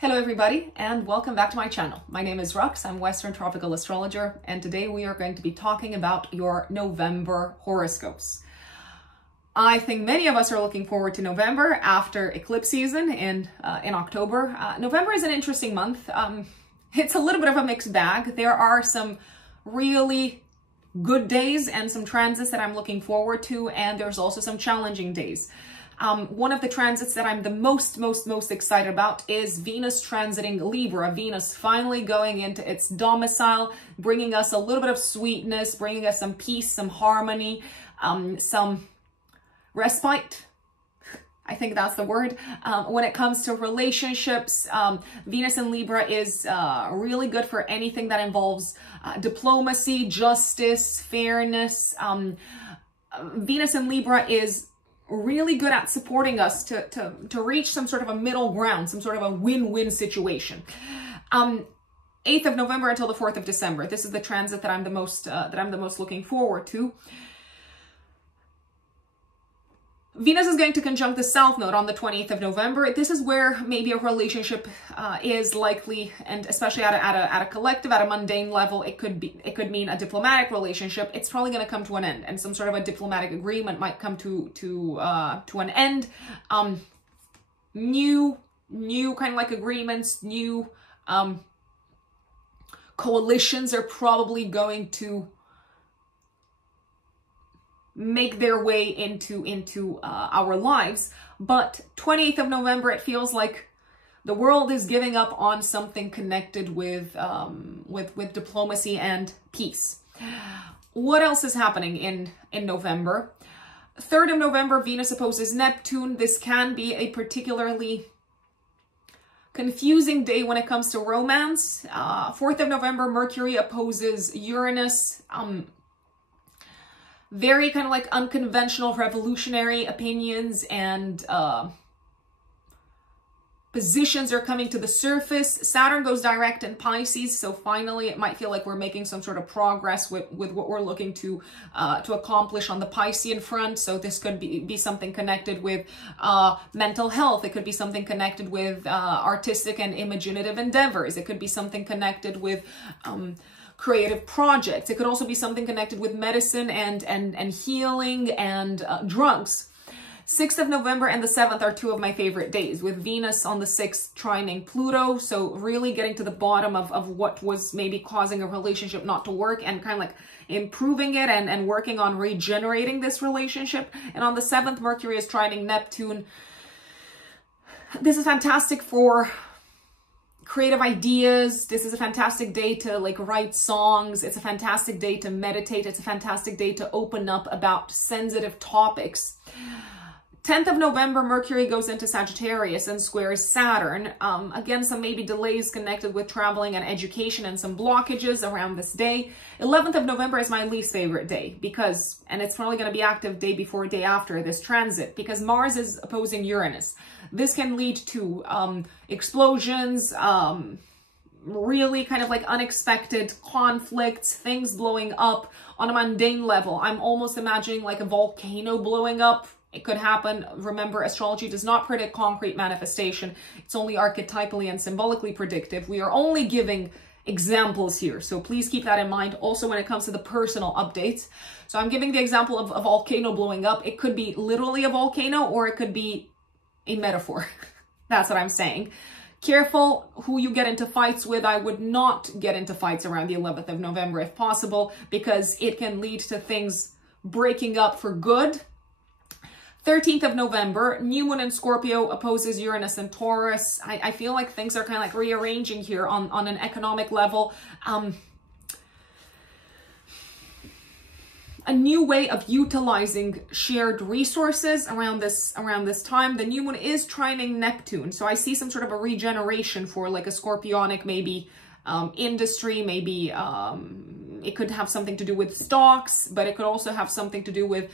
Hello everybody and welcome back to my channel. My name is Rux, I'm Western Tropical Astrologer, and today we are going to be talking about your November horoscopes. I think many of us are looking forward to November after eclipse season in October. November is an interesting month. It's a little bit of a mixed bag. There are some really good days and some transits that I'm looking forward to, and there's also some challenging days. One of the transits that I'm the most excited about is Venus transiting Libra. Venus finally going into its domicile, bringing us a little bit of sweetness, bringing us some peace, some harmony, some respite. I think that's the word. When it comes to relationships, Venus in Libra is really good for anything that involves diplomacy, justice, fairness. Venus in Libra is really good at supporting us to reach some sort of a middle ground, some sort of a win-win situation. 8th of November until the 4th of December. This is the transit that I'm the most looking forward to. Venus is going to conjunct the South Node on the 28th of November. This is where maybe a relationship is likely, and especially at a collective, at a mundane level, it could mean a diplomatic relationship. It's probably going to come to an end, and some sort of a diplomatic agreement might come to an end. New kind of like agreements, new coalitions are probably going to make their way into our lives. But 28th of November, it feels like the world is giving up on something connected with diplomacy and peace. What else is happening in November? 3rd of November, Venus opposes Neptune. This can be a particularly confusing day when it comes to romance. 4th of November, Mercury opposes Uranus. Very kind of like unconventional revolutionary opinions and positions are coming to the surface. Saturn goes direct in Pisces, so finally it might feel like we're making some sort of progress with what we're looking to accomplish on the Piscean front. So this could be something connected with mental health. It could be something connected with artistic and imaginative endeavors. It could be something connected with creative projects. It could also be something connected with medicine and healing and drugs. 6th of November and the 7th are two of my favorite days, with Venus on the 6th trining Pluto. So really getting to the bottom of what was maybe causing a relationship not to work and kind of like improving it and working on regenerating this relationship. And on the 7th, Mercury is trining Neptune. This is fantastic for creative ideas. This is a fantastic day to like write songs. It's a fantastic day to meditate. It's a fantastic day to open up about sensitive topics. 10th of November, Mercury goes into Sagittarius and squares Saturn. Again, some maybe delays connected with traveling and education and some blockages around this day. 11th of November is my least favorite day because, and it's probably going to be active day before, day after this transit, because Mars is opposing Uranus. This can lead to explosions, really kind of like unexpected conflicts, things blowing up on a mundane level. I'm almost imagining like a volcano blowing up. It could happen. Remember, astrology does not predict concrete manifestation. It's only archetypally and symbolically predictive. We are only giving examples here, so please keep that in mind. Also, when it comes to the personal updates, so I'm giving the example of a volcano blowing up. It could be literally a volcano, or it could be a metaphor. That's what I'm saying. Careful who you get into fights with. I would not get into fights around the 11th of November if possible, because it can lead to things breaking up for good. 13th of November, New Moon in Scorpio opposes Uranus and Taurus. I feel like things are kind of like rearranging here on an economic level. A new way of utilizing shared resources around this time. The new moon is trining Neptune, so I see some sort of a regeneration for like a scorpionic maybe industry. Maybe it could have something to do with stocks, but it could also have something to do with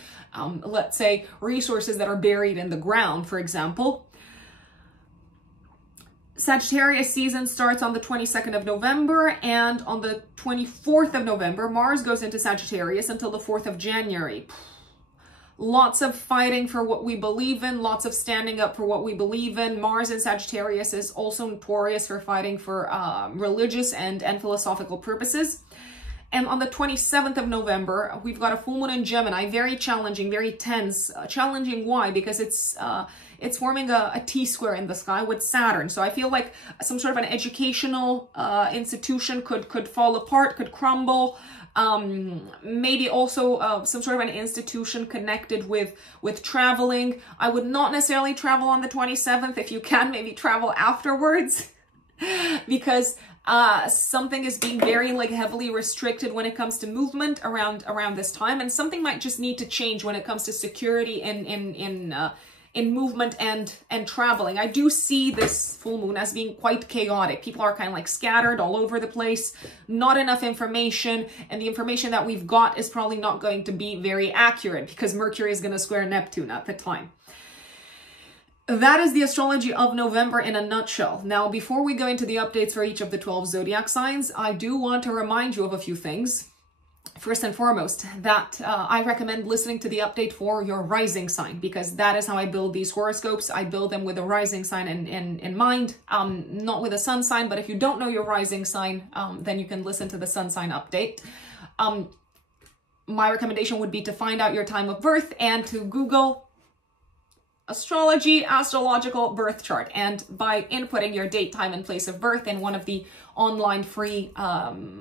let's say resources that are buried in the ground, for example. Sagittarius season starts on the 22nd of November, and on the 24th of November, Mars goes into Sagittarius until the 4th of January. Lots of fighting for what we believe in, lots of standing up for what we believe in. Mars in Sagittarius is also notorious for fighting for religious and philosophical purposes. And on the 27th of November, we've got a full moon in Gemini, very challenging, very tense. Challenging, why? Because it's forming a T-square in the sky with Saturn. So I feel like some sort of an educational institution could fall apart, could crumble. Maybe also some sort of an institution connected with traveling. I would not necessarily travel on the 27th. If you can, maybe travel afterwards, because something is being very like heavily restricted when it comes to movement around this time, and something might just need to change when it comes to security in movement and traveling. I do see this full moon as being quite chaotic. People are kind of like scattered all over the place, not enough information, and the information that we've got is probably not going to be very accurate because Mercury is going to square Neptune at the time. That is the astrology of November in a nutshell. Now, before we go into the updates for each of the 12 zodiac signs, I do want to remind you of a few things. First and foremost, that I recommend listening to the update for your rising sign, because that is how I build these horoscopes. I build them with a rising sign in mind, not with a sun sign. But if you don't know your rising sign, then you can listen to the sun sign update. My recommendation would be to find out your time of birth and to Google astrology, astrological birth chart. And by inputting your date, time, and place of birth in one of the online free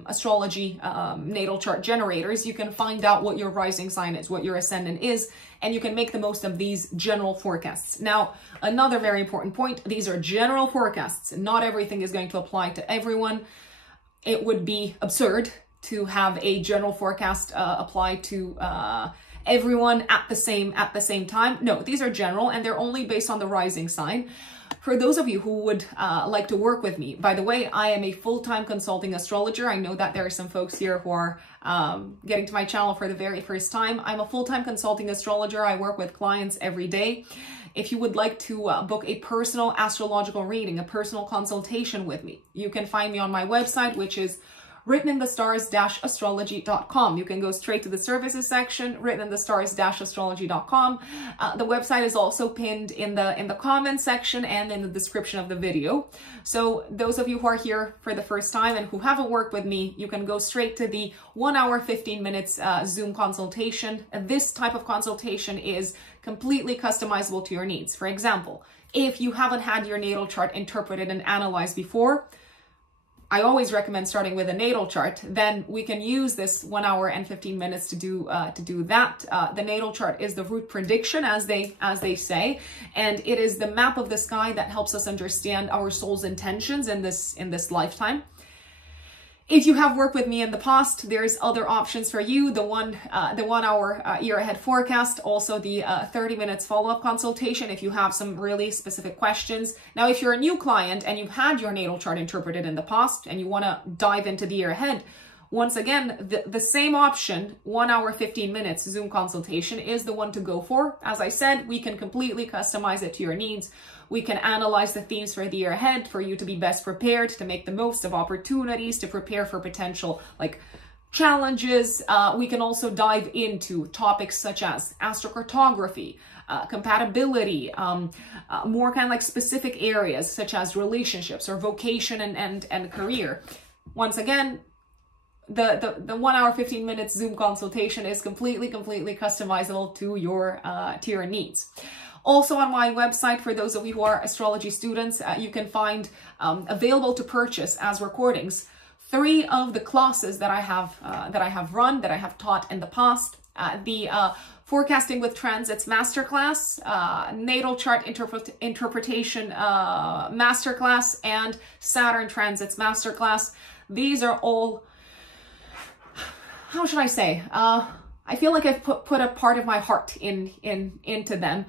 astrology natal chart generators, you can find out what your rising sign is, what your ascendant is, and you can make the most of these general forecasts. Now, another very important point, these are general forecasts. Not everything is going to apply to everyone. It would be absurd to have a general forecast apply to everyone at the same time. No, these are general and they're only based on the rising sign. For those of you who would like to work with me, by the way, I am a full-time consulting astrologer. I know that there are some folks here who are getting to my channel for the very first time. I'm a full-time consulting astrologer. I work with clients every day. If you would like to book a personal astrological reading, a personal consultation with me, you can find me on my website, which is writteninthestars-astrology.com. You can go straight to the services section, writteninthestars-astrology.com. The website is also pinned in the comments section and in the description of the video. So those of you who are here for the first time and who haven't worked with me, you can go straight to the 1 hour, 15 minutes Zoom consultation. This type of consultation is completely customizable to your needs. For example, if you haven't had your natal chart interpreted and analyzed before, I always recommend starting with a natal chart. Then we can use this 1 hour and 15 minutes to do that. The natal chart is the root prediction, as they say, and it is the map of the sky that helps us understand our soul's intentions in this lifetime. If you have worked with me in the past, there's other options for you. The 1 hour year ahead forecast, also the 30 minutes follow-up consultation if you have some really specific questions. Now, if you're a new client and you've had your natal chart interpreted in the past and you want to dive into the year ahead, once again, the same option, 1 hour, 15 minutes Zoom consultation is the one to go for. As I said, we can completely customize it to your needs. We can analyze the themes for the year ahead for you to be best prepared, to make the most of opportunities, to prepare for potential challenges. We can also dive into topics such as astrocartography, compatibility, more kind of like specific areas such as relationships or vocation and career. Once again, the 1 hour, 15 minutes Zoom consultation is completely customizable to your needs. Also on my website, for those of you who are astrology students, you can find available to purchase as recordings 3 of the classes that I have run, that I have taught in the past. The Forecasting with Transits Masterclass, Natal Chart Interpretation Masterclass, and Saturn Transits Masterclass. These are all, how should I say? I feel like I've put a part of my heart into them.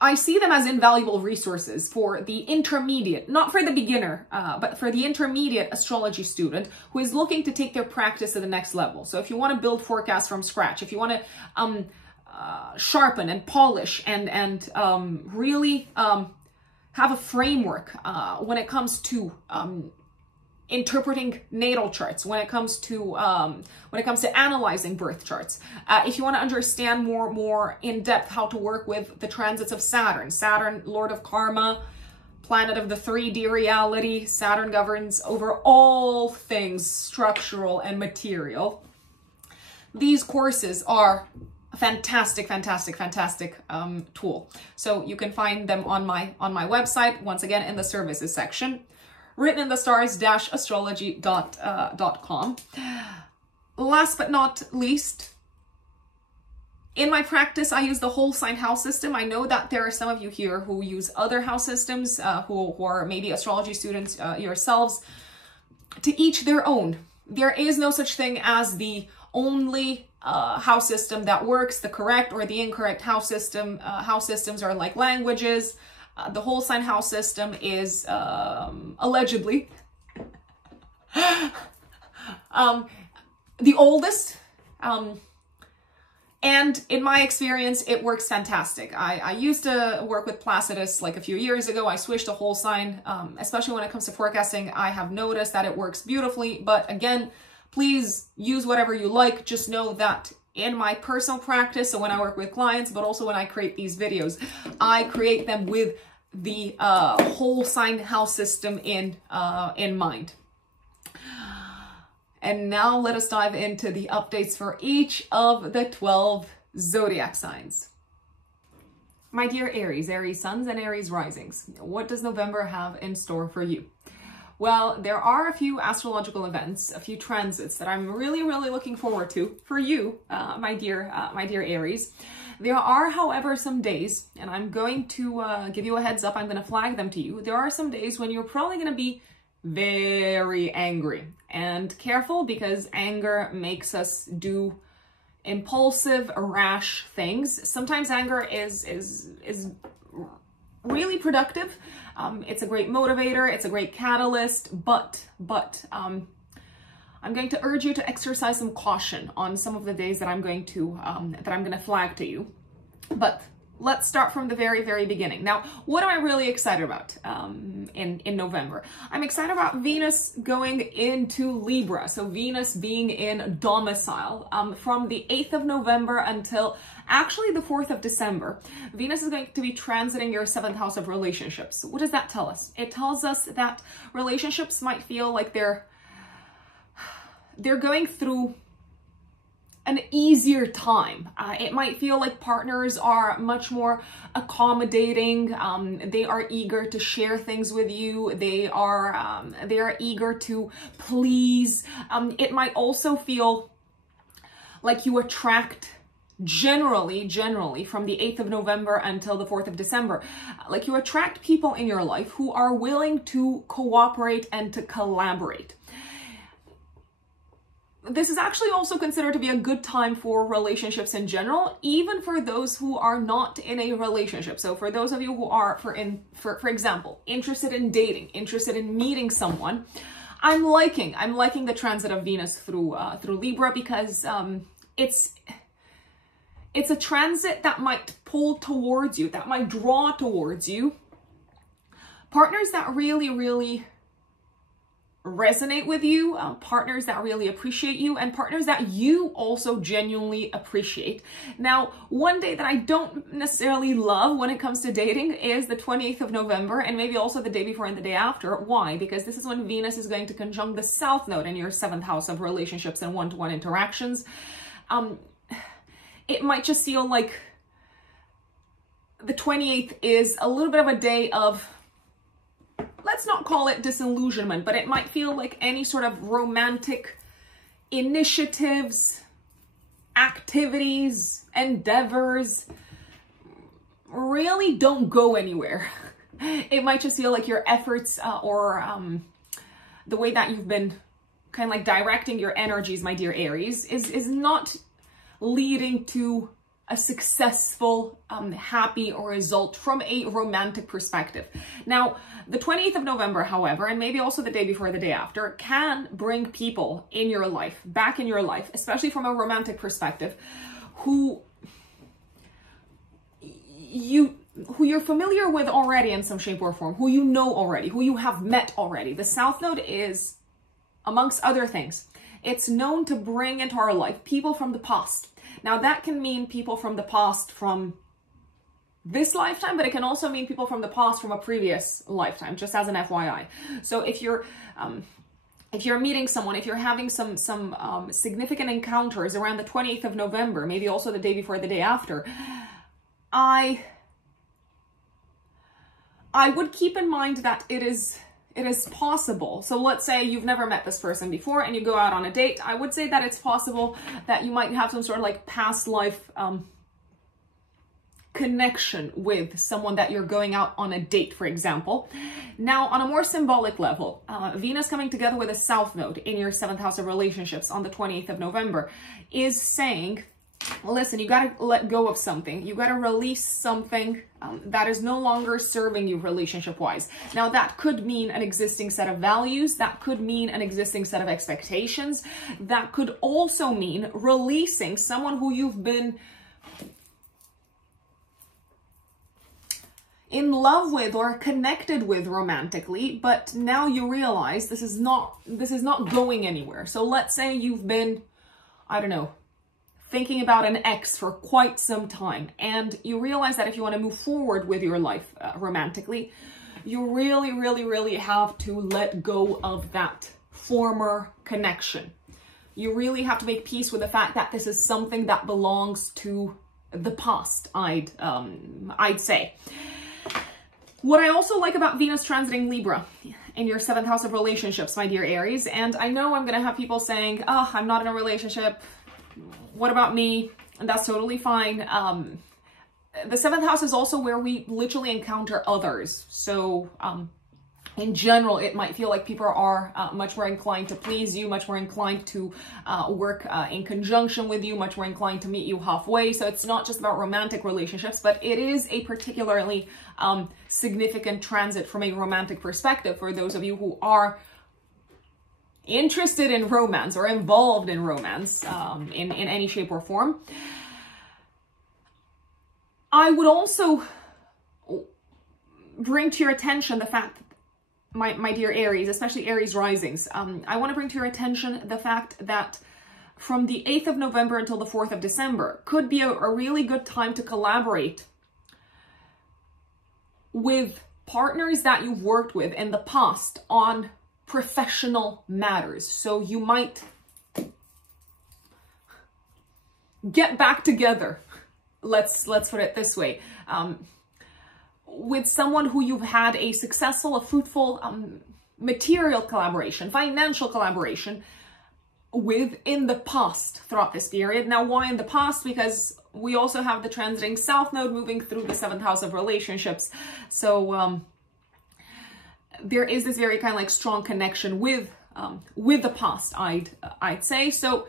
I see them as invaluable resources for the intermediate, not for the beginner, but for the intermediate astrology student who is looking to take their practice to the next level. So if you want to build forecasts from scratch, if you want to sharpen and polish and really have a framework when it comes to interpreting natal charts, when it comes to analyzing birth charts. If you want to understand more in depth how to work with the transits of Saturn, Lord of Karma, planet of the 3D reality. Saturn governs over all things structural and material. These courses are a fantastic tool. So you can find them on my website, once again in the services section, written in the stars-astrology.com. Last but not least, in my practice, I use the whole sign house system. I know that there are some of you here who use other house systems, who are maybe astrology students yourselves. To each their own. There is no such thing as the only house system that works, the correct or the incorrect house system. House systems are like languages. The whole sign house system is allegedly the oldest. And in my experience, it works fantastic. I used to work with Placidus like a few years ago. I switched to whole sign, especially when it comes to forecasting. I have noticed that it works beautifully. But again, please use whatever you like. Just know that in my personal practice, so when I work with clients, but also when I create these videos, I create them with the whole sign house system in mind. And now let us dive into the updates for each of the 12 zodiac signs. My dear Aries, Aries suns and Aries risings, what does November have in store for you? Well, there are a few astrological events, a few transits that I'm really looking forward to for you, my dear Aries. There are, however, some days, and I'm going to give you a heads up, I'm going to flag them to you. There are some days when you're probably going to be very angry, and careful, because anger makes us do impulsive, rash things. Sometimes anger is really productive. It's a great motivator, it's a great catalyst, but I'm going to urge you to exercise some caution on some of the days that I'm going to flag to you. But let's start from the very beginning. Now, what am I really excited about in November? I'm excited about Venus going into Libra. So Venus being in domicile from the 8th of November until actually the 4th of December. Venus is going to be transiting your 7th house of relationships. What does that tell us? It tells us that relationships might feel like they're going through an easier time. It might feel like partners are much more accommodating. They are eager to share things with you. They are eager to please. It might also feel like you attract generally from the 8th of November until the 4th of December, like you attract people in your life who are willing to cooperate and to collaborate. This is actually also considered to be a good time for relationships in general, even for those who are not in a relationship. So for those of you who are, for example, interested in dating, interested in meeting someone, I'm liking the transit of Venus through Libra, because it's a transit that might pull towards you, that might draw towards you partners that really resonate with you, partners that really appreciate you, and partners that you also genuinely appreciate. Now, one day that I don't necessarily love when it comes to dating is the 28th of November, and maybe also the day before and the day after. Why? Because this is when Venus is going to conjunct the South Node in your 7th house of relationships and one-to-one interactions. It might just feel like the 28th is a little bit of a day of, let's not call it disillusionment, but it might feel like any sort of romantic initiatives, activities, endeavors really don't go anywhere. It might just feel like your efforts or the way that you've been kind of like directing your energies, my dear Aries, is not leading to a successful, happy result from a romantic perspective. Now, the 28th of November, however, and maybe also the day before, the day after, can bring people in your life, back in your life, especially from a romantic perspective, who you're familiar with already in some shape or form, who you know already, who you have met already. The South Node is amongst other things, it's known to bring into our life people from the past. Now, that can mean people from the past from this lifetime, but it can also mean people from the past from a previous lifetime, just as an FYI. So if you're meeting someone, if you're having some significant encounters around the 28th of November, maybe also the day before, the day after, I would keep in mind that it is possible. So let's say you've never met this person before and you go out on a date. I would say that it's possible that you might have some sort of like past life connection with someone that you're going out on a date, for example. Now, on a more symbolic level, Venus coming together with a South Node in your 7th house of relationships on the 28th of November is saying, listen, you got to let go of something. You got to release something that is no longer serving you relationship-wise. Now, that could mean an existing set of values. That could mean an existing set of expectations. That could also mean releasing someone who you've been in love with or connected with romantically, but now you realize this is not going anywhere. So let's say you've been, I don't know, thinking about an ex for quite some time, and you realize that if you want to move forward with your life romantically, you really have to let go of that former connection. You really have to make peace with the fact that this is something that belongs to the past, I'd say. What I also like about Venus transiting Libra in your 7th house of relationships, my dear Aries, and I know I'm going to have people saying, oh, I'm not in a relationship. What about me? And that's totally fine. The 7th house is also where we literally encounter others. So in general, it might feel like people are much more inclined to please you, much more inclined to work in conjunction with you, much more inclined to meet you halfway. So it's not just about romantic relationships, but it is a particularly significant transit from a romantic perspective for those of you who are interested in romance or involved in romance in any shape or form. I would also bring to your attention the fact, my dear Aries, especially Aries risings, I want to bring to your attention the fact that from the 8th of November until the 4th of December could be a really good time to collaborate with partners that you've worked with in the past on professional matters. So you might get back together, let's put it this way, with someone who you've had a successful, a fruitful material collaboration, financial collaboration with in the past throughout this period. Now, why in the past? Because we also have the transiting South Node moving through the 7th house of relationships. So there is this very kind of like strong connection with the past, I'd say. So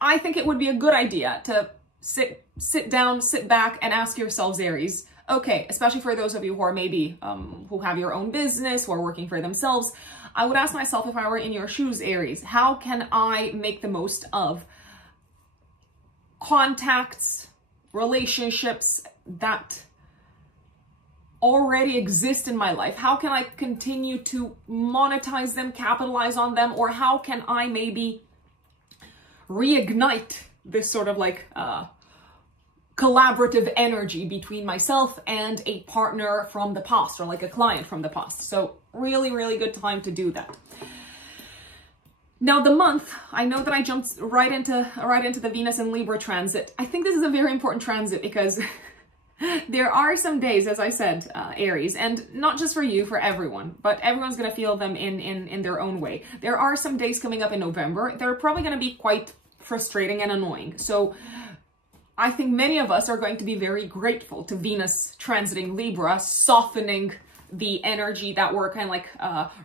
I think it would be a good idea to sit down, sit back and ask yourselves, Aries, okay, especially for those of you who are maybe, who have your own business, who are working for themselves, I would ask myself, if I were in your shoes, Aries, how can I make the most of contacts, relationships that already exist in my life? How can I continue to monetize them, capitalize on them, or how can I maybe reignite this sort of like collaborative energy between myself and a partner from the past, or like a client from the past? So really good time to do that. Now the month, I know that I jumped right into the Venus and Libra transit. I think this is a very important transit because there are some days, as I said, Aries, and not just for you, for everyone, but everyone's going to feel them in their own way. There are some days coming up in November. They're probably going to be quite frustrating and annoying. So I think many of us are going to be very grateful to Venus transiting Libra, softening the energy that we're kind of like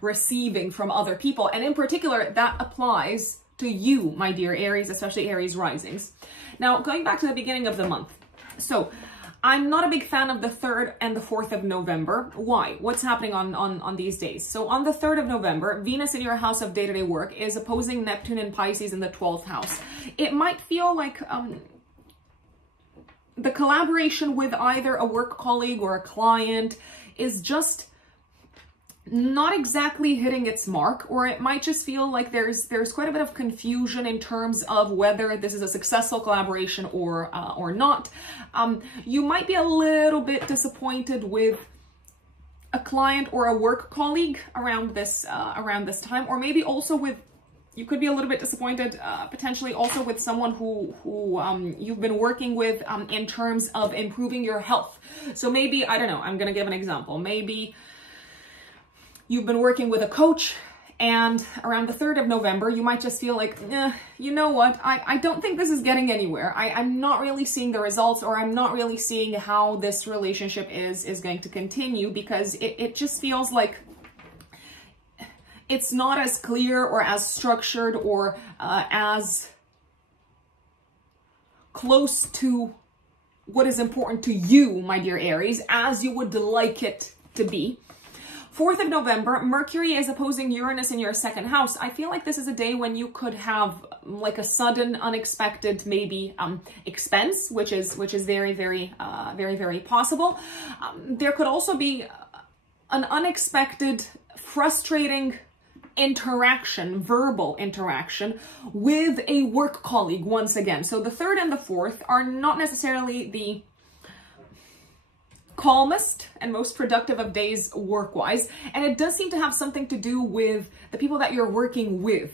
receiving from other people. And in particular, that applies to you, my dear Aries, especially Aries risings. Now, going back to the beginning of the month. So I'm not a big fan of the 3rd and the 4th of November. Why? What's happening on these days? So on the 3rd of November, Venus in your house of day-to-day work is opposing Neptune and Pisces in the 12th house. It might feel like the collaboration with either a work colleague or a client is just not exactly hitting its mark, or it might just feel like there's quite a bit of confusion in terms of whether this is a successful collaboration or not. You might be a little bit disappointed with a client or a work colleague around this time, or maybe also with, you could be a little bit disappointed potentially also with someone who you've been working with in terms of improving your health. So maybe, I don't know, I'm gonna give an example. Maybe you've been working with a coach, and around the 3rd of November, you might just feel like, you know what, I don't think this is getting anywhere. I'm not really seeing the results, or I'm not really seeing how this relationship is going to continue, because it just feels like it's not as clear or as structured or as close to what is important to you, my dear Aries, as you would like it to be. 4th of November, Mercury is opposing Uranus in your 2nd house. I feel like this is a day when you could have like a sudden, unexpected, maybe expense, which is very, very, very possible. There could also be an unexpected, frustrating interaction, verbal interaction with a work colleague once again. So the 3rd and the 4th are not necessarily the calmest and most productive of days work-wise, and it does seem to have something to do with the people that you're working with.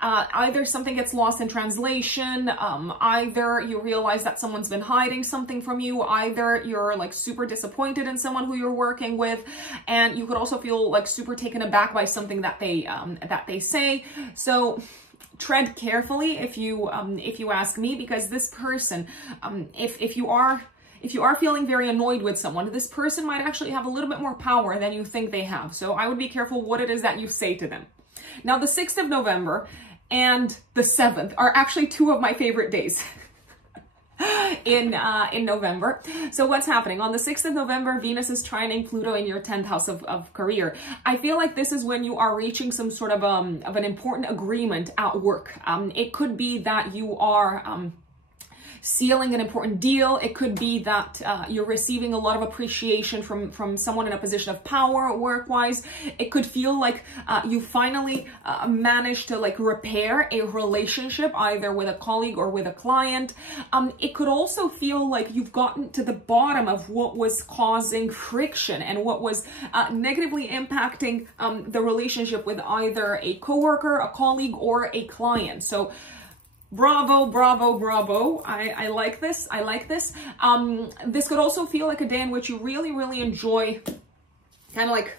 Either something gets lost in translation, either you realize that someone's been hiding something from you, either you're like super disappointed in someone who you're working with, and you could also feel like super taken aback by something that they say. So tread carefully if you ask me, because this person, if you are feeling very annoyed with someone, this person might actually have a little bit more power than you think they have. So I would be careful what it is that you say to them. Now, the 6th of November and the 7th are actually 2 of my favorite days in November. So what's happening? On the 6th of November, Venus is trining Pluto in your 10th house of career. I feel like this is when you are reaching some sort of an important agreement at work. It could be that you are sealing an important deal. It could be that you're receiving a lot of appreciation from someone in a position of power work-wise. It could feel like you finally managed to like repair a relationship, either with a colleague or with a client. It could also feel like you've gotten to the bottom of what was causing friction and what was negatively impacting the relationship with either a coworker, a colleague, or a client. So bravo, bravo, bravo. I like this. I like this. This could also feel like a day in which you really, really enjoy kind of like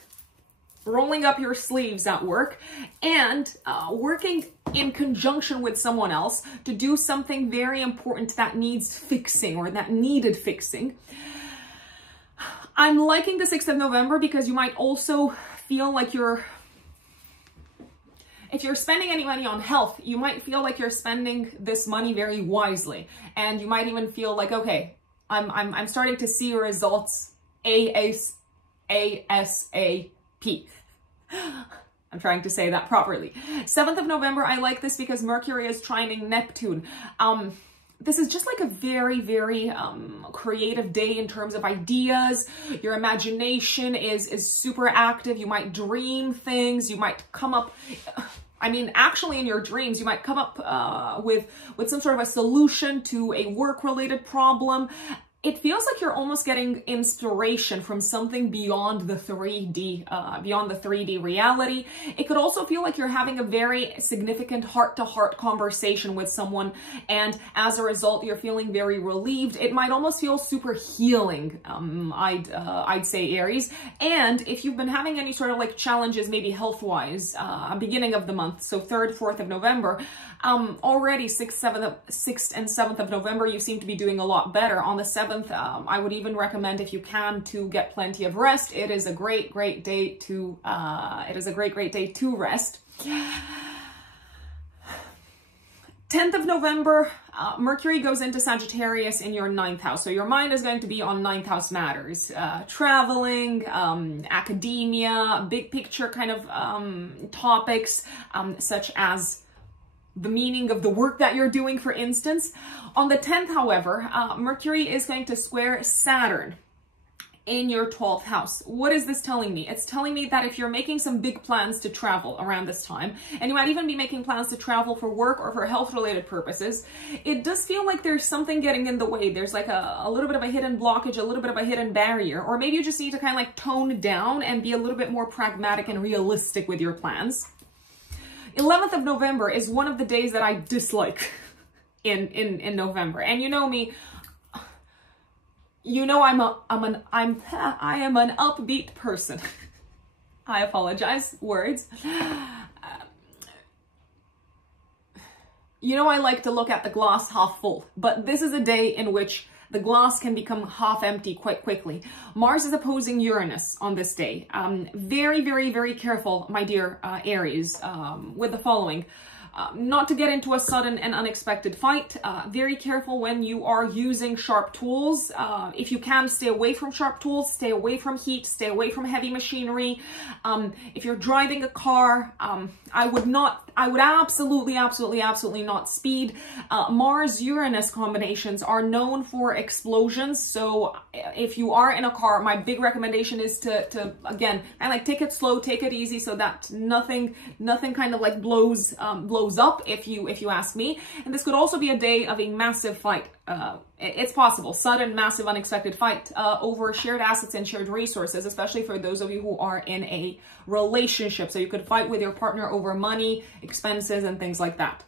rolling up your sleeves at work and working in conjunction with someone else to do something very important that needs fixing or that needed fixing. I'm liking the 6th of November because you might also feel like if you're spending any money on health, you might feel like you're spending this money very wisely. And you might even feel like, okay, I'm starting to see results ASAP. I'm trying to say that properly. 7th of November, I like this because Mercury is trining Neptune. This is just like a very, very creative day in terms of ideas. Your imagination is super active. You might dream things. You might come up, I mean, actually in your dreams, you might come up with some sort of a solution to a work-related problem. It feels like you're almost getting inspiration from something beyond the 3D reality. It could also feel like you're having a very significant heart-to-heart conversation with someone, and as a result, you're feeling very relieved. It might almost feel super healing, I'd say, Aries. And if you've been having any sort of like challenges, maybe health-wise, beginning of the month, so 3rd, 4th of November, already 6th and 7th of November, you seem to be doing a lot better. On the 7th, I would even recommend, if you can, to get plenty of rest. It is a great day to rest. 10th of November, Mercury goes into Sagittarius in your 9th house. So your mind is going to be on 9th house matters, traveling, academia, big picture kind of topics, such as the meaning of the work that you're doing, for instance. On the 10th, however, Mercury is going to square Saturn in your 12th house. What is this telling me? It's telling me that if you're making some big plans to travel around this time, and you might even be making plans to travel for work or for health-related purposes, it does feel like there's something getting in the way. There's like a little bit of a hidden blockage, a little bit of a hidden barrier, or maybe you just need to kind of like tone down and be a little bit more pragmatic and realistic with your plans. 11th of November is one of the days that I dislike in November. And you know me, you know I am an upbeat person. I apologize, words. You know I like to look at the glass half full, but this is a day in which the glass can become half empty quite quickly. Mars is opposing Uranus on this day. Very, very, very careful, my dear Aries, with the following. Not to get into a sudden and unexpected fight. Very careful when you are using sharp tools. If you can, stay away from sharp tools, stay away from heat, stay away from heavy machinery. If you're driving a car, I would absolutely not speed. Mars-Uranus combinations are known for explosions. So if you are in a car, my big recommendation is to again, and like take it slow, take it easy, so that nothing kind of like blows up, if you ask me. And this could also be a day of a massive fight. It's possible, sudden, massive, unexpected fight over shared assets and shared resources, especially for those of you who are in a relationship. So you could fight with your partner over money, expenses, and things like that.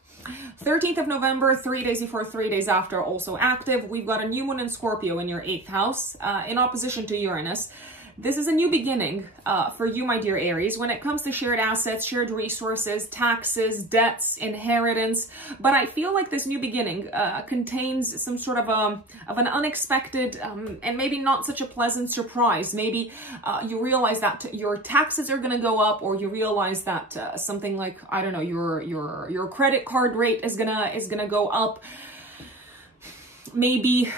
13th of November, 3 days before, 3 days after, also active. We've got a new moon in Scorpio in your 8th house, in opposition to Uranus. This is a new beginning for you, my dear Aries, when it comes to shared assets, shared resources, taxes, debts, inheritance. But I feel like this new beginning contains some sort of an unexpected and maybe not such a pleasant surprise. Maybe you realize that your taxes are going to go up, or you realize that something like, I don't know, your credit card rate is gonna go up. Maybe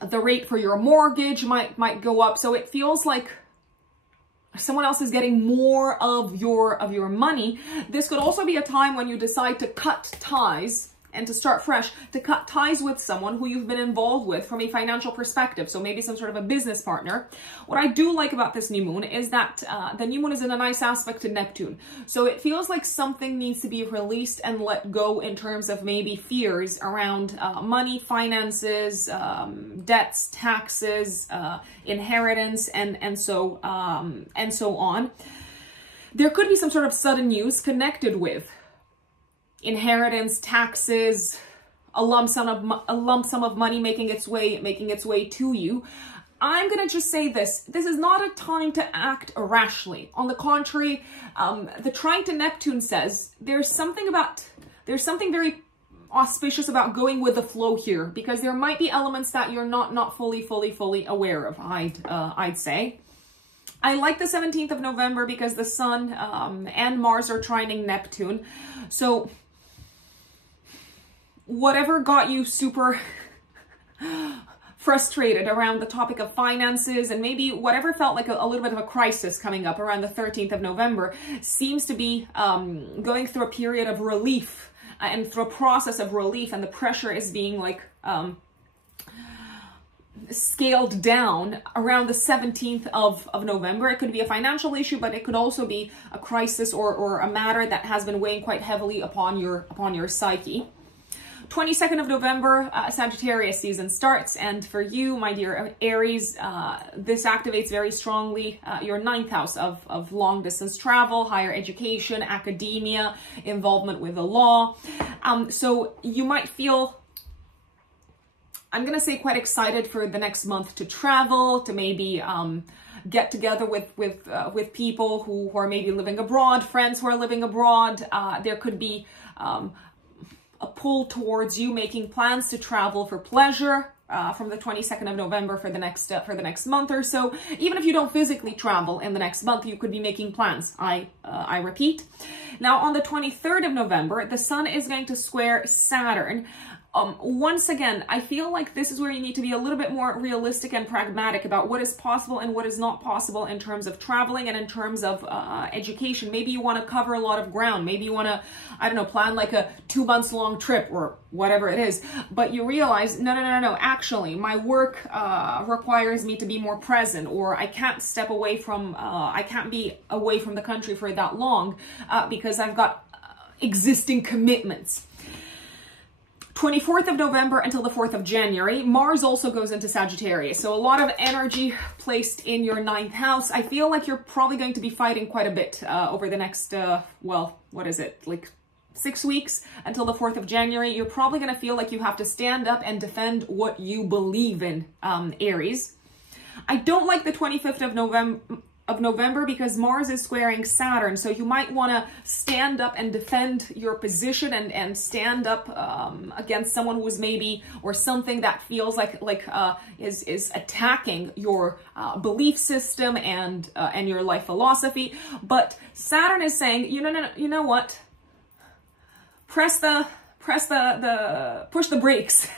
the rate for your mortgage might go up. So it feels like someone else is getting more of your money. This could also be a time when you decide to cut ties and to start fresh, to cut ties with someone who you've been involved with from a financial perspective. So maybe some sort of a business partner. What I do like about this new moon is that the new moon is in a nice aspect to Neptune. So it feels like something needs to be released and let go in terms of maybe fears around money, finances, debts, taxes, inheritance, and so on. There could be some sort of sudden news connected with inheritance, taxes, a lump sum of money making its way to you. I'm gonna just say this is not a time to act irrationally. On the contrary, the trine to Neptune says there's something very auspicious about going with the flow here, because there might be elements that you're not fully aware of, I'd say. I like the 17th of November because the Sun and Mars are trining Neptune. So whatever got you super frustrated around the topic of finances, and maybe whatever felt like a little bit of a crisis coming up around the 13th of November, seems to be going through a period of relief and through a process of relief, and the pressure is being like scaled down around the 17th of November. It could be a financial issue, but it could also be a crisis or a matter that has been weighing quite heavily upon your psyche. 22nd of November, Sagittarius season starts, and for you, my dear Aries, this activates very strongly your 9th house of long distance travel, higher education, academia, involvement with the law. So you might feel, I'm gonna say, quite excited for the next month to travel, to maybe get together with people who are maybe living abroad, friends who are living abroad. There could be a pull towards you making plans to travel for pleasure from the 22nd of November for the next month or so. Even if you don't physically travel in the next month, you could be making plans. I repeat. Now on the 23rd of November, the Sun is going to square Saturn. once again, I feel like this is where you need to be a little bit more realistic and pragmatic about what is possible and what is not possible in terms of traveling and in terms of education. Maybe you want to cover a lot of ground. Maybe you want to, I don't know, plan like a 2 months long trip or whatever it is. But you realize, no, actually, my work requires me to be more present, or I can't step away from, I can't be away from the country for that long because I've got existing commitments. 24th of November until the 4th of January, Mars also goes into Sagittarius. So a lot of energy placed in your 9th house. I feel like you're probably going to be fighting quite a bit over the next, well, what is it, like 6 weeks until the 4th of January. You're probably going to feel like you have to stand up and defend what you believe in, Aries. I don't like the 25th of November because Mars is squaring Saturn, so you might want to stand up and defend your position and stand up against someone who is maybe, or something that feels like is attacking your belief system and your life philosophy. But Saturn is saying, you know what? Push the brakes.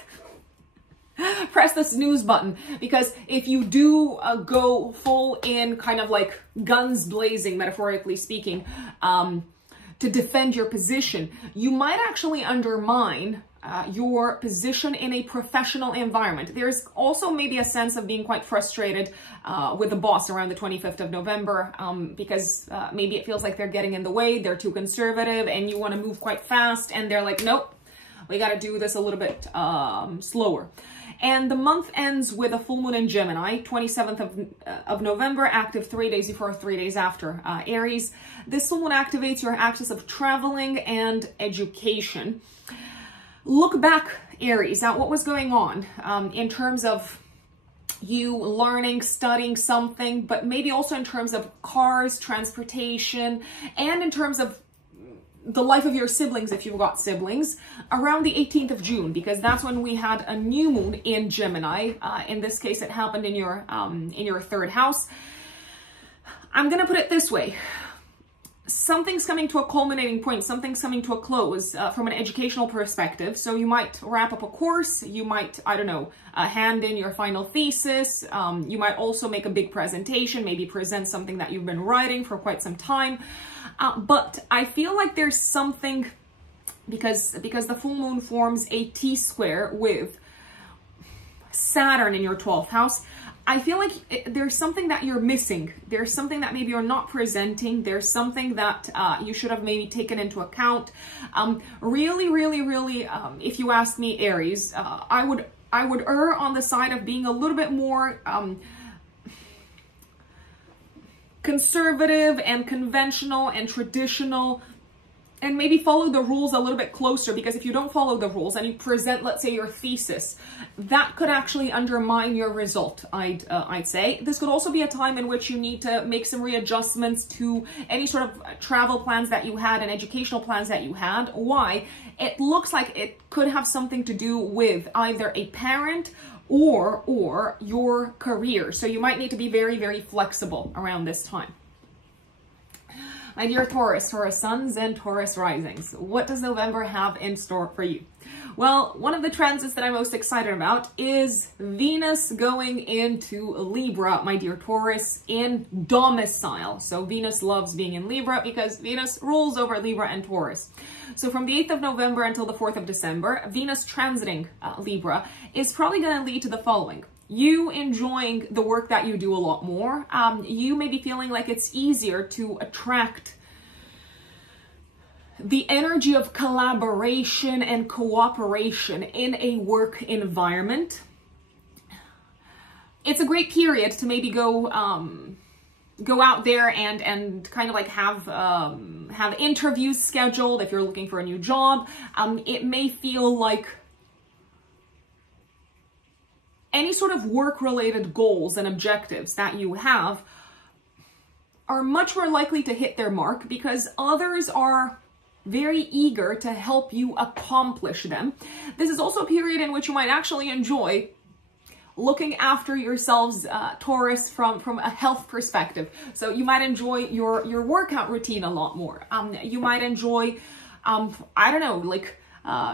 Press the snooze button, because if you do go full in, kind of like guns blazing, metaphorically speaking, to defend your position, you might actually undermine your position in a professional environment. There's also maybe a sense of being quite frustrated with the boss around the 25th of November because maybe it feels like they're getting in the way, they're too conservative, and you want to move quite fast, and they're like, nope, we got to do this a little bit slower. And the month ends with a full moon in Gemini, 27th of November, active 3 days before, 3 days after Aries. This full moon activates your axis of traveling and education. Look back, Aries, at what was going on in terms of you learning, studying something, but maybe also in terms of cars, transportation, and in terms of the life of your siblings, if you've got siblings, around the 18th of June, because that's when we had a new moon in Gemini. In this case, it happened in your 3rd house. I'm going to put it this way. Something's coming to a culminating point. Something's coming to a close from an educational perspective. So you might wrap up a course. You might, I don't know, hand in your final thesis. You might also make a big presentation, maybe present something that you've been writing for quite some time. But I feel like there's something, because the full moon forms a T-square with Saturn in your 12th house. I feel like there's something that you're missing. There's something that maybe you're not presenting. There's something that you should have maybe taken into account. Really, if you ask me, Aries, I would err on the side of being a little bit more conservative and conventional and traditional, and maybe follow the rules a little bit closer, because if you don't follow the rules and you present, let's say, your thesis, that could actually undermine your result, I'd say. This could also be a time in which you need to make some readjustments to any sort of travel plans that you had and educational plans that you had. Why? It looks like it could have something to do with either a parent or your career. So you might need to be very flexible around this time. My dear Taurus, Taurus suns and Taurus risings, what does November have in store for you? Well, one of the transits that I'm most excited about is Venus going into Libra, my dear Taurus, in domicile. So Venus loves being in Libra because Venus rules over Libra and Taurus. So from the 8th of November until the 4th of December, Venus transiting Libra is probably going to lead to the following. You enjoying the work that you do a lot more. You may be feeling like it's easier to attract the energy of collaboration and cooperation in a work environment. It's a great period to maybe go out there and kind of like have interviews scheduled if you're looking for a new job. It may feel like any sort of work-related goals and objectives that you have are much more likely to hit their mark because others are very eager to help you accomplish them. This is also a period in which you might actually enjoy looking after yourselves, Taurus, from a health perspective. So you might enjoy your workout routine a lot more. You might enjoy, I don't know, like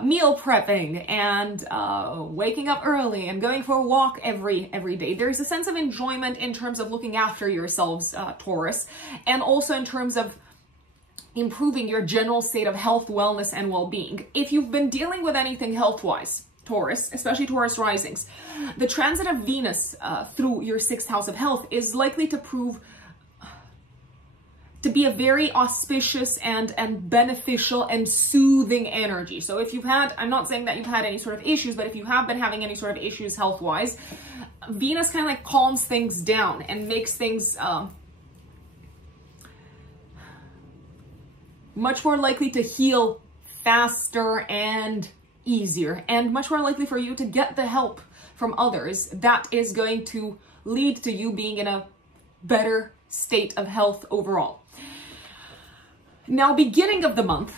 meal prepping and waking up early and going for a walk every day. There's a sense of enjoyment in terms of looking after yourselves, Taurus, and also in terms of improving your general state of health, wellness, and well-being. If you've been dealing with anything health-wise, Taurus, especially Taurus risings, the transit of Venus through your 6th house of health is likely to prove to be a very auspicious and beneficial and soothing energy. So if you've had, I'm not saying that you've had any sort of issues, but if you have been having any sort of issues health-wise, Venus kind of like calms things down and makes things much more likely to heal faster and easier, and much more likely for you to get the help from others that is going to lead to you being in a better state of health overall. Now, beginning of the month,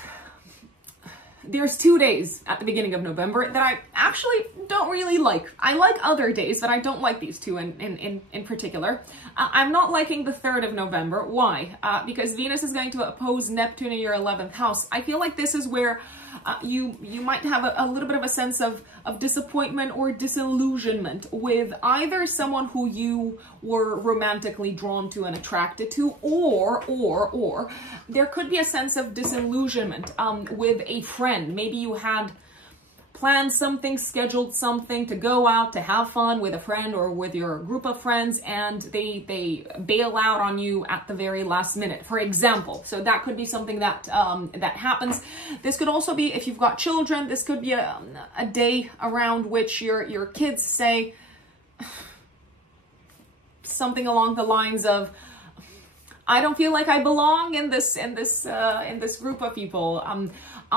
there's 2 days at the beginning of November that I actually don't really like. I like other days, but I don't like these two in particular. I'm not liking the 3rd of November. Why? Because Venus is going to oppose Neptune in your 11th house. I feel like this is where you might have a little bit of a sense of disappointment or disillusionment with either someone who you were romantically drawn to and attracted to, or there could be a sense of disillusionment with a friend. Maybe you had planned something, scheduled something to go out to have fun with a friend or with your group of friends, and they bail out on you at the very last minute, for example. So that could be something that that happens. This could also be, if you've got children, this could be a day around which your kids say something along the lines of, I don't feel like I belong in this group of people.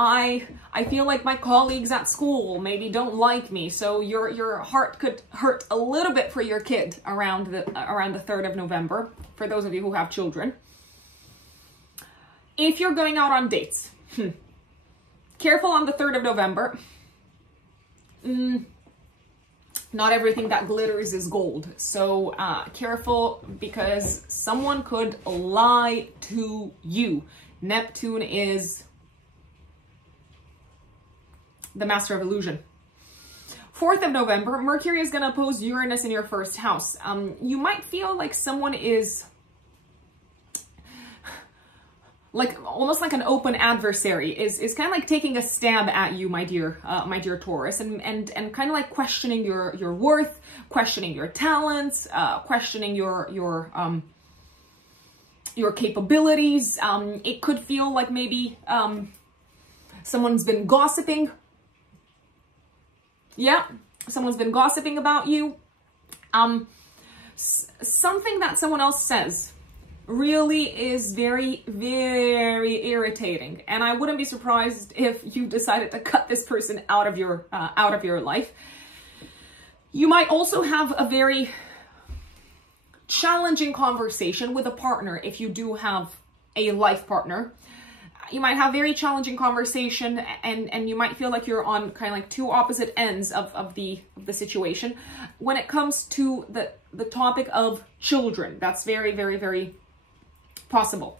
I feel like my colleagues at school maybe don't like me. So your heart could hurt a little bit for your kid around the 3rd of November, for those of you who have children. If you're going out on dates, careful on the 3rd of November. Not everything that glitters is gold. So careful, because someone could lie to you. Neptune is the master of illusion. 4th of November, Mercury is going to oppose Uranus in your 1st house. You might feel like someone is like almost like an open adversary is kind of like taking a stab at you, my dear Taurus, and kind of like questioning your worth, questioning your talents, questioning your capabilities. It could feel like maybe someone's been gossiping. Yeah, someone's been gossiping about you. Something that someone else says really is very, very irritating, and I wouldn't be surprised if you decided to cut this person out of your life. You might also have a very challenging conversation with a partner if you do have a life partner. You might have very challenging conversation, and you might feel like you're on kind of like two opposite ends of the situation when it comes to the topic of children. That's very, very, very possible.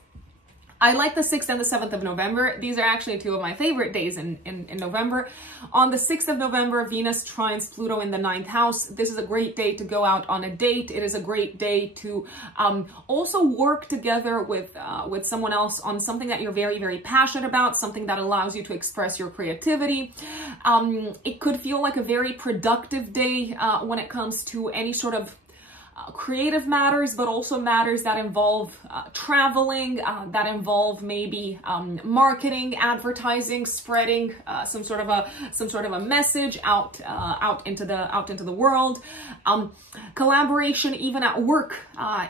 I like the 6th and the 7th of November. These are actually two of my favorite days in November. On the 6th of November, Venus trines Pluto in the 9th house. This is a great day to go out on a date. It is a great day to also work together with someone else on something that you're very, very passionate about, something that allows you to express your creativity. It could feel like a very productive day when it comes to any sort of creative matters, but also matters that involve traveling, that involve maybe marketing, advertising, spreading some sort of a message out into the world. Collaboration, even at work,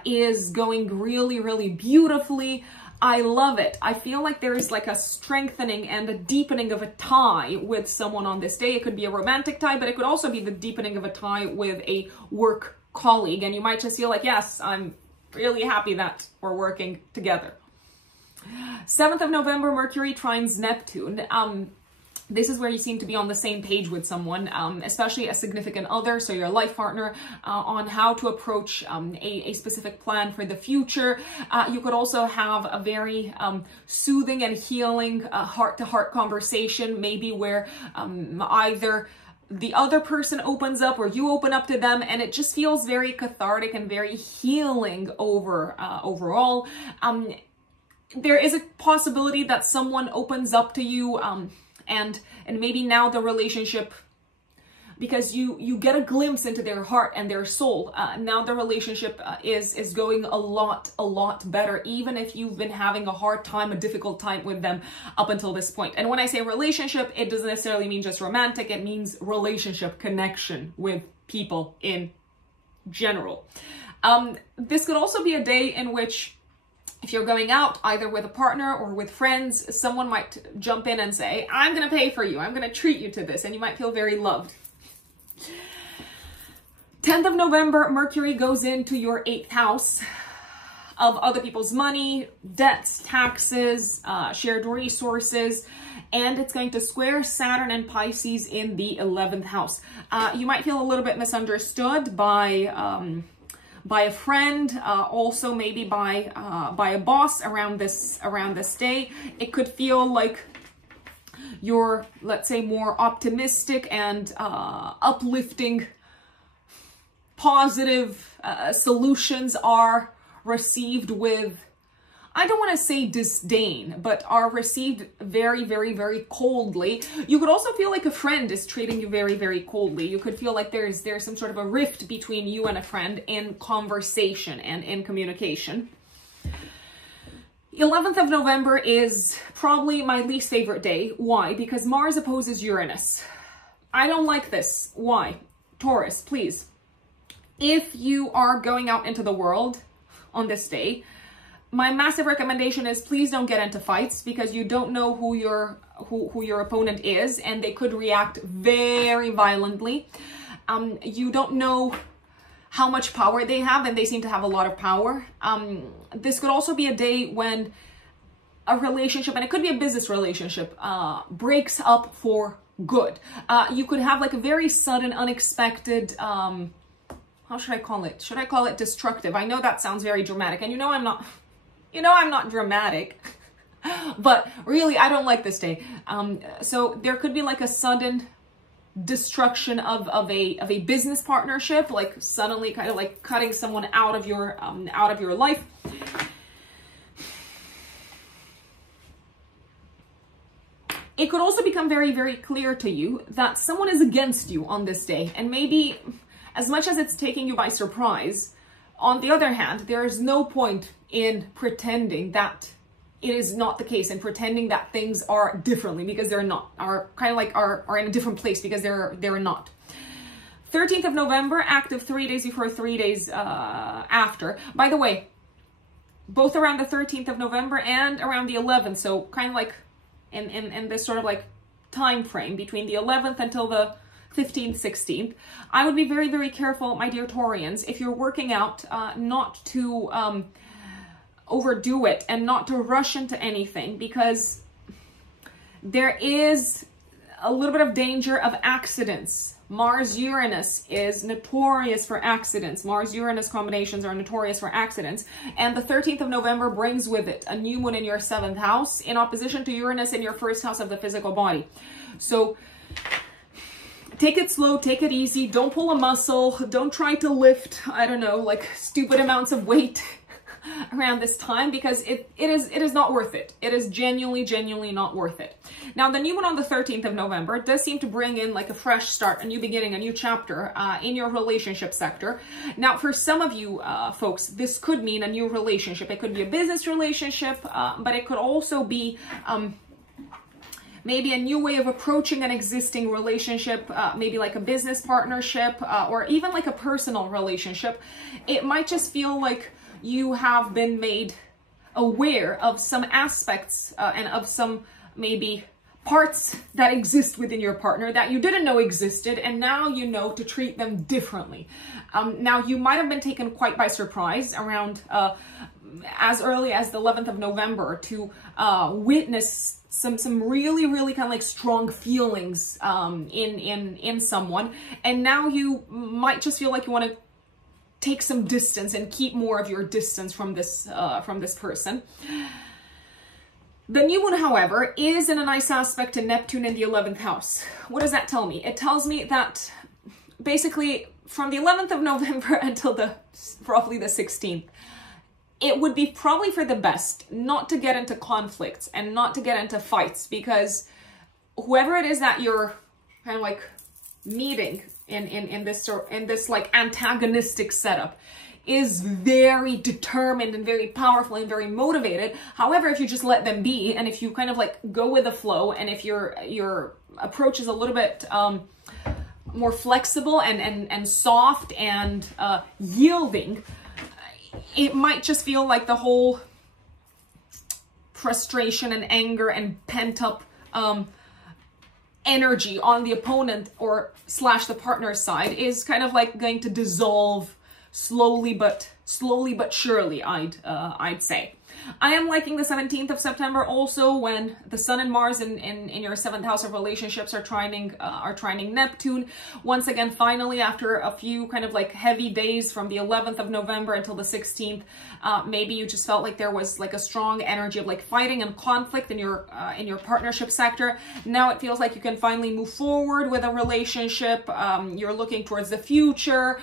is going really, really beautifully. I love it. I feel like there is like a strengthening and a deepening of a tie with someone on this day. It could be a romantic tie, but it could also be the deepening of a tie with a work colleague, and you might just feel like, yes, I'm really happy that we're working together. 7th of November, Mercury trines Neptune. This is where you seem to be on the same page with someone, especially a significant other, so your life partner, on how to approach a specific plan for the future. You could also have a very soothing and healing heart-to-heart conversation, maybe where either the other person opens up or you open up to them, and it just feels very cathartic and very healing overall. There is a possibility that someone opens up to you, and maybe now the relationship, because you get a glimpse into their heart and their soul, now the relationship is going a lot better, even if you've been having a hard time, a difficult time with them up until this point. And when I say relationship, it doesn't necessarily mean just romantic, it means relationship, connection with people in general. This could also be a day in which, if you're going out either with a partner or with friends, someone might jump in and say, I'm going to pay for you, I'm going to treat you to this, and you might feel very loved. 10th of November, Mercury goes into your 8th house of other people's money, debts, taxes, shared resources, and it's going to square Saturn and Pisces in the 11th house. You might feel a little bit misunderstood by a friend, also maybe by a boss around this day. It could feel like your, let's say, more optimistic and uplifting, positive solutions are received with, I don't want to say disdain, but are received very, very, very coldly. You could also feel like a friend is treating you very, very coldly. You could feel like there's some sort of a rift between you and a friend in conversation and in communication. 11th of November is probably my least favorite day. Why? Because Mars opposes Uranus. I don't like this. Why? Taurus, please. If you are going out into the world on this day, my massive recommendation is please don't get into fights, because you don't know who your opponent is, and they could react very violently. You don't know how much power they have, and they seem to have a lot of power. This could also be a day when a relationship, and it could be a business relationship, breaks up for good. You could have like a very sudden, unexpected, how should I call it? Should I call it destructive? I know that sounds very dramatic, and I'm not dramatic, but really I don't like this day. So there could be like a sudden destruction of a business partnership, like suddenly kind of like cutting someone out of your life. It could also become very, very clear to you that someone is against you on this day, and maybe as much as it's taking you by surprise, on the other hand, there is no point in pretending that it is not the case and pretending that things are differently, because they're not, are in a different place because they're not. 13th of November, active 3 days before, 3 days after. By the way, both around the 13th of November and around the 11th, so kind of like in this sort of like time frame between the 11th until the 15th, 16th, I would be very, very careful, my dear Taurians, if you're working out, not to overdo it and not to rush into anything, because there is a little bit of danger of accidents. Mars-Uranus is notorious for accidents. Mars-Uranus combinations are notorious for accidents. And the 13th of November brings with it a new moon in your 7th house in opposition to Uranus in your 1st house of the physical body. So take it slow, take it easy, don't pull a muscle, don't try to lift, I don't know, like stupid amounts of weight around this time, because it is not worth it. It is genuinely not worth it. Now, the new moon on the 13th of November does seem to bring in like a fresh start, a new beginning, a new chapter in your relationship sector. Now, for some of you folks, this could mean a new relationship. It could be a business relationship, but it could also be maybe a new way of approaching an existing relationship, maybe like a business partnership, or even like a personal relationship. It might just feel like you have been made aware of some aspects and of some maybe parts that exist within your partner that you didn't know existed, and now you know to treat them differently. Now, you might have been taken quite by surprise around as early as the 11th of November to witness some really kind of like strong feelings in someone, and now you might just feel like you want to take some distance and keep more of your distance from this person. The new moon, however, is in a nice aspect to Neptune in the 11th house. What does that tell me? It tells me that basically from the 11th of November until roughly the 16th, it would be probably for the best not to get into conflicts and not to get into fights, because whoever it is that you're kind of like meeting in this like antagonistic setup is very determined and very powerful and very motivated. However, if you just let them be, and if you kind of like go with the flow, and if your approach is a little bit more flexible and soft and yielding, it might just feel like the whole frustration and anger and pent-up energy on the opponent or / the partner's side is kind of like going to dissolve slowly but surely, I'd say. I am liking the 17th of September also, when the Sun and Mars in your 7th house of relationships are trining Neptune. Once again, finally, after a few kind of like heavy days from the 11th of November until the 16th, maybe you just felt like there was like a strong energy of like fighting and conflict in your partnership sector. Now it feels like you can finally move forward with a relationship. You're looking towards the future.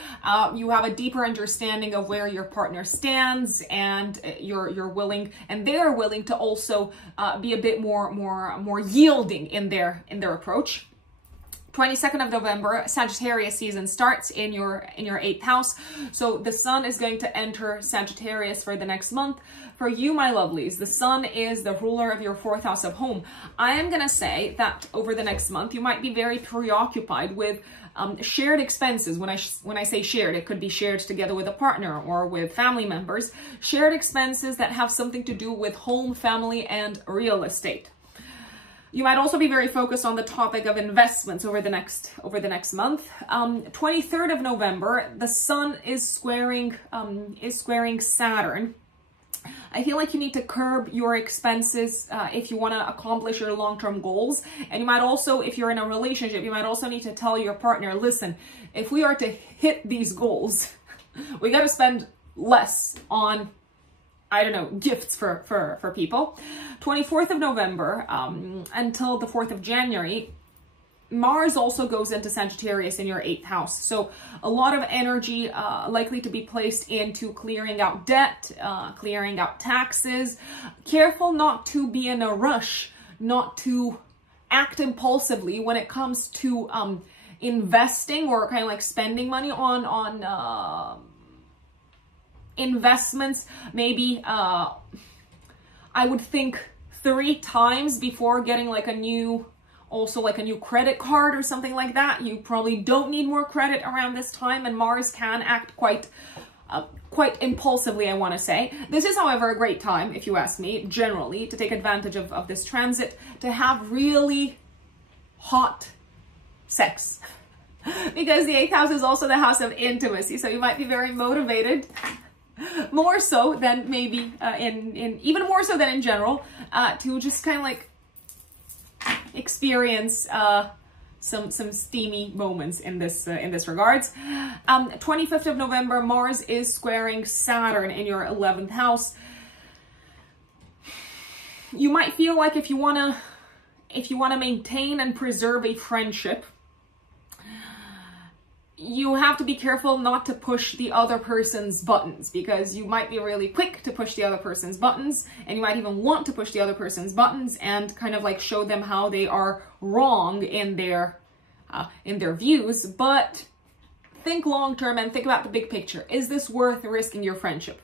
You have a deeper understanding of where your partner stands, and you're willing, and they're willing to also be a bit more yielding in their approach. 22nd of November, Sagittarius season starts in your 8th house. So the Sun is going to enter Sagittarius for the next month. For you, my lovelies, the Sun is the ruler of your 4th house of home. I am going to say that over the next month, you might be very preoccupied with shared expenses. When I say shared, it could be shared together with a partner or with family members. Shared expenses that have something to do with home, family, and real estate. You might also be very focused on the topic of investments over the next month. 23rd of November, the Sun is squaring Saturn. I feel like you need to curb your expenses if you want to accomplish your long-term goals. And you might also, if you're in a relationship, you might also need to tell your partner, listen, if we are to hit these goals, we got to spend less on, I don't know, gifts for people. 24th of November until the 4th of January, Mars also goes into Sagittarius in your 8th house. So a lot of energy likely to be placed into clearing out debt, clearing out taxes. Careful not to be in a rush, not to act impulsively when it comes to investing or kind of like spending money on investments. Maybe I would think 3 times before getting like a new credit card or something like that. You probably don't need more credit around this time, and Mars can act quite impulsively, I want to say. This is, however, a great time, if you ask me, generally, to take advantage of this transit, to have really hot sex. Because the 8th house is also the house of intimacy, so you might be very motivated, more so than maybe even more so than in general, to just kind of like experience some steamy moments in this regards. 25th of November, Mars is squaring Saturn in your 11th house. You might feel like if you want to maintain and preserve a friendship, you have to be careful not to push the other person's buttons, because you might be really quick to push the other person's buttons, and you might even want to push the other person's buttons and kind of like show them how they are wrong in their views. But think long term and think about the big picture. Is this worth risking your friendship?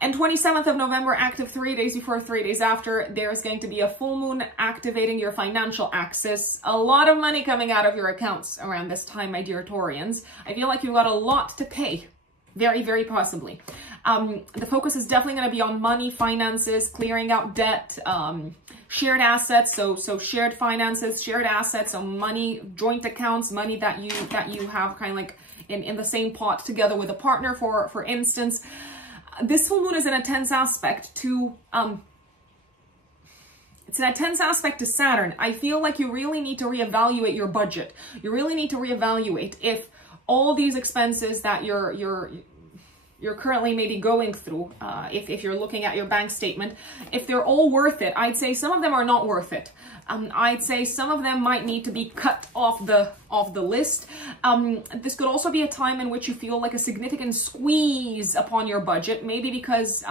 And 27th of November, active 3 days before, 3 days after, there is going to be a full moon activating your financial axis. A lot of money coming out of your accounts around this time, my dear Taurians. I feel like you've got a lot to pay Very, very possibly. The focus is definitely going to be on money, finances, clearing out debt, shared assets. So shared finances, shared assets, so money, joint accounts, money that you have kind of like in the same pot together with a partner, for instance. This full moon is in a tense aspect to, it's in a tense aspect to Saturn. I feel like you really need to reevaluate your budget. You really need to reevaluate if all these expenses that you're currently maybe going through, if you're looking at your bank statement, if they're all worth it. I'd say some of them are not worth it. I'd say some of them might need to be cut off the list. This could also be a time in which you feel like a significant squeeze upon your budget, maybe because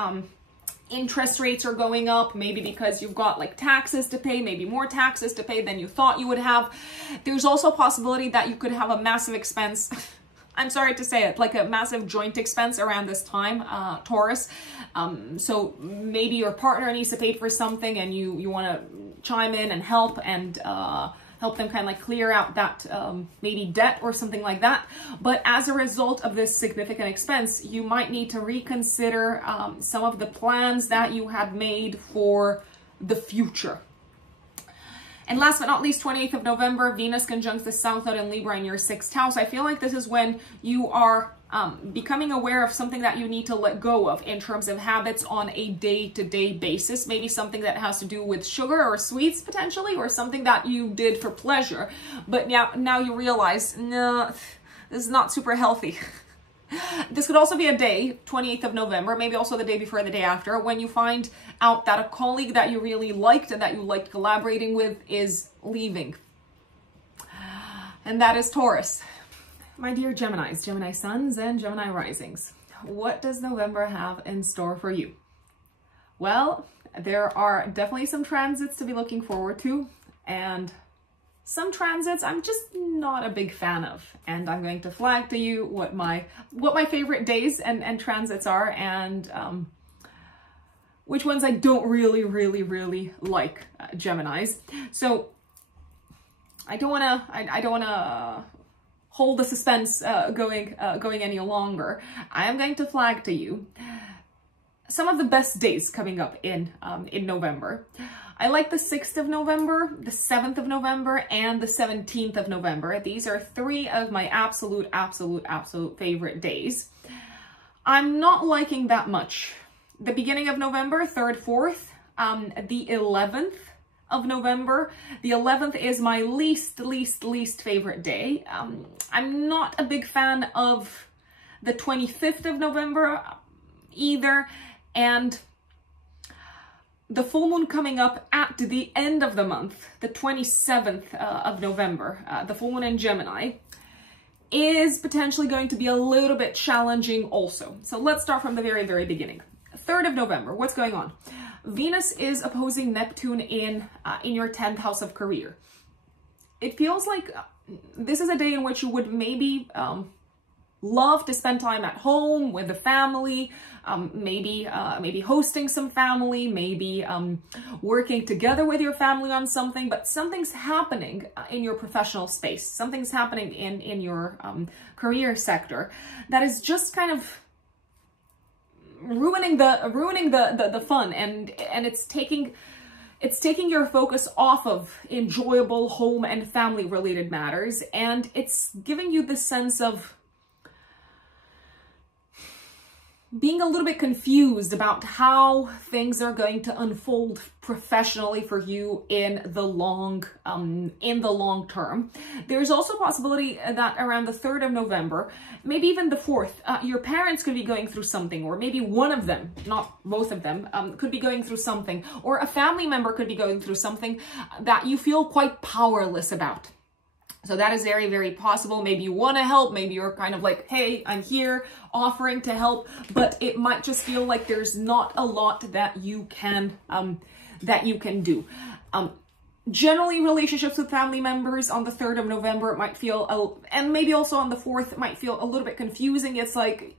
interest rates are going up, maybe because you've got like taxes to pay, maybe more taxes to pay than you thought you would have. There's also a possibility that you could have a massive expense. I'm sorry to say it, like a massive joint expense around this time, Taurus. So maybe your partner needs to pay for something and you want to chime in and help them kind of like clear out that maybe debt or something like that. But as a result of this significant expense, you might need to reconsider some of the plans that you had made for the future. And last but not least, 28th of November, Venus conjuncts the South Node in Libra in your 6th house. I feel like this is when you are becoming aware of something that you need to let go of in terms of habits on a day-to-day basis. Maybe something that has to do with sugar or sweets potentially, or something that you did for pleasure. But now you realize, no, this is not super healthy. This could also be a day, 28th of November, maybe also the day before, the day after, when you find out that a colleague that you really liked and that you liked collaborating with is leaving. And that is Taurus. My dear Geminis, Gemini suns and Gemini risings, what does November have in store for you? Well, there are definitely some transits to be looking forward to, and some transits I'm just not a big fan of, and I'm going to flag to you what my favorite days and transits are, and which ones I don't really like, Geminis. So I don't wanna hold the suspense going any longer. I am going to flag to you some of the best days coming up in November. I like the 6th of November, the 7th of November, and the 17th of November. These are three of my absolute favorite days. I'm not liking that much the beginning of November, 3rd, 4th, the 11th of November. The 11th is my least favorite day. I'm not a big fan of the 25th of November either, and the full moon coming up at the end of the month, the 27th of November, the full moon in Gemini, is potentially going to be a little bit challenging also. So let's start from the very beginning. 3rd of November, what's going on? Venus is opposing Neptune in your 10th house of career. It feels like this is a day in which you would maybe love to spend time at home with the family, maybe hosting some family, maybe working together with your family on something, but something's happening in your professional space. Something's happening in your career sector that is just kind of ruining the fun, and it's taking your focus off of enjoyable home and family related matters, and it's giving you the sense of being a little bit confused about how things are going to unfold professionally for you in the long term. There's also a possibility that around the 3rd of November, maybe even the 4th, your parents could be going through something, or maybe one of them, not both of them, could be going through something, or a family member could be going through something that you feel quite powerless about. So that is very possible. Maybe you want to help. Maybe you're kind of like, hey, I'm here offering to help, but it might just feel like there's not a lot that you can do. Generally, relationships with family members on the 3rd of November might feel, and maybe also on the 4th, might feel a little bit confusing. It's like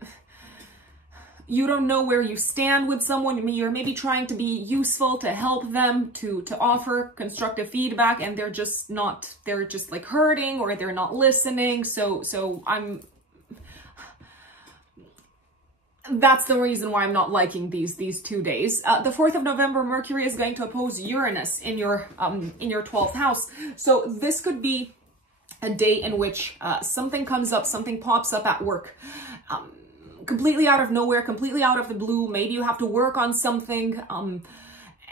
you don't know where you stand with someone. You're maybe trying to be useful to help them, to offer constructive feedback, and they're just like hurting, or they're not listening. So that's the reason why I'm not liking these 2 days. The 4th of November, Mercury is going to oppose Uranus in your 12th house. So this could be a day in which something comes up, something pops up at work. Completely out of nowhere, completely out of the blue. Maybe you have to work on something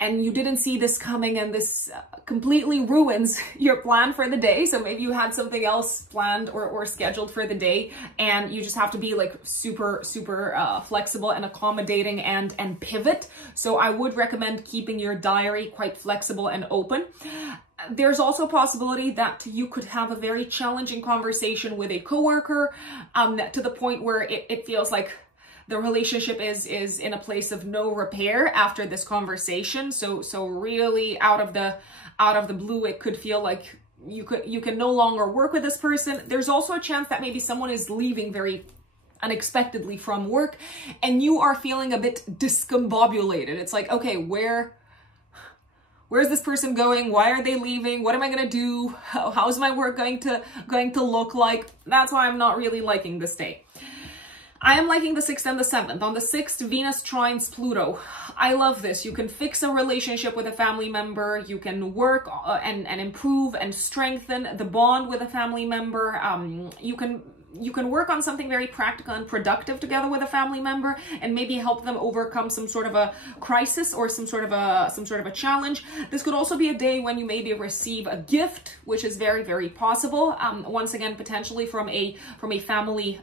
and you didn't see this coming, and this completely ruins your plan for the day. So maybe you had something else planned or scheduled for the day, and you just have to be like super flexible and accommodating and pivot. So I would recommend keeping your diary quite flexible and open. There's also a possibility that you could have a very challenging conversation with a coworker to the point where it feels like the relationship is in a place of no repair after this conversation. So really out of the blue, it could feel like you can no longer work with this person. There's also a chance that maybe someone is leaving very unexpectedly from work and you are feeling a bit discombobulated. It's like, okay, where's this person going? Why are they leaving? What am I going to do? How's my work going to look like? That's why I'm not really liking this day. I am liking the 6th and the 7th. On the 6th, Venus trines Pluto. I love this. You can fix a relationship with a family member. You can work and improve and strengthen the bond with a family member. You can work on something very practical and productive together with a family member and maybe help them overcome some sort of a crisis or some sort of a challenge. This could also be a day when you maybe receive a gift, which is very possible. Once again, potentially from a family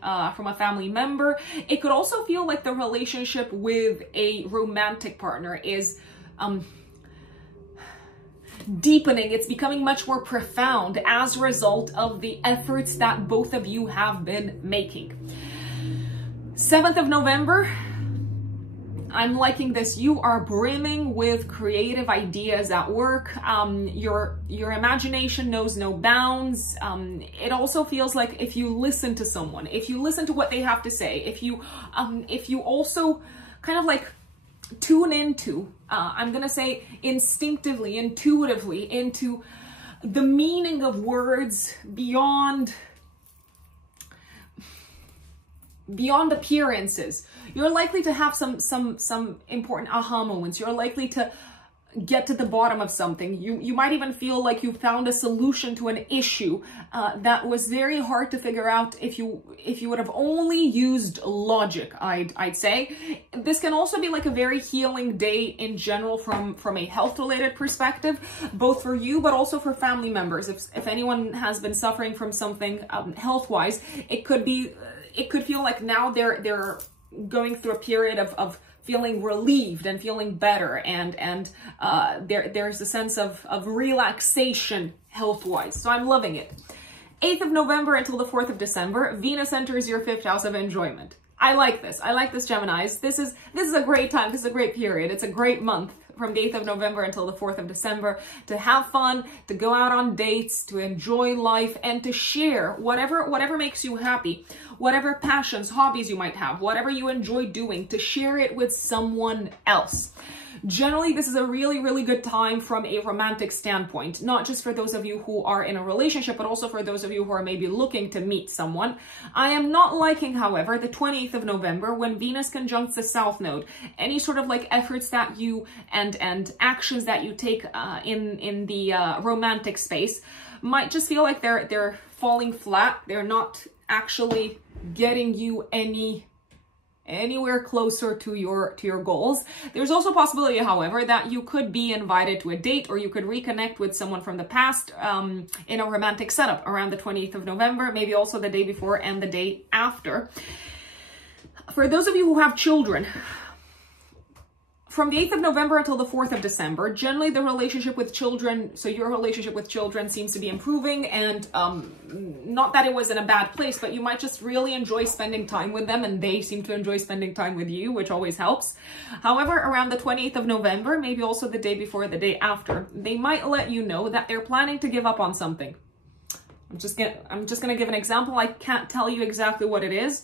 member. It could also feel like the relationship with a romantic partner is deepening. It's becoming much more profound as a result of the efforts that both of you have been making. 7th of November, I'm liking this. You are brimming with creative ideas at work. Your imagination knows no bounds. It also feels like if you listen to someone, if you listen to what they have to say, if you also kind of like tune into, I'm gonna say instinctively, intuitively, into the meaning of words beyond appearances, you're likely to have some important aha moments. You're likely to get to the bottom of something. You might even feel like you found a solution to an issue that was very hard to figure out if you would have only used logic, I'd say. This can also be like a very healing day in general from a health-related perspective, both for you but also for family members. If anyone has been suffering from something health-wise, it could feel like now they're going through a period of feeling relieved and feeling better, and there's a sense of relaxation health-wise. So I'm loving it. 8th of November until the 4th of December, Venus enters your 5th house of enjoyment. I like this. I like this, Geminis. This is a great time. This is a great period. It's a great month from the 8th of November until the 4th of December to have fun, to go out on dates, to enjoy life, and to share whatever makes you happy, whatever passions, hobbies you might have, whatever you enjoy doing, to share it with someone else. Generally, this is a really good time from a romantic standpoint, not just for those of you who are in a relationship, but also for those of you who are maybe looking to meet someone. I am not liking, however, the 28th of November when Venus conjuncts the South Node. Any sort of like efforts that you and actions that you take in the romantic space might just feel like they're falling flat. They're not actually getting you anywhere closer to your goals. There's also a possibility, however, that you could be invited to a date, or you could reconnect with someone from the past in a romantic setup around the 28th of November, maybe also the day before and the day after. For those of you who have children, from the 8th of November until the 4th of December, generally the relationship with children, so your relationship with children seems to be improving, and not that it was in a bad place, but you might just really enjoy spending time with them, and they seem to enjoy spending time with you, which always helps. However, around the 28th of November, maybe also the day before, the day after, they might let you know that they're planning to give up on something. I'm just gonna give an example. I can't tell you exactly what it is,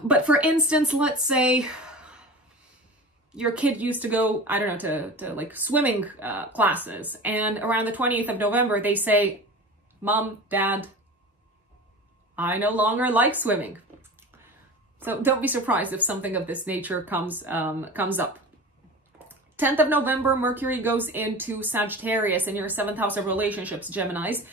but for instance, let's say your kid used to go, I don't know, to like swimming classes. And around the 20th of November, they say, Mom, Dad, I no longer like swimming. So don't be surprised if something of this nature comes up. 10th of November, Mercury goes into Sagittarius in your 7th house of relationships, Geminis,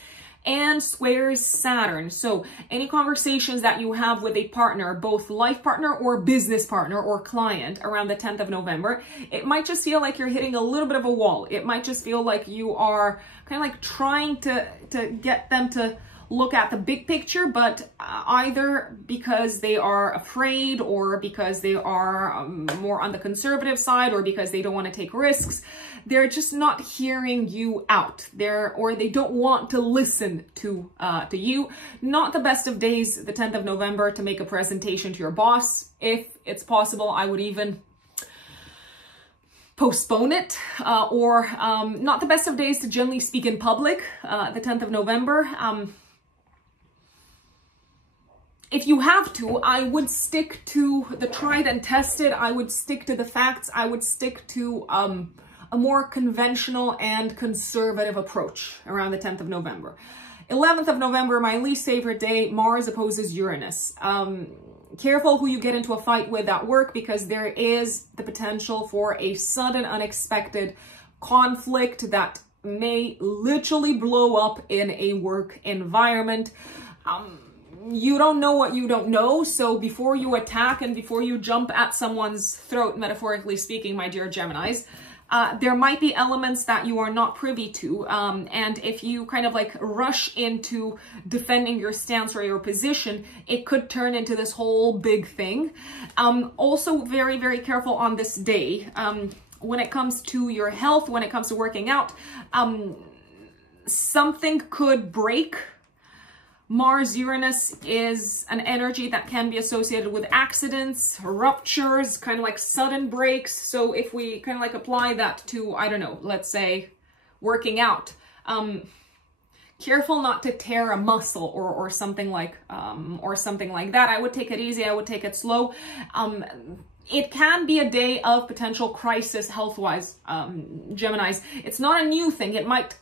and squares Saturn. So any conversations that you have with a partner, both life partner or business partner or client around the 10th of November, it might just feel like you're hitting a little bit of a wall. It might just feel like you are kind of like trying to get them to look at the big picture, but either because they are afraid or because they are more on the conservative side or because they don't want to take risks, they're just not hearing you out there, or they don't want to listen to you. Not the best of days, the 10th of November, to make a presentation to your boss. If it's possible, I would even postpone it, or not the best of days to generally speak in public, the 10th of November. If you have to, I would stick to the tried and tested. I would stick to the facts. I would stick to a more conventional and conservative approach around the 10th of November. 11th of November, my least favorite day, Mars opposes Uranus. Careful who you get into a fight with at work, because there is the potential for a sudden, unexpected conflict that may literally blow up in a work environment. You don't know what you don't know, so before you attack and before you jump at someone's throat, metaphorically speaking, my dear Geminis, there might be elements that you are not privy to, and if you kind of like rush into defending your stance or your position, it could turn into this whole big thing. Also very, very careful on this day. When it comes to your health, when it comes to working out, something could break. Mars-Uranus is an energy that can be associated with accidents, ruptures, kind of like sudden breaks. So if we kind of like apply that to, I don't know, let's say working out, careful not to tear a muscle or something like that. I would take it easy. I would take it slow. It can be a day of potential crisis health-wise, Geminis. It's not a new thing. It might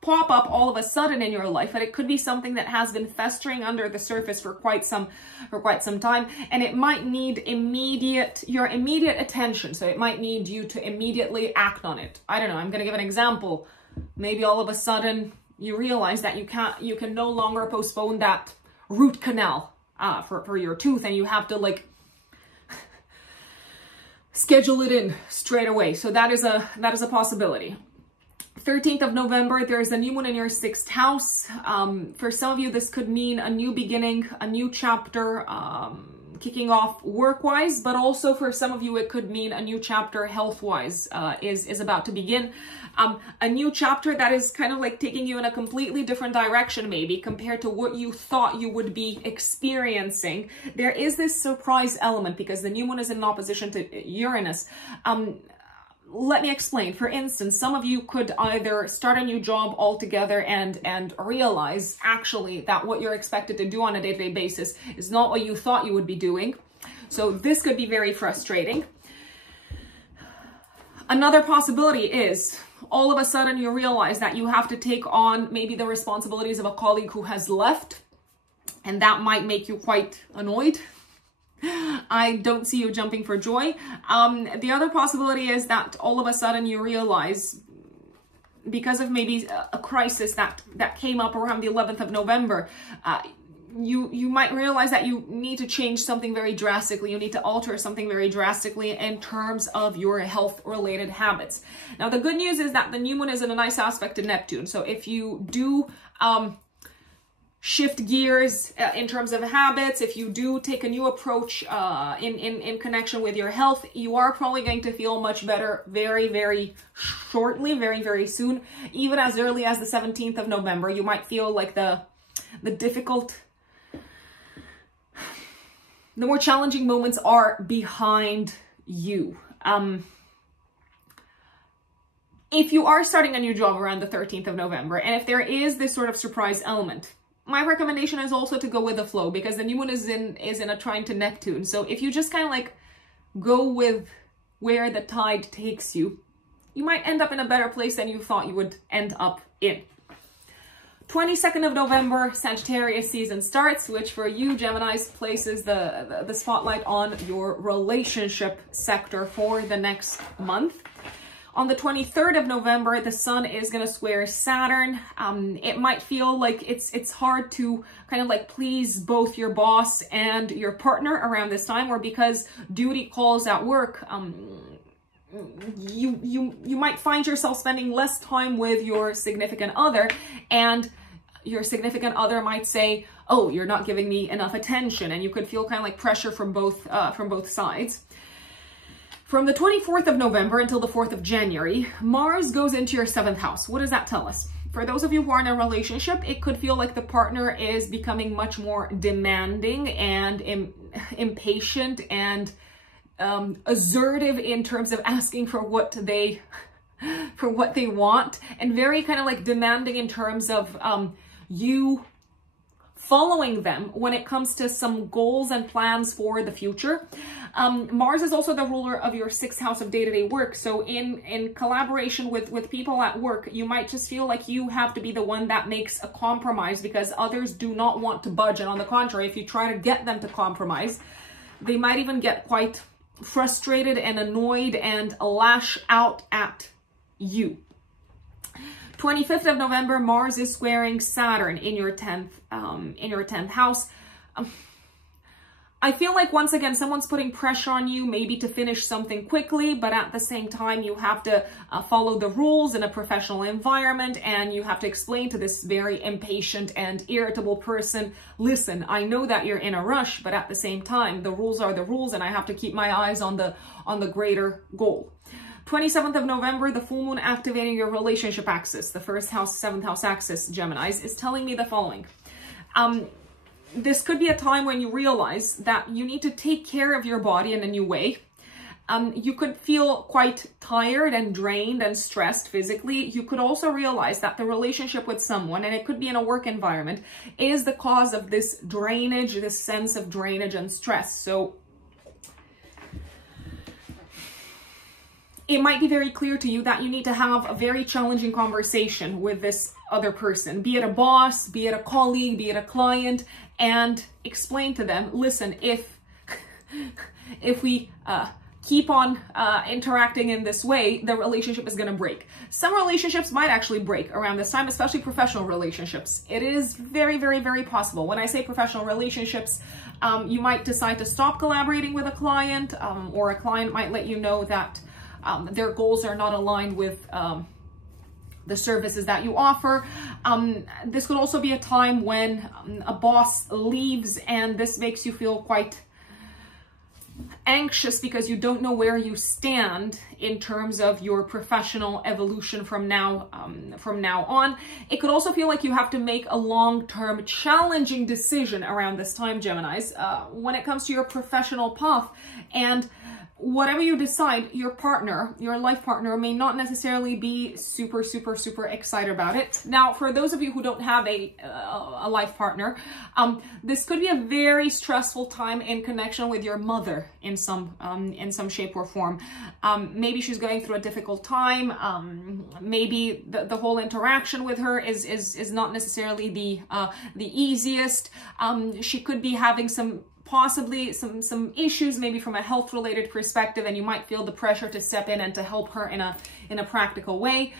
pop up all of a sudden in your life, but it could be something that has been festering under the surface for quite some time, and it might need your immediate attention. So it might need you to immediately act on it. I don't know, I'm going to give an example. Maybe all of a sudden you realize that you can no longer postpone that root canal for your tooth, and you have to like schedule it in straight away. So that is a possibility. 13th of November, there's a new moon in your 6th house. For some of you, this could mean a new beginning, a new chapter, kicking off work-wise, but also for some of you, it could mean a new chapter health-wise is about to begin. A new chapter that is kind of like taking you in a completely different direction, maybe, compared to what you thought you would be experiencing. There is this surprise element because the new moon is in opposition to Uranus. Let me explain. For instance, some of you could either start a new job altogether and realize actually that what you're expected to do on a day-to-day basis is not what you thought you would be doing. So this could be very frustrating. Another possibility is all of a sudden you realize that you have to take on maybe the responsibilities of a colleague who has left, and that might make you quite annoyed. I don't see you jumping for joy. The other possibility is that all of a sudden you realize, because of maybe a crisis that came up around the 11th of November, you might realize that you need to change something very drastically. You need to alter something very drastically in terms of your health-related habits. Now, the good news is that the new moon is in a nice aspect to Neptune. So if you do shift gears in terms of habits, if you do take a new approach in connection with your health, you are probably going to feel much better very, very shortly, very, very soon. Even as early as the 17th of November, you might feel like the more challenging moments are behind you. If you are starting a new job around the 13th of November, and if there is this sort of surprise element, my recommendation is also to go with the flow, because the new moon is in a trine to Neptune. So if you just kind of like go with where the tide takes you, you might end up in a better place than you thought you would end up in. 22nd of November, Sagittarius season starts, which for you, Geminis, places the spotlight on your relationship sector for the next month. On the 23rd of November, the sun is going to square Saturn. It might feel like it's hard to kind of like please both your boss and your partner around this time, or because duty calls at work, you might find yourself spending less time with your significant other, and your significant other might say, oh, you're not giving me enough attention, and you could feel kind of like pressure from both sides. From the 24th of November until the 4th of January, Mars goes into your 7th house. What does that tell us? For those of you who are in a relationship, it could feel like the partner is becoming much more demanding and impatient and assertive in terms of asking for what they want, and very kind of like demanding in terms of you following them when it comes to some goals and plans for the future. Mars is also the ruler of your 6th house of day-to-day work. So in collaboration with people at work, you might just feel like you have to be the one that makes a compromise because others do not want to budge. And on the contrary, if you try to get them to compromise, they might even get quite frustrated and annoyed and lash out at you. 25th of November, Mars is squaring Saturn in your 10th house. I feel like once again, someone's putting pressure on you, maybe to finish something quickly, but at the same time, you have to follow the rules in a professional environment, and you have to explain to this very impatient and irritable person, listen, I know that you're in a rush, but at the same time, the rules are the rules, and I have to keep my eyes on the greater goal. 27th of November, the full moon activating your relationship axis, the 1st house, 7th house axis, Geminis, is telling me the following. This could be a time when you realize that you need to take care of your body in a new way. You could feel quite tired and drained and stressed physically. You could also realize that the relationship with someone, and it could be in a work environment, is the cause of this drainage, this sense of drainage and stress. So it might be very clear to you that you need to have a very challenging conversation with this other person, be it a boss, be it a colleague, be it a client, and explain to them, listen, if we keep on interacting in this way, the relationship is going to break. Some relationships might actually break around this time, especially professional relationships. It is very, very, very possible. When I say professional relationships, you might decide to stop collaborating with a client, or a client might let you know that their goals are not aligned with the services that you offer. This could also be a time when a boss leaves, and this makes you feel quite anxious because you don't know where you stand in terms of your professional evolution from now on. It could also feel like you have to make a long-term challenging decision around this time, Geminis, when it comes to your professional path. And whatever you decide, your partner, your life partner, may not necessarily be super, super, super excited about it. Now, for those of you who don't have a life partner, this could be a very stressful time in connection with your mother in some shape or form. Maybe she's going through a difficult time. Maybe the whole interaction with her is not necessarily the easiest. She could be having possibly some issues, maybe from a health related perspective, and you might feel the pressure to step in and to help her in a practical way.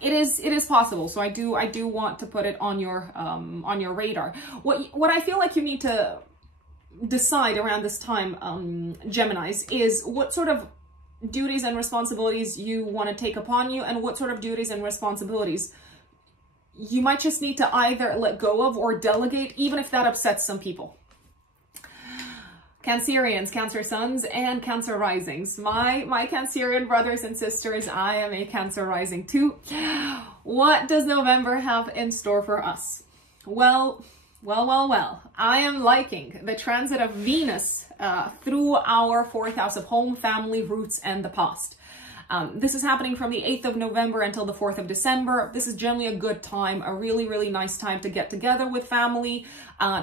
It is possible. So I do want to put it on your radar. What I feel like you need to decide around this time, Geminis, is what sort of duties and responsibilities you want to take upon you, and what sort of duties and responsibilities you might just need to either let go of or delegate, even if that upsets some people. Cancerians, Cancer Suns, and Cancer Risings. My Cancerian brothers and sisters, I am a Cancer Rising too. What does November have in store for us? Well, I am liking the transit of Venus through our 4th house of home, family, roots, and the past. This is happening from the 8th of November until the 4th of December. This is generally a good time, a really, really nice time to get together with family,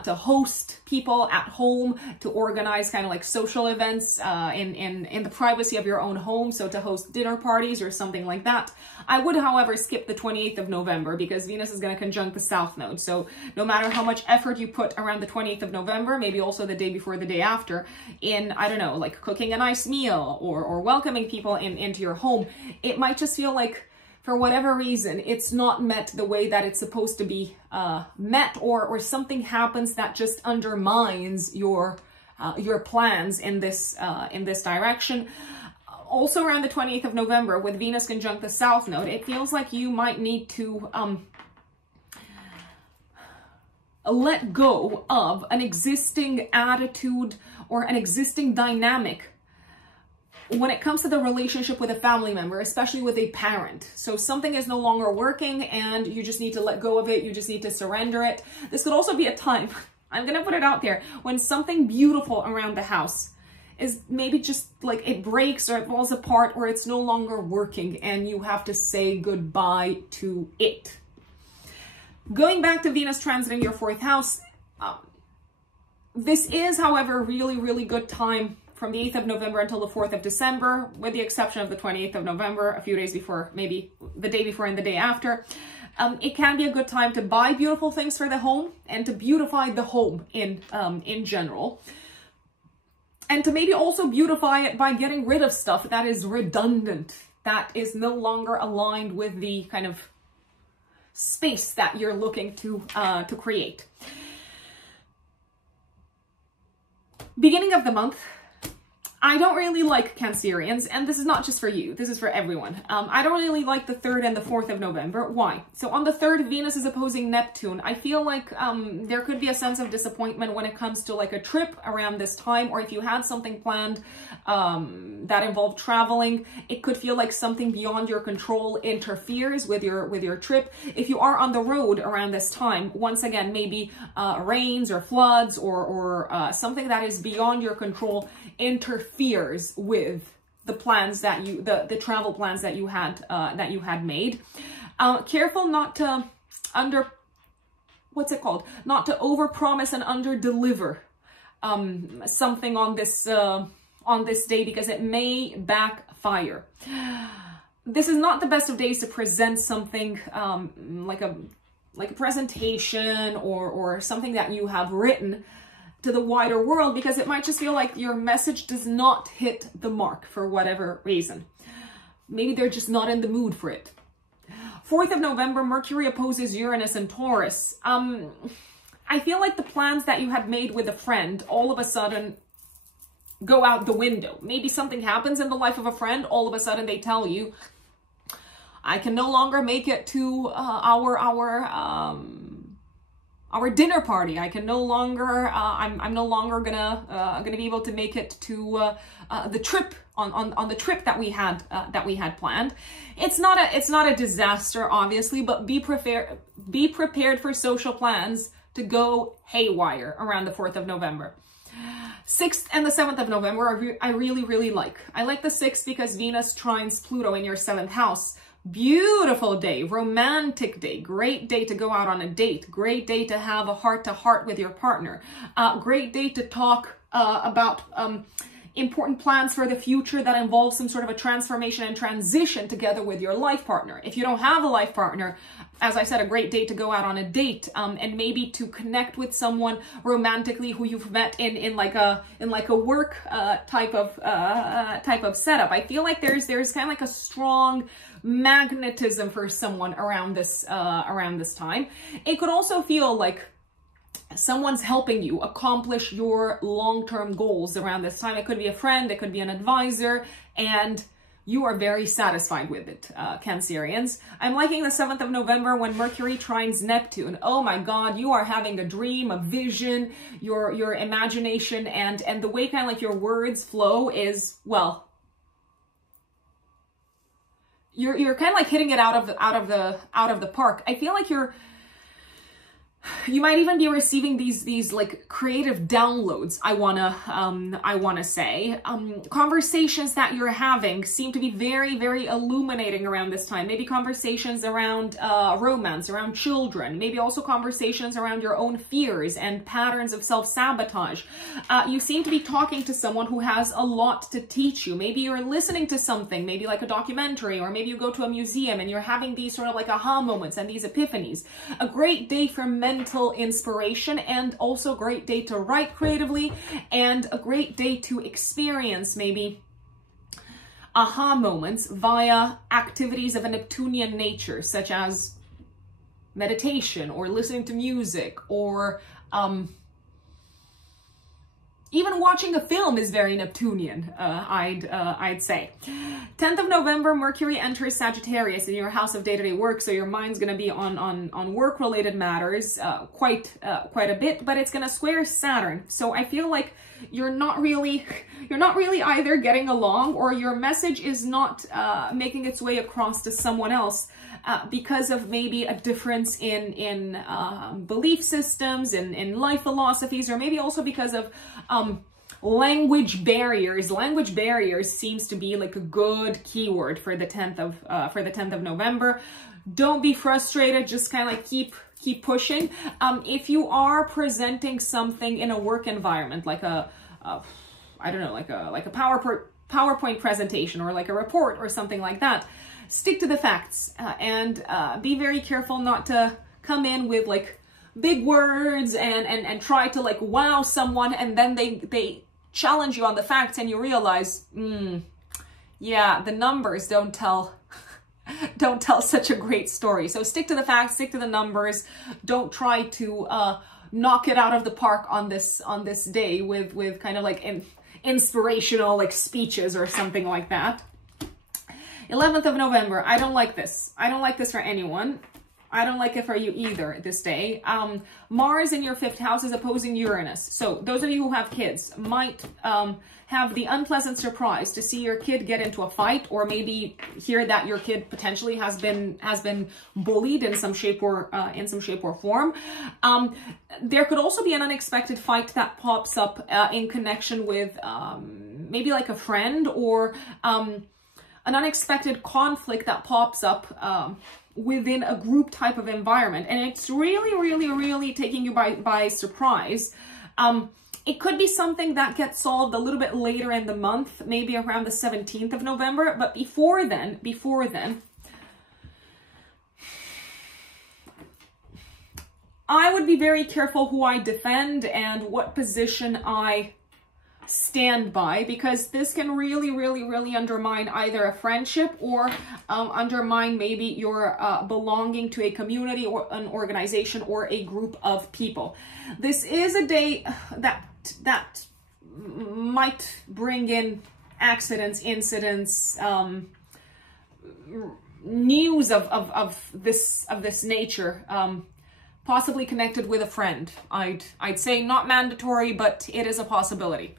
to host people at home, to organize kind of like social events in the privacy of your own home, so to host dinner parties or something like that. I would, however, skip the 28th of November because Venus is going to conjunct the South Node. So no matter how much effort you put around the 28th of November, maybe also the day before, the day after, in, I don't know, like cooking a nice meal or welcoming people into your home, it might just feel like, for whatever reason, it's not met the way that it's supposed to be met, or something happens that just undermines your plans in this direction. Also around the 28th of November, with Venus conjunct the South Node, it feels like you might need to let go of an existing attitude or an existing dynamic when it comes to the relationship with a family member, especially with a parent. So something is no longer working and you just need to let go of it. You just need to surrender it. This could also be a time, I'm going to put it out there, when something beautiful around the house is maybe just like it breaks or it falls apart or it's no longer working and you have to say goodbye to it. Going back to Venus transiting your 4th house, this is, however, really, really good time from the 8th of November until the 4th of December, with the exception of the 28th of November, a few days before, maybe the day before and the day after. It can be a good time to buy beautiful things for the home and to beautify the home in general. And to maybe also beautify it by getting rid of stuff that is redundant, that is no longer aligned with the kind of space that you're looking to create. Beginning of the month, I don't really like Cancerians, and this is not just for you, this is for everyone. I don't really like the 3rd and the 4th of November. Why? So on the 3rd, Venus is opposing Neptune. I feel like there could be a sense of disappointment when it comes to like a trip around this time, or if you had something planned that involved traveling, it could feel like something beyond your control interferes with your trip. If you are on the road around this time, once again, maybe rains or floods or something that is beyond your control interferes with the plans that the travel plans that you had made. Careful not to not to overpromise and underdeliver something on this day, because it may backfire. This is not the best of days to present something like a presentation or something that you have written to the wider world, because it might just feel like your message does not hit the mark for whatever reason. Maybe they're just not in the mood for it. 4th of November, Mercury opposes Uranus and Taurus. I feel like the plans that you had made with a friend all of a sudden go out the window. Maybe something happens in the life of a friend, all of a sudden they tell you, I can no longer make it to our dinner party. I can no longer, I'm no longer gonna be able to make it to the trip on the trip that we had planned. It's not a disaster, obviously, but be prepared for social plans to go haywire around the 4th of November. 6th and the 7th of November, I really, really like. I like the 6th because Venus trines Pluto in your 7th house. Beautiful day, romantic day, great day to go out on a date, great day to have a heart-to-heart with your partner, great day to talk about important plans for the future that involve some sort of a transformation and transition together with your life partner. If you don't have a life partner, as I said, a great day to go out on a date and maybe to connect with someone romantically who you've met in like a work type of setup. I feel like there's kind of like a strong magnetism for someone around this time. It could also feel like someone's helping you accomplish your long-term goals around this time. It could be a friend, it could be an advisor, and you are very satisfied with it, Cancerians. I'm liking the 7th of November when Mercury trines Neptune. Oh my God, you are having a dream, a vision, your imagination, and the way kind of like your words flow is, well, you're kind of like hitting it out of the park. I feel like You might even be receiving these like creative downloads, I wanna say. Conversations that you're having seem to be very, very illuminating around this time. Maybe conversations around romance, around children, maybe also conversations around your own fears and patterns of self-sabotage. You seem to be talking to someone who has a lot to teach you. Maybe you're listening to something, maybe like a documentary, or maybe you go to a museum and you're having these sort of like aha moments and these epiphanies. A great day for mental inspiration, and also a great day to write creatively, and a great day to experience maybe aha moments via activities of a Neptunian nature, such as meditation or listening to music, or even watching a film is very Neptunian, I'd say. 10th of November, Mercury enters Sagittarius in your house of day-to-day work, so your mind's going to be on work-related matters quite a bit, but it's going to square Saturn. So I feel like you're not really either getting along, or your message is not making its way across to someone else. Because of maybe a difference in belief systems, in life philosophies, or maybe also because of language barriers. Language barriers seems to be like a good keyword for the 10th of November. Don't be frustrated. Just kind of like keep pushing. If you are presenting something in a work environment, like I don't know, like a PowerPoint presentation, or like a report or something like that, stick to the facts, and be very careful not to come in with like big words and try to like wow someone, and then they challenge you on the facts and you realize, yeah, the numbers don't tell such a great story. So stick to the facts, stick to the numbers. Don't try to knock it out of the park on this day with kind of like inspirational like speeches or something like that. 11th of November, I don't like this. I don't like this for anyone. I don't like it for you either this day. Mars in your 5th house is opposing Uranus. So those of you who have kids might have the unpleasant surprise to see your kid get into a fight, or maybe hear that your kid potentially has been bullied in some shape or form. There could also be an unexpected fight that pops up in connection with maybe like a friend, or an unexpected conflict that pops up within a group type of environment, and it's really taking you by surprise. It could be something that gets solved a little bit later in the month, maybe around the 17th of November, but before then, I would be very careful who I defend and what position I stand by, because this can really undermine either a friendship, or undermine maybe your belonging to a community or an organization or a group of people. This is a day that might bring in accidents, incidents, news of this nature, possibly connected with a friend. I'd say not mandatory, but it is a possibility.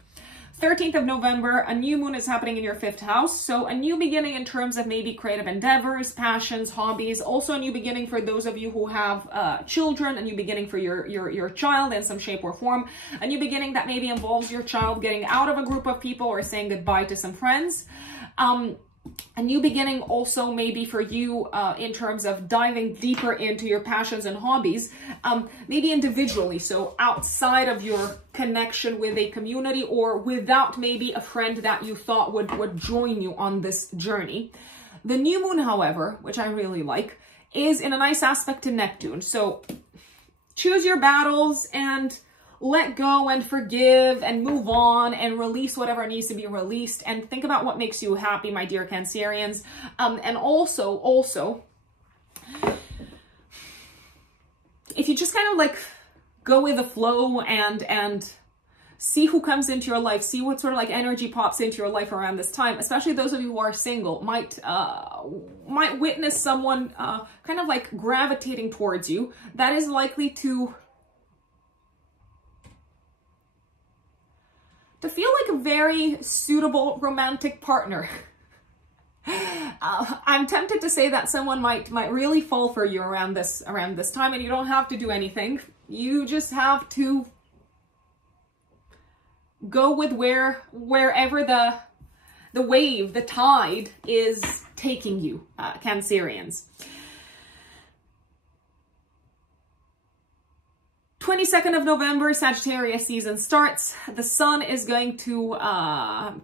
13th of November, a new moon is happening in your 5th house. So a new beginning in terms of maybe creative endeavors, passions, hobbies. Also a new beginning for those of you who have children, a new beginning for your child in some shape or form. A new beginning that maybe involves your child getting out of a group of people or saying goodbye to some friends. A new beginning also maybe for you in terms of diving deeper into your passions and hobbies, maybe individually, so outside of your connection with a community, or without maybe a friend that you thought would join you on this journey. The new moon, however, which I really like, is in a nice aspect to Neptune. So choose your battles and let go and forgive and move on and release whatever needs to be released, and think about what makes you happy, my dear Cancerians. And also, if you just kind of like go with the flow and see who comes into your life, see what sort of like energy pops into your life around this time, especially those of you who are single, might witness someone kind of like gravitating towards you that is likely to feel like a very suitable romantic partner. I'm tempted to say that someone might really fall for you around this time, and you don't have to do anything. You just have to go with wherever the wave, the tide is taking you, Cancerians. 22nd of November, Sagittarius season starts. The sun is going to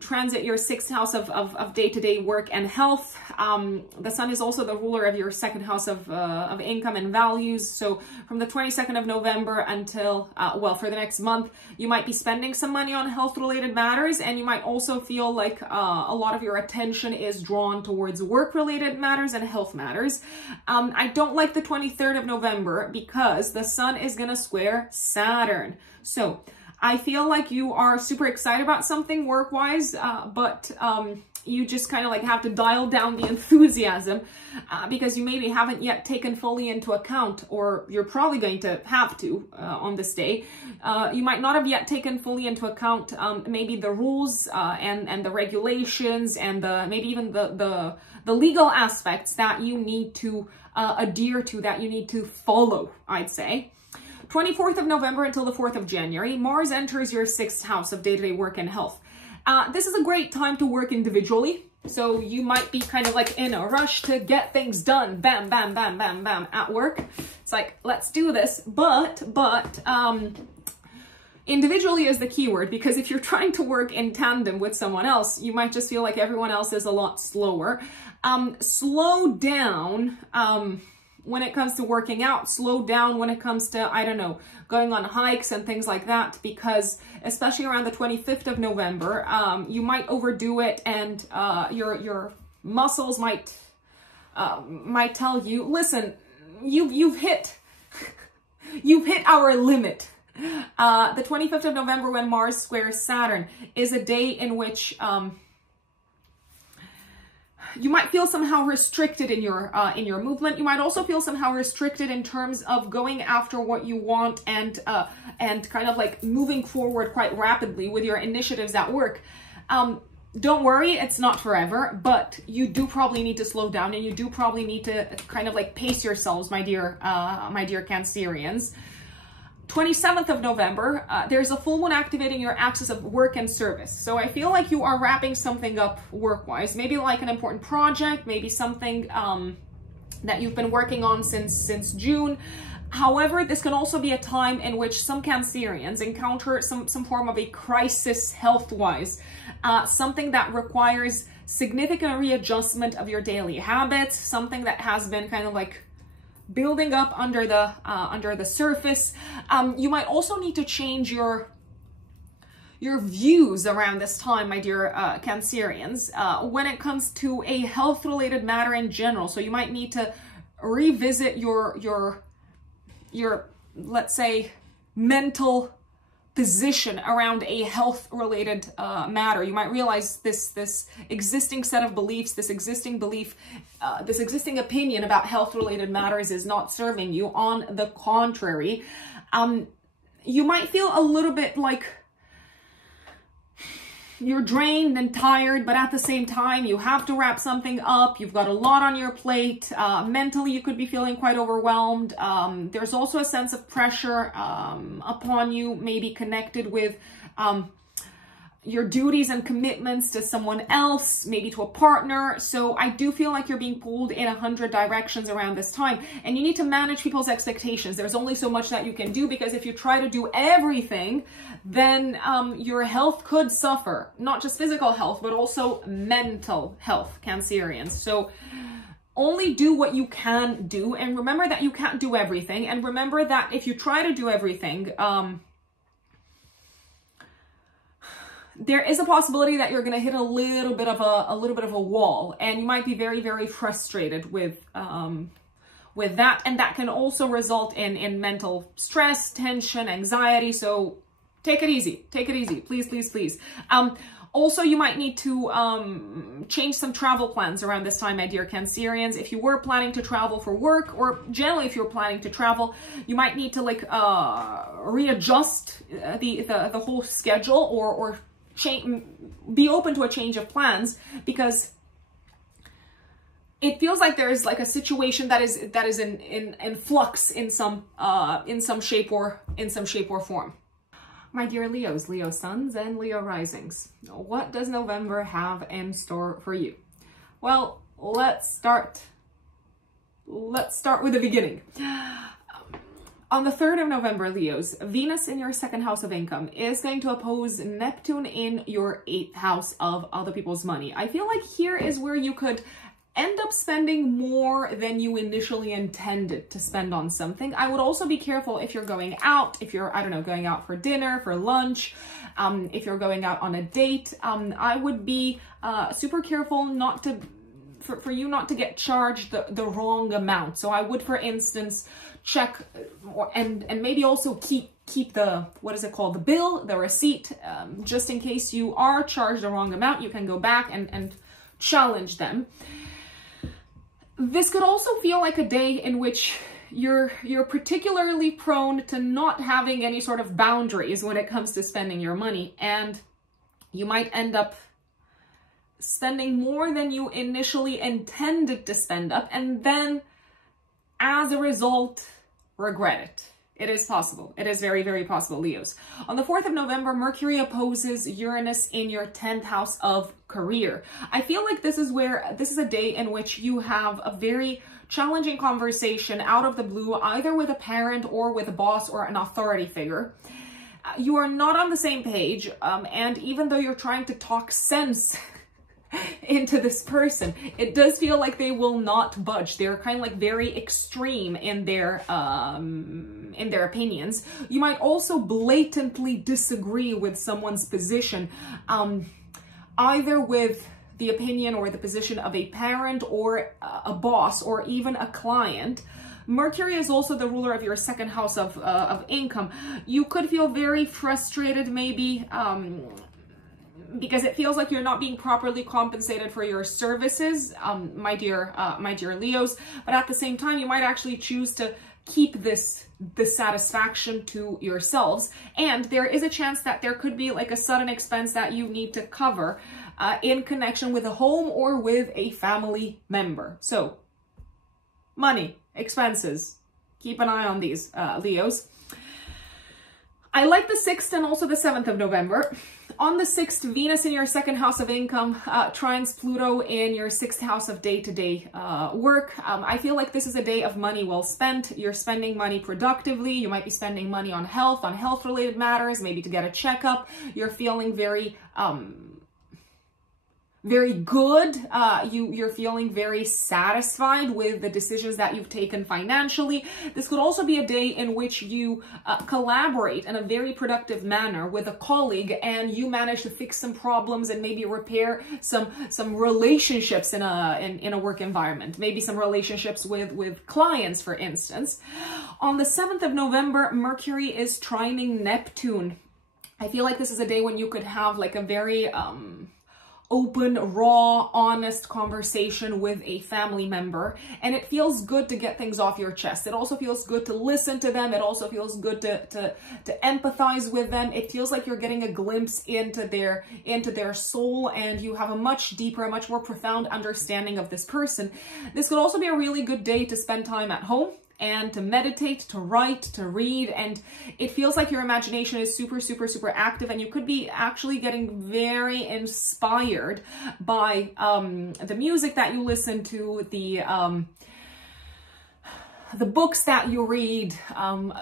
transit your 6th house of day-to-day work and health. The sun is also the ruler of your 2nd house of income and values. So from the 22nd of November until, well, for the next month, you might be spending some money on health-related matters, and you might also feel like a lot of your attention is drawn towards work-related matters and health matters. I don't like the 23rd of November because the sun is going to square Saturn. So I feel like you are super excited about something work-wise, but you just kind of like have to dial down the enthusiasm because you maybe haven't yet taken fully into account, or you're probably going to have to on this day. You might not have yet taken fully into account maybe the rules and the regulations and maybe even the legal aspects that you need to adhere to, that you need to follow, I'd say. 24th of November until the 4th of January, Mars enters your 6th house of day-to-day work and health. This is a great time to work individually. So you might be kind of like in a rush to get things done. Bam, bam, bam, bam, bam at work. It's like, let's do this. But individually is the key word, because if you're trying to work in tandem with someone else, you might just feel like everyone else is a lot slower. Slow down when it comes to working out, slow down when it comes to, I don't know, going on hikes and things like that, because especially around the 25th of November, you might overdo it, and your muscles might tell you, listen, you've hit our limit. The 25th of November, when Mars squares Saturn, is a day in which you might feel somehow restricted in your movement. You might also feel somehow restricted in terms of going after what you want and kind of like moving forward quite rapidly with your initiatives at work. Don't worry, it's not forever, but you do probably need to slow down, and you do probably need to kind of like pace yourselves, my dear Cancerians. 27th of November, there's a full moon activating your axis of work and service. So I feel like you are wrapping something up work-wise, maybe like an important project, maybe something that you've been working on since June. However, this can also be a time in which some Cancerians encounter some form of a crisis health-wise, something that requires significant readjustment of your daily habits, something that has been kind of like building up under the surface. You might also need to change your views around this time, my dear Cancerians, when it comes to a health-related matter in general. So you might need to revisit your let's say mental position around a health-related matter. You might realize this existing set of beliefs, this existing opinion about health-related matters is not serving you. On the contrary, you might feel a little bit like you're drained and tired, but at the same time, you have to wrap something up. You've got a lot on your plate. Mentally, you could be feeling quite overwhelmed. There's also a sense of pressure upon you, maybe connected with your duties and commitments to someone else, maybe to a partner. So I do feel like you're being pulled in 100 directions around this time, and you need to manage people's expectations. There's only so much that you can do, because if you try to do everything, then your health could suffer, not just physical health, but also mental health, Cancerians. So only do what you can do, and remember that you can't do everything. And remember that if you try to do everything, there is a possibility that you're going to hit a little bit of a wall, and you might be very, very frustrated with that, and that can also result in mental stress, tension, anxiety. So take it easy, please, please, please. Also, you might need to change some travel plans around this time, my dear Cancerians. If you were planning to travel for work, or generally if you're planning to travel, you might need to like readjust the whole schedule, or be open to a change of plans, because it feels like there's like a situation that is in flux in some shape or form. My dear Leos, Leo suns and Leo risings, what does November have in store for you? Well, let's start with the beginning. On the 3rd of November, Leos, Venus in your 2nd house of income is going to oppose Neptune in your 8th house of other people's money. I feel like here is where you could end up spending more than you initially intended to spend on something. I would also be careful if you're going out, if you're, I don't know, going out for dinner, for lunch, if you're going out on a date. I would be super careful not to, for you not to get charged the wrong amount. So I would, for instance, check and maybe also keep the, what is it called, the bill, the receipt, just in case you are charged the wrong amount. You can go back and challenge them. This could also feel like a day in which you're particularly prone to not having any sort of boundaries when it comes to spending your money, and you might end up spending more than you initially intended to spend up, and then as a result regret it. It is possible. It is very, very possible, Leos. On the 4th of November, Mercury opposes Uranus in your 10th house of career. I feel like this is a day in which you have a very challenging conversation out of the blue, either with a parent or with a boss or an authority figure. You are not on the same page, and even though you're trying to talk sense into this person, it does feel like they will not budge. They're kind of like very extreme in their opinions. You might also blatantly disagree with someone's position, either with the opinion or the position of a parent or a boss or even a client. Mercury is also the ruler of your 2nd house of income. You could feel very frustrated, maybe, because it feels like you're not being properly compensated for your services, my dear Leos. But at the same time, you might actually choose to keep this satisfaction to yourselves. And there is a chance that there could be like a sudden expense that you need to cover in connection with a home or with a family member. So money, expenses, keep an eye on these, Leos. I like the 6th and also the 7th of November. On the 6th, Venus in your 2nd house of income trines Pluto in your 6th house of day-to-day work. I feel like this is a day of money well spent. You're spending money productively. You might be spending money on health-related matters, maybe to get a checkup. You're feeling very good. You're feeling very satisfied with the decisions that you've taken financially. This could also be a day in which you collaborate in a very productive manner with a colleague, and you manage to fix some problems and maybe repair some relationships in a work environment. Maybe some relationships with clients, for instance. On the 7th of November, Mercury is trining Neptune. I feel like this is a day when you could have like a very open, raw, honest conversation with a family member, and it feels good to get things off your chest. It also feels good to listen to them. It also feels good to empathize with them. It feels like you're getting a glimpse into their soul, and you have a much deeper, a much more profound understanding of this person. This could also be a really good day to spend time at home and to meditate, to write, to read, and it feels like your imagination is super, super, super active, and you could be actually getting very inspired by the music that you listen to, the books that you read.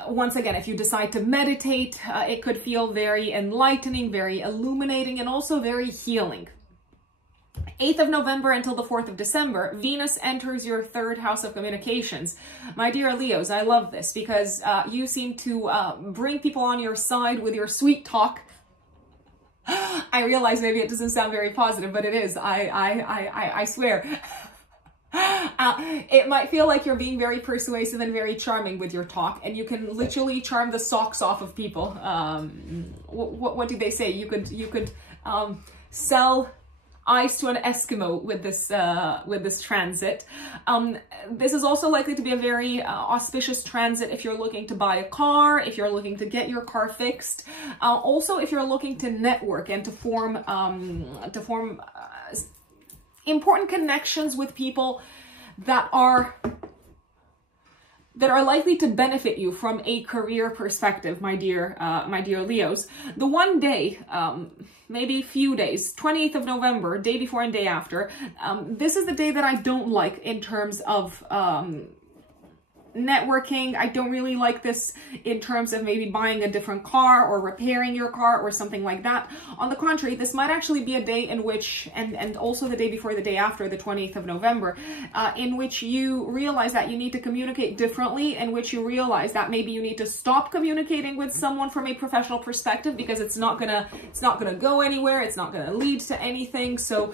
Once again, if you decide to meditate, it could feel very enlightening, very illuminating, and also very healing. 8th of November until the 4th of December, Venus enters your 3rd house of communications. My dear Leos, I love this because you seem to bring people on your side with your sweet talk. I realize maybe it doesn't sound very positive, but it is. I swear. It might feel like you're being very persuasive and very charming with your talk, and you can literally charm the socks off of people. What do they say? You could sell ice to an Eskimo with this transit. This is also likely to be a very auspicious transit if you're looking to buy a car, if you're looking to get your car fixed, also if you're looking to network and to form important connections with people that are likely to benefit you from a career perspective, my dear Leos. The one day, maybe few days, 28th of November, day before and day after, this is the day that I don't like in terms of networking. I don't really like this in terms of maybe buying a different car or repairing your car or something like that. On the contrary, this might actually be a day in which, and also the day before, the day after, the 20th of November, in which you realize that you need to communicate differently, in which you realize that maybe you need to stop communicating with someone from a professional perspective because it's not gonna go anywhere, it's not gonna lead to anything. So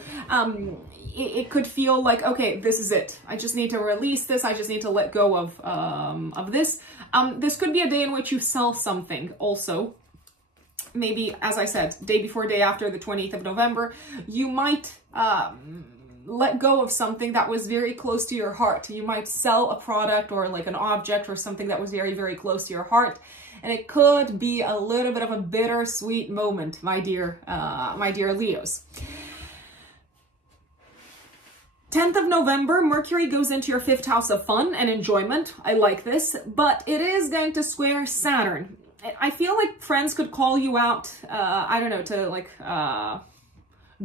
it could feel like, okay, this is it. I just need to release this. I just need to let go of this. This could be a day in which you sell something also. Maybe, as I said, day before, day after the 20th of November, you might let go of something that was very close to your heart. You might sell a product or like an object or something that was very, very close to your heart. And it could be a little bit of a bittersweet moment, my dear Leos. 10th of November, Mercury goes into your 5th house of fun and enjoyment. I like this, but it is going to square Saturn. I feel like friends could call you out, I don't know, to like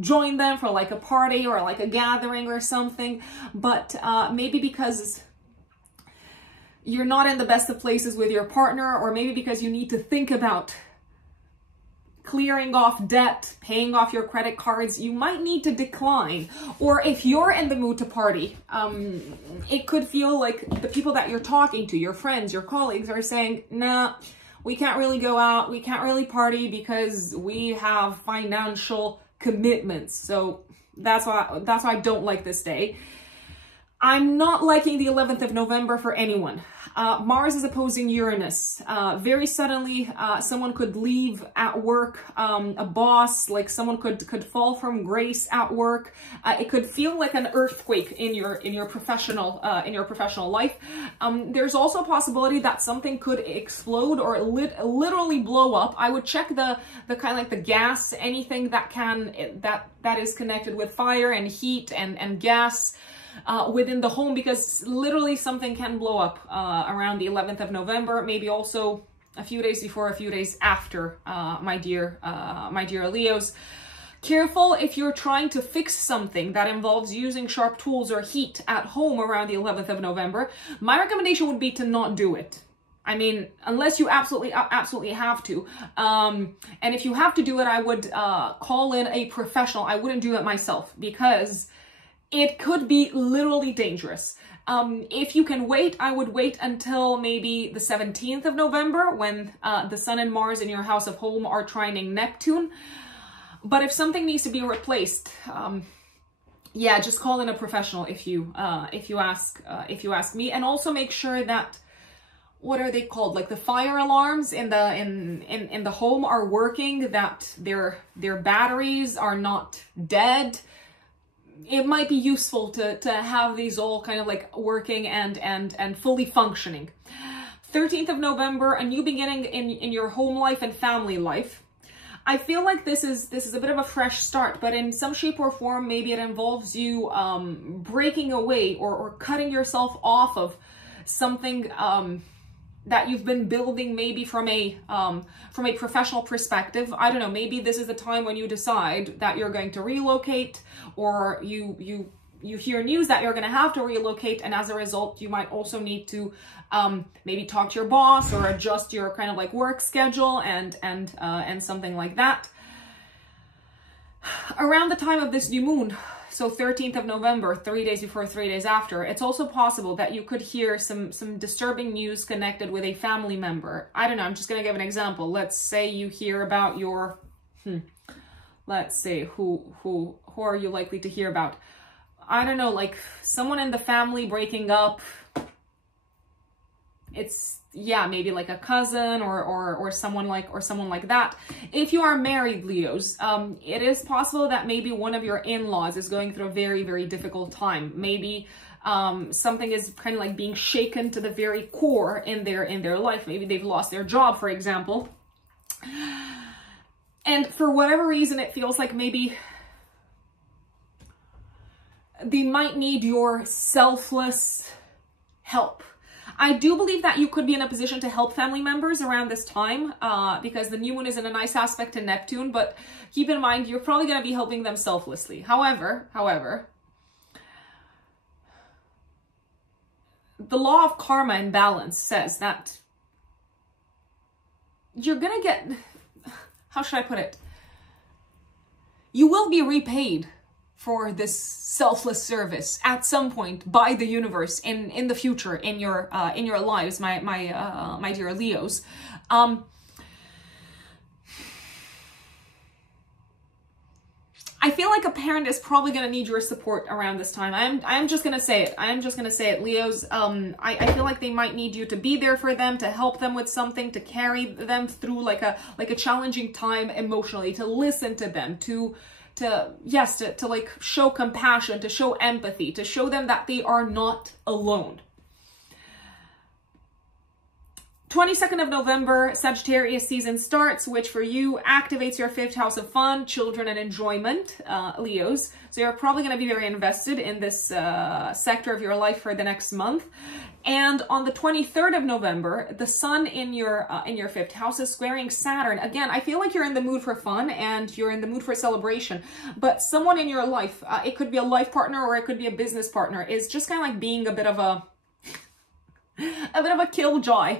join them for like a party or like a gathering or something, but maybe because you're not in the best of places with your partner, or maybe because you need to think about clearing off debt, paying off your credit cards, you might need to decline. Or if you're in the mood to party, it could feel like the people that you're talking to, your friends, your colleagues, are saying, nah, we can't really go out, we can't really party because we have financial commitments. So that's why I don't like this day. I'm not liking the 11th of November for anyone. Mars is opposing Uranus. Very suddenly, someone could leave at work, a boss, like someone could fall from grace at work. It could feel like an earthquake in your professional life. There's also a possibility that something could explode or literally blow up. I would check the kind of like the gas, anything that is connected with fire and heat and gas within the home, because literally something can blow up around the 11th of November, maybe also a few days before, a few days after, my dear Leos. Careful if you're trying to fix something that involves using sharp tools or heat at home around the 11th of November. My recommendation would be to not do it. I mean, unless you absolutely have to. And if you have to do it, I would call in a professional. I wouldn't do it myself, because it could be literally dangerous. If you can wait, I would wait until maybe the 17th of November, when the Sun and Mars in your house of home are trining Neptune. But if something needs to be replaced, yeah, just call in a professional if you ask me. And also make sure that, what are they called? Like the fire alarms in the home are working, that their batteries are not dead. It might be useful to have these all kind of like working and fully functioning. 13th of November, a new beginning in your home life and family life. I feel like this is a bit of a fresh start, but in some shape or form, maybe it involves you breaking away or cutting yourself off of something that you've been building, maybe from a professional perspective. I don't know, maybe this is the time when you decide that you're going to relocate, or you hear news that you're going to have to relocate, and as a result, you might also need to maybe talk to your boss or adjust your kind of like work schedule and something like that. Around the time of this new moon, so 13th of November, 3 days before, 3 days after, it's also possible that you could hear some disturbing news connected with a family member. I don't know, I'm just going to give an example. Let's say you hear about your, let's say, who are you likely to hear about? I don't know, like someone in the family breaking up. It's, yeah, maybe like a cousin or someone like that. If you are married, Leos, it is possible that maybe one of your in-laws is going through a very, very difficult time. Maybe something is kind of like being shaken to the very core in their life. Maybe they've lost their job, for example. And for whatever reason, it feels like maybe they might need your selfless help. I do believe that you could be in a position to help family members around this time because the new moon is in a nice aspect to Neptune, but keep in mind, you're probably going to be helping them selflessly. However, the law of karma and balance says that you're going to get, how should I put it? You will be repaid for this selfless service at some point by the universe in the future in your lives, my dear Leos. I feel like a parent is probably going to need your support around this time. I'm just going to say it. I'm just going to say it, Leos. I feel like they might need you to be there for them, to help them with something, to carry them through like a challenging time emotionally, to listen to them, to like show compassion, to show empathy, to show them that they are not alone. 22nd of November, Sagittarius season starts, which for you activates your 5th house of fun, children, and enjoyment, Leos. So you're probably going to be very invested in this sector of your life for the next month. And on the 23rd of November, the sun in your 5th house is squaring Saturn. Again, I feel like you're in the mood for fun and you're in the mood for celebration. But someone in your life, it could be a life partner or it could be a business partner, is just kind of like being a bit of a killjoy.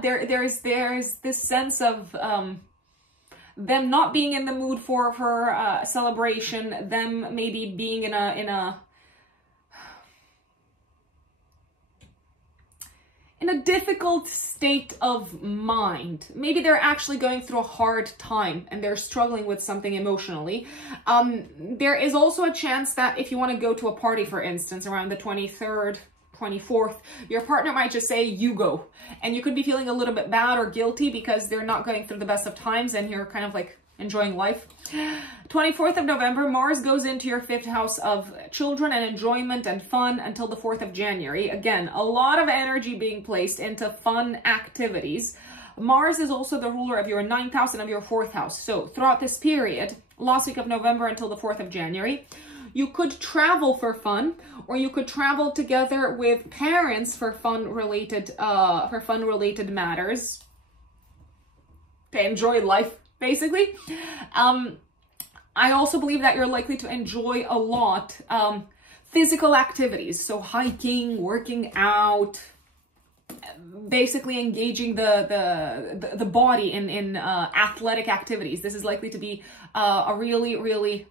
There's this sense of them not being in the mood for celebration, them maybe being in a difficult state of mind. Maybe they're actually going through a hard time and they're struggling with something emotionally. There is also a chance that if you want to go to a party, for instance, around the 23rd, 24th, your partner might just say, you go. And you could be feeling a little bit bad or guilty because they're not going through the best of times and you're kind of like enjoying life. 24th of November, Mars goes into your 5th house of children and enjoyment and fun until the 4th of January. Again, a lot of energy being placed into fun activities. Mars is also the ruler of your 9th house and of your 4th house. So throughout this period, last week of November until the 4th of January, you could travel for fun, or you could travel together with parents for fun-related matters, to enjoy life, basically. I also believe that you're likely to enjoy a lot physical activities, so hiking, working out, basically engaging the body in athletic activities. This is likely to be a really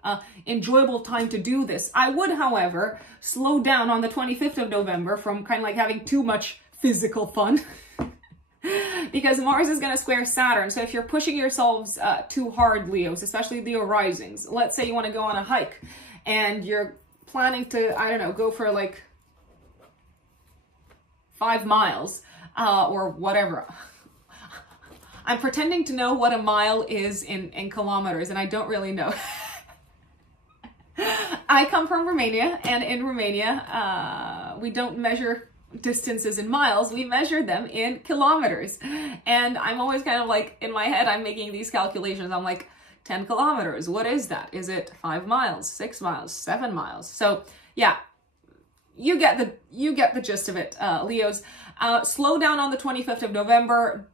enjoyable time to do this. I would, however, slow down on the 25th of November from kind of like having too much physical fun because Mars is going to square Saturn. So if you're pushing yourselves too hard, Leos, especially Leo risings, let's say you want to go on a hike and you're planning to, I don't know, go for like 5 miles or whatever. I'm pretending to know what a mile is in kilometers, and I don't really know. I come from Romania, and in Romania, we don't measure distances in miles, we measure them in kilometers. And I'm always kind of like, in my head, I'm making these calculations. I'm like, 10 kilometers, what is that? Is it 5 miles, 6 miles, 7 miles? So yeah, you get the gist of it, Leos. Slow down on the 25th of November.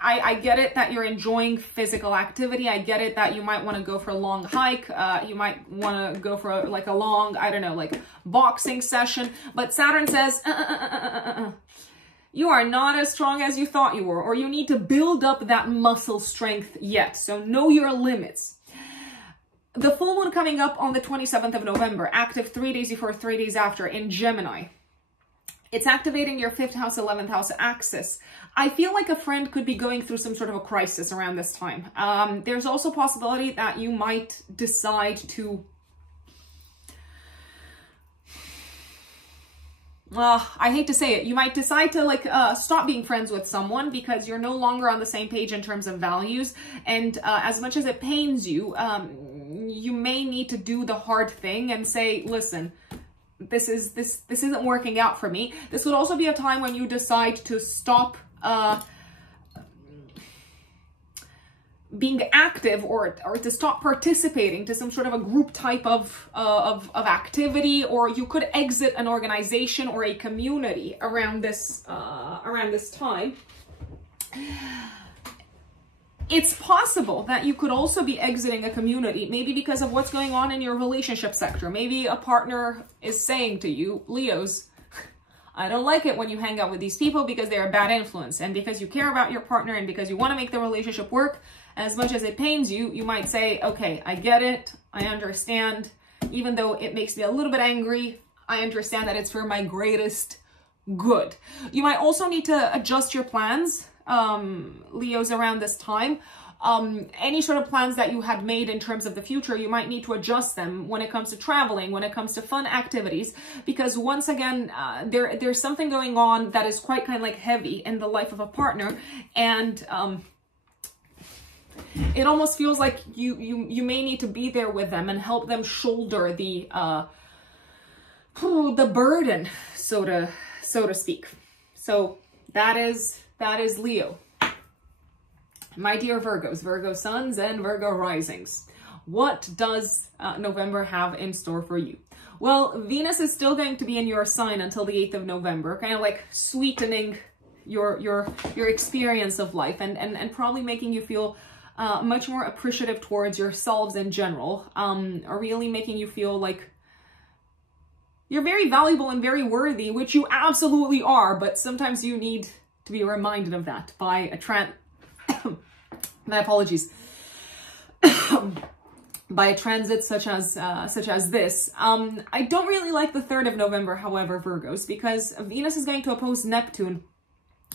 I get it that you're enjoying physical activity. I get it that you might want to go for a long hike. You might want to go for like a long, I don't know, like boxing session. But Saturn says, you are not as strong as you thought you were, or you need to build up that muscle strength yet. So know your limits. The full moon coming up on the 27th of November, active 3 days before, 3 days after in Gemini. It's activating your 5th house, 11th house axis. I feel like a friend could be going through some sort of a crisis around this time. There's also a possibility that you might decide to... I hate to say it. You might decide to like stop being friends with someone because you're no longer on the same page in terms of values. And as much as it pains you, you may need to do the hard thing and say, listen, this isn't working out for me. This would also be a time when you decide to stop being active or to stop participating to some sort of a group type of activity, or you could exit an organization or a community around this time. It's possible that you could also be exiting a community, maybe because of what's going on in your relationship sector. Maybe a partner is saying to you, Leos, I don't like it when you hang out with these people because they're a bad influence. And because you care about your partner and because you want to make the relationship work, as much as it pains you, you might say, okay, I get it. I understand. Even though it makes me a little bit angry, I understand that it's for my greatest good. You might also need to adjust your plans, Leos, around this time. Any sort of plans that you had made in terms of the future, you might need to adjust them when it comes to traveling, when it comes to fun activities, because once again, there's something going on that is quite kind of like heavy in the life of a partner, and it almost feels like you may need to be there with them and help them shoulder the burden, so to speak. So that is Leo. My dear Virgos, Virgo suns and Virgo risings, what does November have in store for you? Well, Venus is still going to be in your sign until the 8th of November, kind of like sweetening your experience of life and probably making you feel much more appreciative towards yourselves in general, or really making you feel like you're very valuable and very worthy, which you absolutely are, but sometimes you need to be reminded of that by a my apologies. By a transit such as this. I don't really like the 3rd of November, however, Virgos, because Venus is going to oppose Neptune.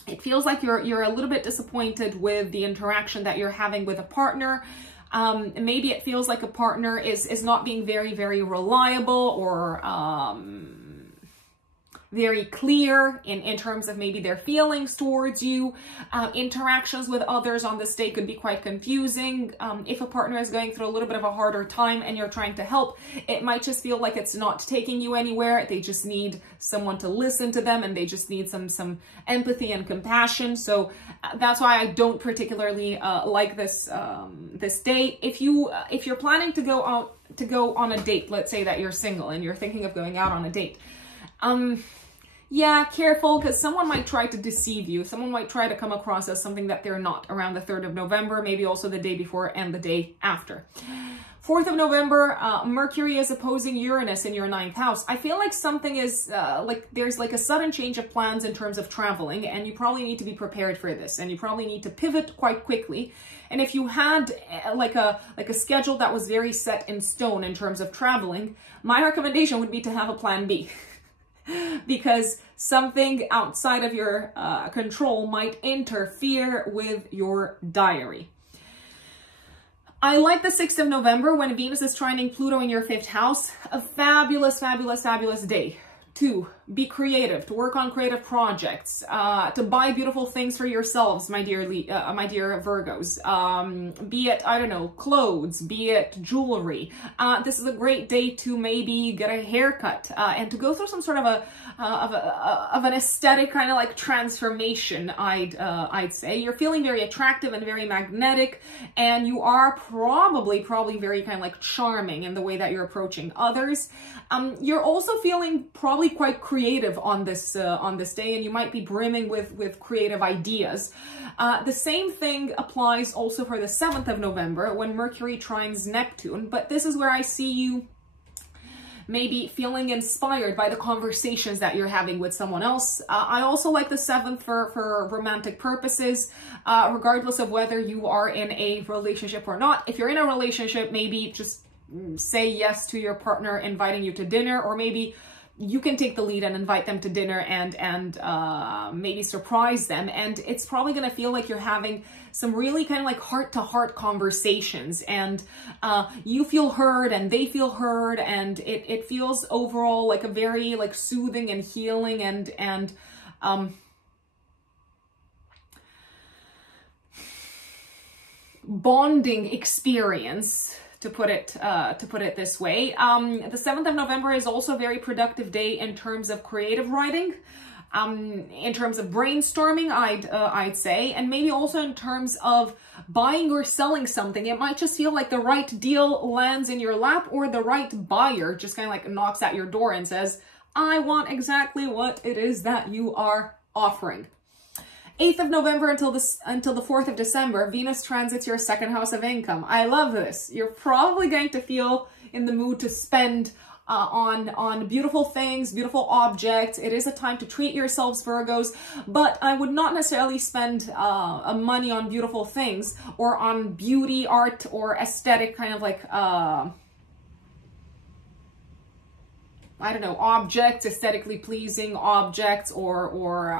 It feels like you're a little bit disappointed with the interaction that you're having with a partner. Maybe it feels like a partner is not being very, very reliable, or very clear in terms of maybe their feelings towards you. Interactions with others on this day could be quite confusing. If a partner is going through a little bit of a harder time and you're trying to help, it might just feel like it's not taking you anywhere. They just need someone to listen to them, and they just need some empathy and compassion. So that's why I don't particularly like this this day. If you're planning to go on a date, let's say that you're single and you're thinking of going out on a date, yeah, careful, because someone might try to deceive you. Someone might try to come across as something that they're not around the 3rd of November, maybe also the day before and the day after. 4th of November, Mercury is opposing Uranus in your 9th house. I feel like something is, there's like a sudden change of plans in terms of traveling, and you probably need to be prepared for this, and you probably need to pivot quite quickly. And if you had like a schedule that was very set in stone in terms of traveling, my recommendation would be to have a plan B. Because something outside of your control might interfere with your diary. I like the 6th of November when Venus is trining Pluto in your 5th house. A fabulous, fabulous, fabulous day to be creative, to work on creative projects, to buy beautiful things for yourselves, my dear Virgos. Be it, I don't know, clothes, be it jewelry. This is a great day to maybe get a haircut and to go through some sort of an aesthetic kind of like transformation. I'd say you're feeling very attractive and very magnetic, and you are probably very kind of like charming in the way that you're approaching others. You're also feeling probably quite creative on this day, and you might be brimming with creative ideas. The same thing applies also for the 7th of November when Mercury trines Neptune, but this is where I see you maybe feeling inspired by the conversations that you're having with someone else. I also like the 7th for romantic purposes, regardless of whether you are in a relationship or not. If you're in a relationship, maybe just say yes to your partner inviting you to dinner, or maybe you can take the lead and invite them to dinner and maybe surprise them. And it's probably going to feel like you're having some really kind of like heart-to-heart conversations, and you feel heard and they feel heard, and it feels overall like a very like soothing and healing and bonding experience, to put it this way. The 7th of November is also a very productive day in terms of creative writing. in terms of brainstorming, I'd say, and maybe also in terms of buying or selling something. It might just feel like the right deal lands in your lap, or the right buyer just kind of like knocks at your door and says, I want exactly what it is that you are offering. 8th of November until the 4th of December, Venus transits your second house of income. I love this. You're probably going to feel in the mood to spend on beautiful things, beautiful objects. It is a time to treat yourselves, Virgos, but I would not necessarily spend money on beautiful things or on beauty, art, or aesthetic kind of like, I don't know, objects, aesthetically pleasing objects, or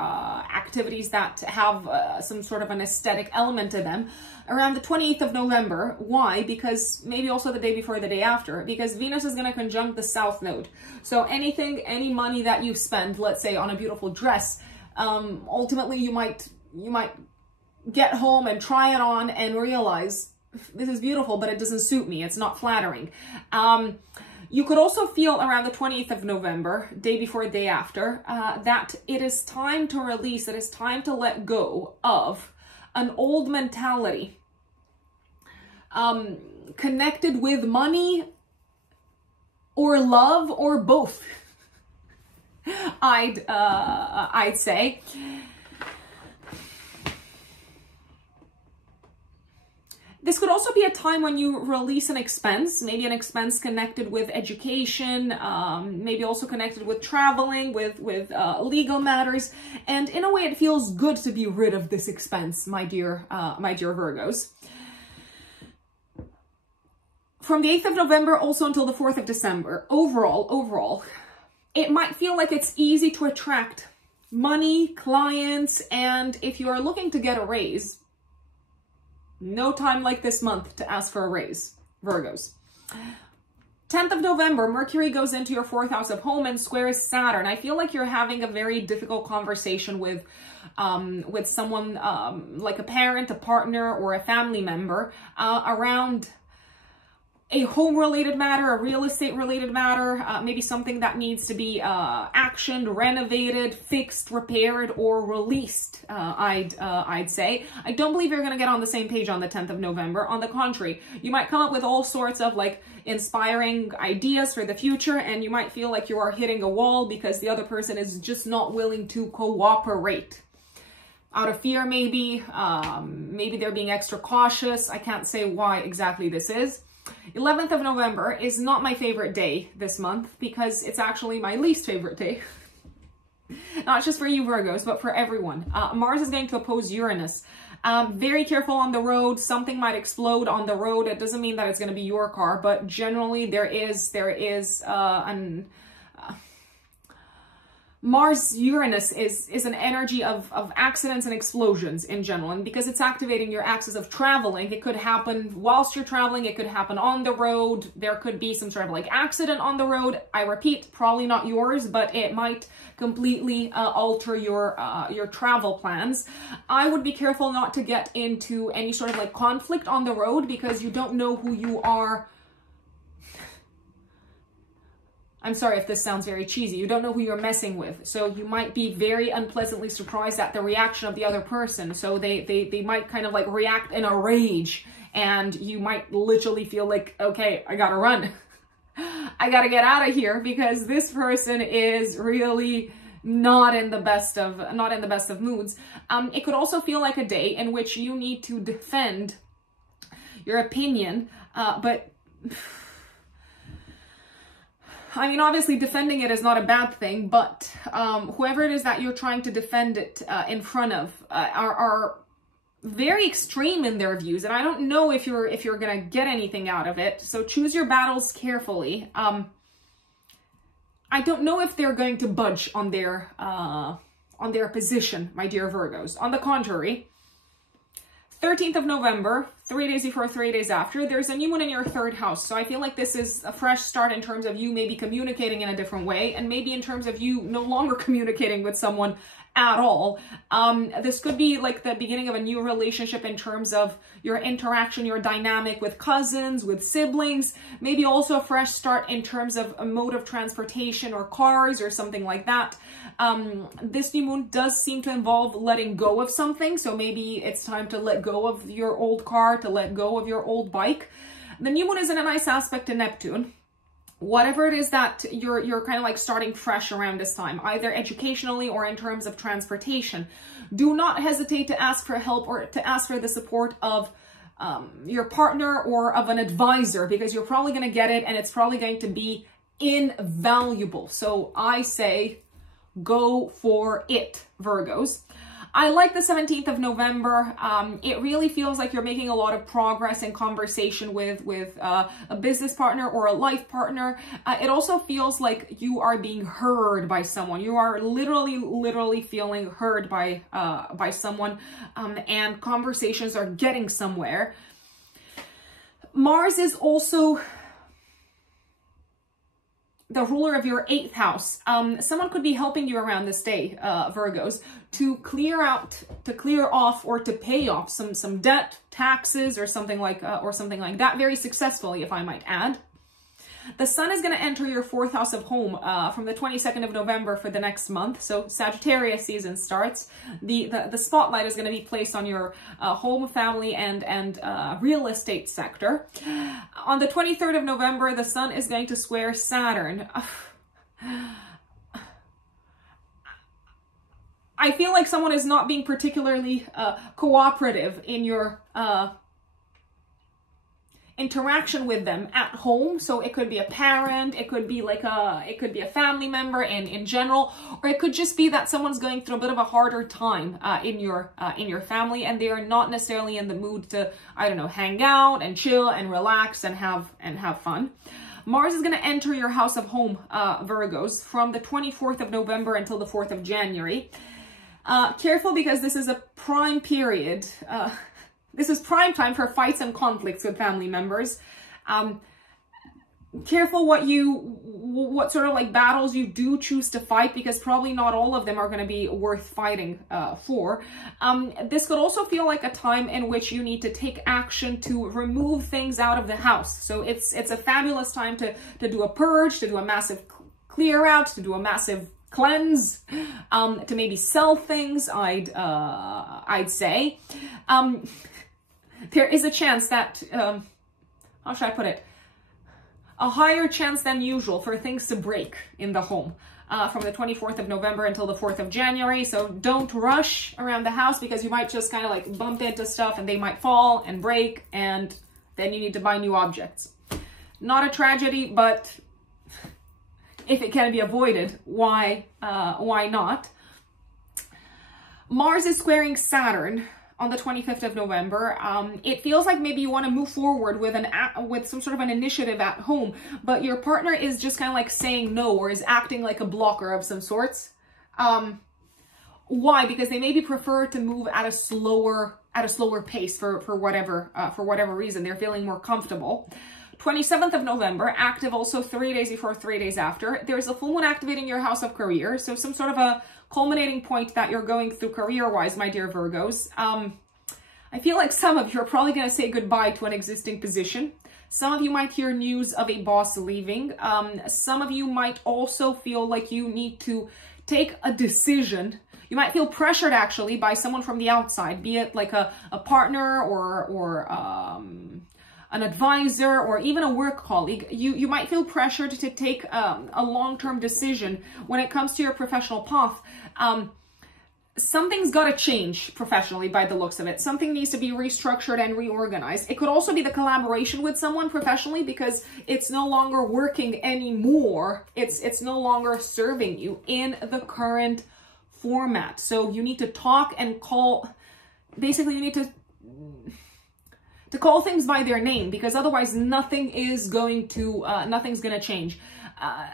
activities that have some sort of an aesthetic element to them around the 28th of November. Why? Because maybe also the day before, the day after, because Venus is going to conjunct the South Node. So any money that you spend, let's say on a beautiful dress, ultimately you might get home and try it on and realize this is beautiful, but it doesn't suit me. It's not flattering. You could also feel around the 20th of November, day before, day after, that it is time to release, it is time to let go of an old mentality connected with money or love or both, I'd say. This could also be a time when you release an expense, maybe an expense connected with education, maybe also connected with traveling, with legal matters. And in a way, it feels good to be rid of this expense, my dear Virgos. From the 8th of November also until the 4th of December, overall, it might feel like it's easy to attract money, clients, and if you are looking to get a raise, no time like this month to ask for a raise, Virgos. 10th of November, Mercury goes into your 4th house of home and squares Saturn. I feel like you're having a very difficult conversation with someone like a parent, a partner, or a family member around a home-related matter, a real estate-related matter, maybe something that needs to be actioned, renovated, fixed, repaired, or released, I'd say. I don't believe you're going to get on the same page on the 10th of November. On the contrary, you might come up with all sorts of like inspiring ideas for the future, and you might feel like you are hitting a wall because the other person is just not willing to cooperate. Out of fear, maybe. Maybe they're being extra cautious. I can't say why exactly this is. 11th of November is not my favorite day this month because it's actually my least favorite day. Not just for you Virgos, but for everyone. Mars is going to oppose Uranus. Very careful on the road. Something might explode on the road. It doesn't mean that it's going to be your car, but generally there is Mars-Uranus is an energy of accidents and explosions in general. And because it's activating your axis of traveling, it could happen whilst you're traveling, it could happen on the road, there could be some sort of like accident on the road. I repeat, probably not yours, but it might completely alter your travel plans. I would be careful not to get into any sort of like conflict on the road because you don't know who you are. I'm sorry if this sounds very cheesy. You don't know who you're messing with. So you might be very unpleasantly surprised at the reaction of the other person. So they might kind of like react in a rage and you might literally feel like, okay, I gotta run. I gotta get out of here because this person is really not in the best of moods. It could also feel like a day in which you need to defend your opinion, but I mean, obviously defending it is not a bad thing, but whoever it is that you're trying to defend it in front of are very extreme in their views, and I don't know if you're gonna get anything out of it. So choose your battles carefully. I don't know if they're going to budge on their position, my dear Virgos. On the contrary, 13th of November, 3 days before, 3 days after, there's a new moon in your 3rd house. So I feel like this is a fresh start in terms of you maybe communicating in a different way, and maybe in terms of you no longer communicating with someone at all. This could be like the beginning of a new relationship in terms of your interaction, your dynamic with cousins, with siblings, maybe also a fresh start in terms of a mode of transportation or cars or something like that. This new moon does seem to involve letting go of something. So maybe it's time to let go of your old car, to let go of your old bike. The new moon is in a nice aspect to Neptune. Whatever it is that you're kind of like starting fresh around this time, either educationally or in terms of transportation, do not hesitate to ask for help or to ask for the support of your partner or of an advisor, because you're probably going to get it and it's probably going to be invaluable. So I say go for it, Virgos. I like the 17th of November. It really feels like you're making a lot of progress in conversation with a business partner or a life partner. It also feels like you are being heard by someone. You are literally feeling heard by someone, and conversations are getting somewhere. Mars is also the ruler of your 8th house. Someone could be helping you around this day, Virgos, to clear off or to pay off some debt, taxes, or something like that, very successfully, if I might add. The sun is going to enter your 4th house of home from the 22nd of November for the next month. So Sagittarius season starts. The spotlight is going to be placed on your home, family, and real estate sector. On the 23rd of November, the sun is going to square Saturn. I feel like someone is not being particularly cooperative in your interaction with them at home. So it could be a parent, it could be a family member in general, or it could just be that someone's going through a bit of a harder time in your family, and they are not necessarily in the mood to, I don't know, hang out and chill and relax and have fun. Mars is going to enter your house of home, Virgos, from the 24th of November until the 4th of January. Careful, because this is a prime period. This is prime time for fights and conflicts with family members. Careful what sort of like battles you do choose to fight, because probably not all of them are going to be worth fighting for. This could also feel like a time in which you need to take action to remove things out of the house. So it's a fabulous time to do a purge, to do a massive clear out, to do a massive cleanse, to maybe sell things, I'd say. There is a chance that, how should I put it? A higher chance than usual for things to break in the home from the 24th of November until the 4th of January. So don't rush around the house, because you might just kind of like bump into stuff and they might fall and break, and then you need to buy new objects. Not a tragedy, but if it can be avoided, why not? Mars is squaring Saturn on the 25th of November. It feels like maybe you want to move forward with some sort of an initiative at home, but your partner is just kind of like saying no, or is acting like a blocker of some sorts. Why? Because they maybe prefer to move at a slower pace for whatever reason. They're feeling more comfortable. 27th of November, active also 3 days before, 3 days after. There's a full moon activating your house of career. So some sort of a culminating point that you're going through career-wise, my dear Virgos. I feel like some of you are probably going to say goodbye to an existing position. Some of you might hear news of a boss leaving. Some of you might also feel like you need to take a decision. You might feel pressured actually by someone from the outside, be it like a partner or an advisor, or even a work colleague. You might feel pressured to take a long-term decision when it comes to your professional path. Something's got to change professionally by the looks of it. Something needs to be restructured and reorganized. It could also be the collaboration with someone professionally, because it's no longer working anymore. It's no longer serving you in the current format. So you need to talk and call, basically you need to call things by their name, because otherwise nothing's going to change.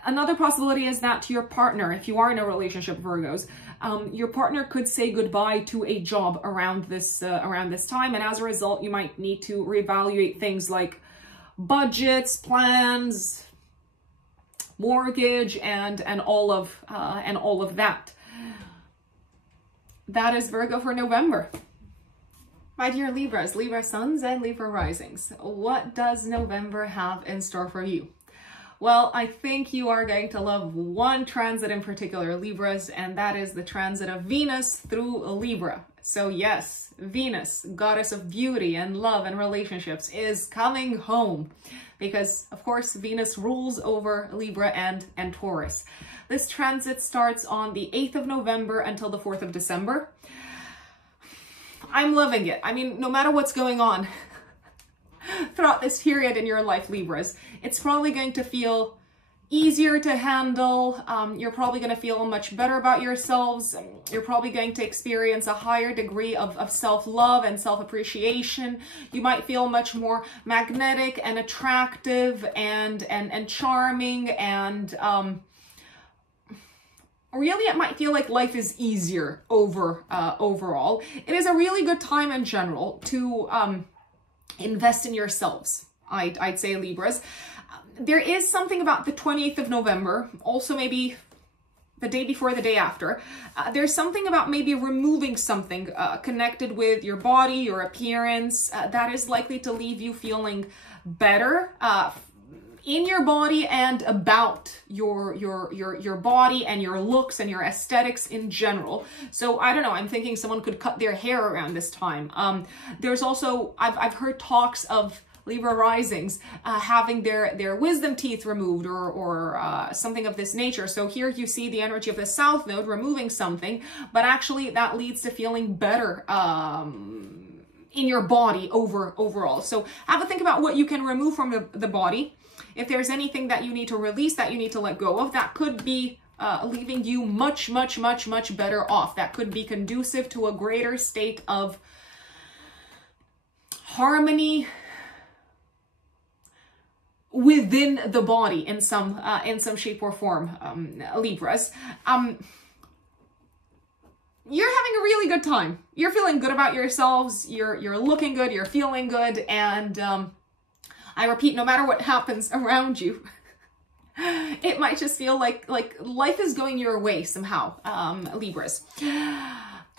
Another possibility is that your partner, if you are in a relationship, Virgos, your partner could say goodbye to a job around this time, and as a result, you might need to reevaluate things like budgets, plans, mortgage, and all of that. that is Virgo for November. My dear Libras, Libra suns and Libra risings, what does November have in store for you? Well, I think you are going to love one transit in particular, Libras, and that is the transit of Venus through Libra. So yes, Venus, goddess of beauty and love and relationships, is coming home because, of course, Venus rules over Libra and Taurus. This transit starts on the 8th of November until the 4th of December. I'm loving it. I mean, no matter what's going on throughout this period in your life, Libras, it's probably going to feel easier to handle. You're probably going to feel much better about yourselves. You're probably going to experience a higher degree of self-love and self-appreciation. You might feel much more magnetic and attractive and charming, and really it might feel like life is easier overall. It is a really good time in general to invest in yourselves, I'd say, Libras. There is something about the 28th of November, also maybe the day before, the day after. There's something about maybe removing something connected with your body, your appearance, that is likely to leave you feeling better in your body and about your body and your looks and your aesthetics in general. So I don't know, I'm thinking someone could cut their hair around this time. There's also, I've heard talks of Libra risings having their wisdom teeth removed or something of this nature. So here you see the energy of the South Node removing something, but actually that leads to feeling better in your body overall. So have a think about what you can remove from the body. If there's anything that you need to release, that you need to let go of, that could be leaving you much better off. That could be conducive to a greater state of harmony within the body in some shape or form, Libras. You're having a really good time. You're feeling good about yourselves. You're looking good. You're feeling good. And I repeat, no matter what happens around you, it might just feel like life is going your way somehow, Libras.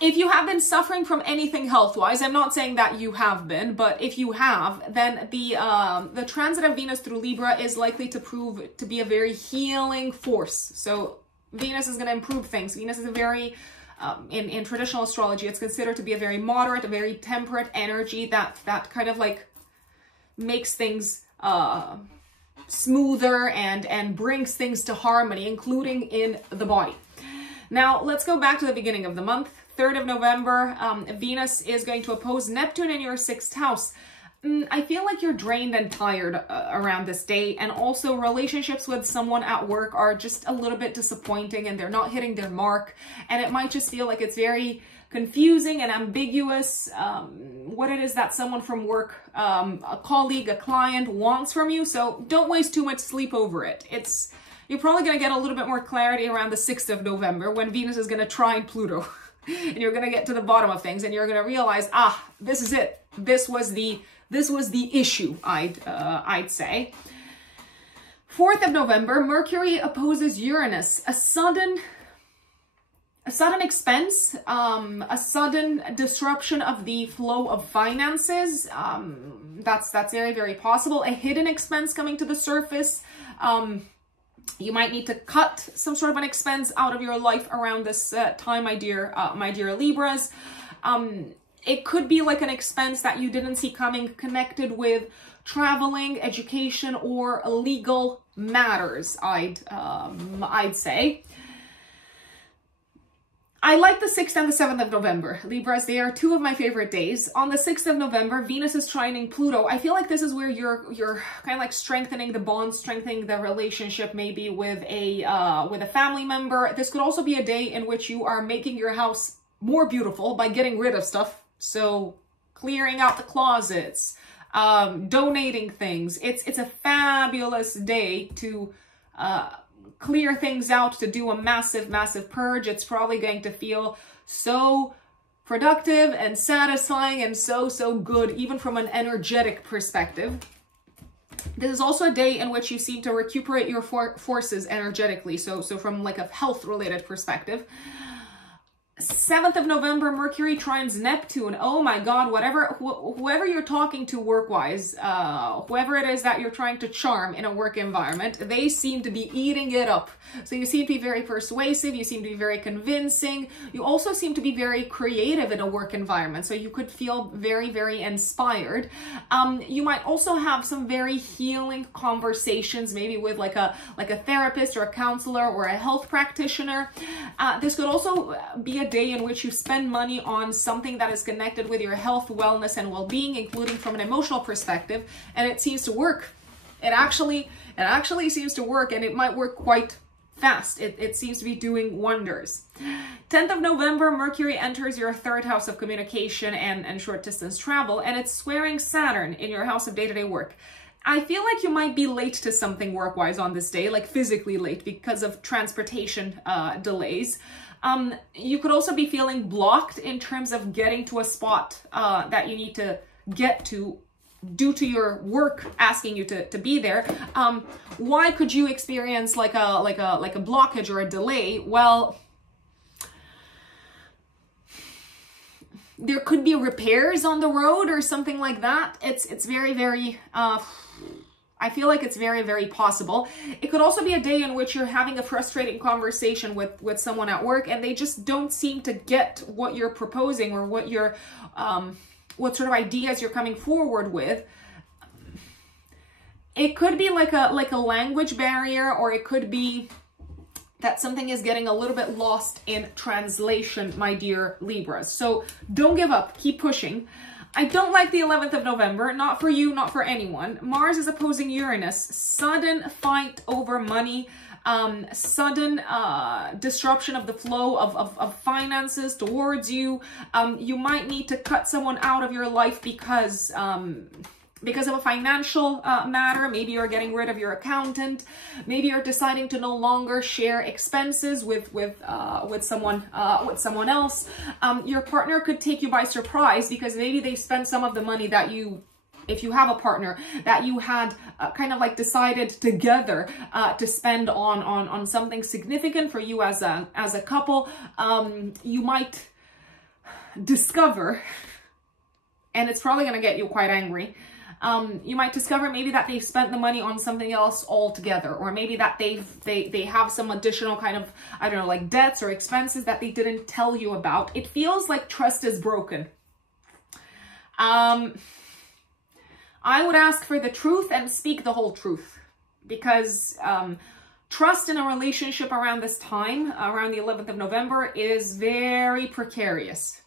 If you have been suffering from anything health-wise, I'm not saying that you have been, but if you have, then the transit of Venus through Libra is likely to prove to be a very healing force. So Venus is going to improve things. Venus is a very, in traditional astrology, it's considered to be a very moderate, a very temperate energy that kind of like makes things smoother and brings things to harmony, including in the body. Now, let's go back to the beginning of the month. 3rd of November, Venus is going to oppose Neptune in your 6th house. I feel like you're drained and tired around this day, and also relationships with someone at work are just a little bit disappointing and they're not hitting their mark, and it might just feel like it's very confusing and ambiguous what it is that someone from work, a colleague, a client wants from you. So don't waste too much sleep over it. You're probably going to get a little bit more clarity around the 6th of November when Venus is going to trine Pluto. And you're going to get to the bottom of things and you're going to realize, this is it. This was the issue, I'd say. 4th of November, Mercury opposes Uranus. A sudden expense, a sudden disruption of the flow of finances. That's very, very possible. A hidden expense coming to the surface. You might need to cut some sort of an expense out of your life around this time, my dear Libras. It could be like an expense that you didn't see coming, connected with traveling, education, or legal matters, I'd say. I like the 6th and the 7th of November, Libras. They are two of my favorite days. On the 6th of November, Venus is trining Pluto. I feel like this is where you're kind of like strengthening the bond, strengthening the relationship, maybe with a family member. This could also be a day in which you are making your house more beautiful by getting rid of stuff. So clearing out the closets, donating things. It's a fabulous day to clear things out, to do a massive purge. It's probably going to feel so productive and satisfying and so good, even from an energetic perspective. This is also a day in which you seem to recuperate your forces energetically, so from like a health related perspective. 7th of November, Mercury trines Neptune. Oh my God, whoever you're talking to work-wise, whoever it is that you're trying to charm in a work environment, they seem to be eating it up. So you seem to be very persuasive, you seem to be very convincing. You also seem to be very creative in a work environment, so you could feel very, very inspired. You might also have some very healing conversations, maybe with like a therapist or a counselor or a health practitioner. This could also be a day in which you spend money on something that is connected with your health, wellness, and well-being, including from an emotional perspective, and it seems to work. It actually seems to work, and it might work quite fast. It seems to be doing wonders. 10th of November, Mercury enters your 3rd house of communication and short distance travel, and it's squaring Saturn in your house of day-to-day work. I feel like you might be late to something work-wise on this day, like physically late because of transportation delays. You could also be feeling blocked in terms of getting to a spot that you need to get to due to your work asking you to be there. Why could you experience like a blockage or a delay? Well, there could be repairs on the road or something like that. It's very, very I feel like it's very, very possible. It could also be a day in which you're having a frustrating conversation with someone at work, and they just don't seem to get what you're proposing or what you're what sort of ideas you're coming forward with. It could be like a language barrier, or it could be that something is getting a little bit lost in translation, my dear Libras. So don't give up, keep pushing. I don't like the 11th of November, not for you, not for anyone. Mars is opposing Uranus. Sudden fight over money, sudden disruption of the flow of finances towards you. You might need to cut someone out of your life because of a financial matter. Maybe you're getting rid of your accountant. Maybe you're deciding to no longer share expenses with someone else. Your partner could take you by surprise because maybe they spent some of the money that you, if you have a partner, that you had kind of like decided together to spend on something significant for you as a couple. You might discover, and it's probably going to get you quite angry, you might discover maybe that they've spent the money on something else altogether, or maybe that they have some additional kind of, I don't know, like debts or expenses that they didn't tell you about. It feels like trust is broken. I would ask for the truth and speak the whole truth, because trust in a relationship around this time, around the 11th of November, is very precarious.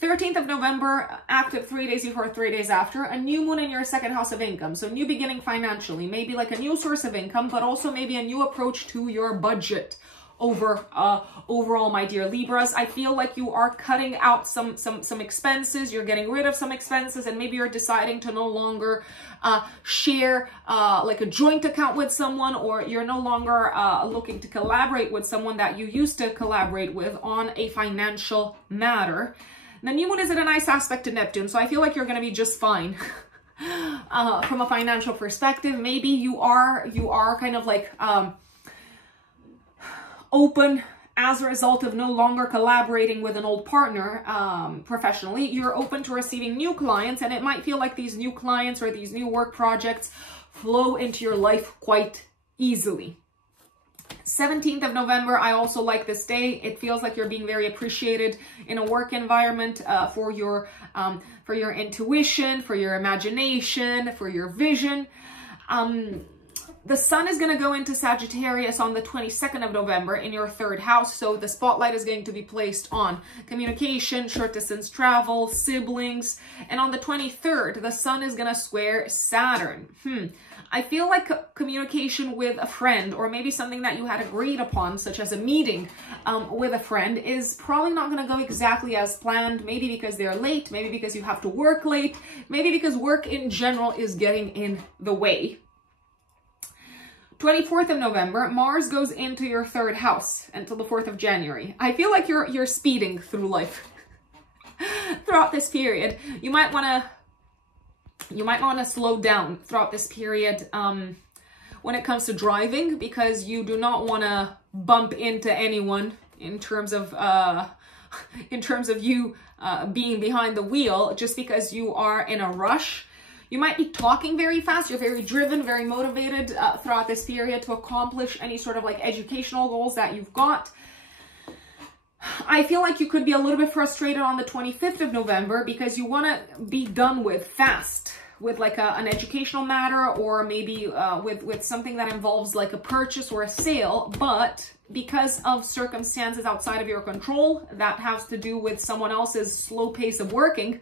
13th of November, active 3 days before, 3 days after, a new moon in your 2nd house of income. So new beginning financially, maybe like a new source of income, but also maybe a new approach to your budget overall, my dear Libras. I feel like you are cutting out some expenses, you're getting rid of some expenses, and maybe you're deciding to no longer share like a joint account with someone, or you're no longer looking to collaborate with someone that you used to collaborate with on a financial matter. The new moon is in a nice aspect to Neptune, so I feel like you're going to be just fine from a financial perspective. Maybe you are kind of like open as a result of no longer collaborating with an old partner professionally. You're open to receiving new clients, and it might feel like these new clients or these new work projects flow into your life quite easily. 17th of November, I also like this day. It feels like you're being very appreciated in a work environment for your intuition, for your imagination, for your vision. The sun is going to go into Sagittarius on the 22nd of November in your 3rd house. So the spotlight is going to be placed on communication, short distance travel, siblings. And on the 23rd, the sun is going to square Saturn. I feel like communication with a friend, or maybe something that you had agreed upon, such as a meeting with a friend, is probably not going to go exactly as planned. Maybe because they're late, maybe because you have to work late, maybe because work in general is getting in the way. 24th of November, Mars goes into your 3rd house until the 4th of January. I feel like you're speeding through life throughout this period. You might want to slow down throughout this period when it comes to driving, because you do not want to bump into anyone in terms of you being behind the wheel, just because you are in a rush. You might be talking very fast. You're very driven, very motivated throughout this period to accomplish any sort of like educational goals that you've got. I feel like you could be a little bit frustrated on the 25th of November because you want to be done with fast, with like an educational matter, or maybe with something that involves like a purchase or a sale, but because of circumstances outside of your control that has to do with someone else's slow pace of working,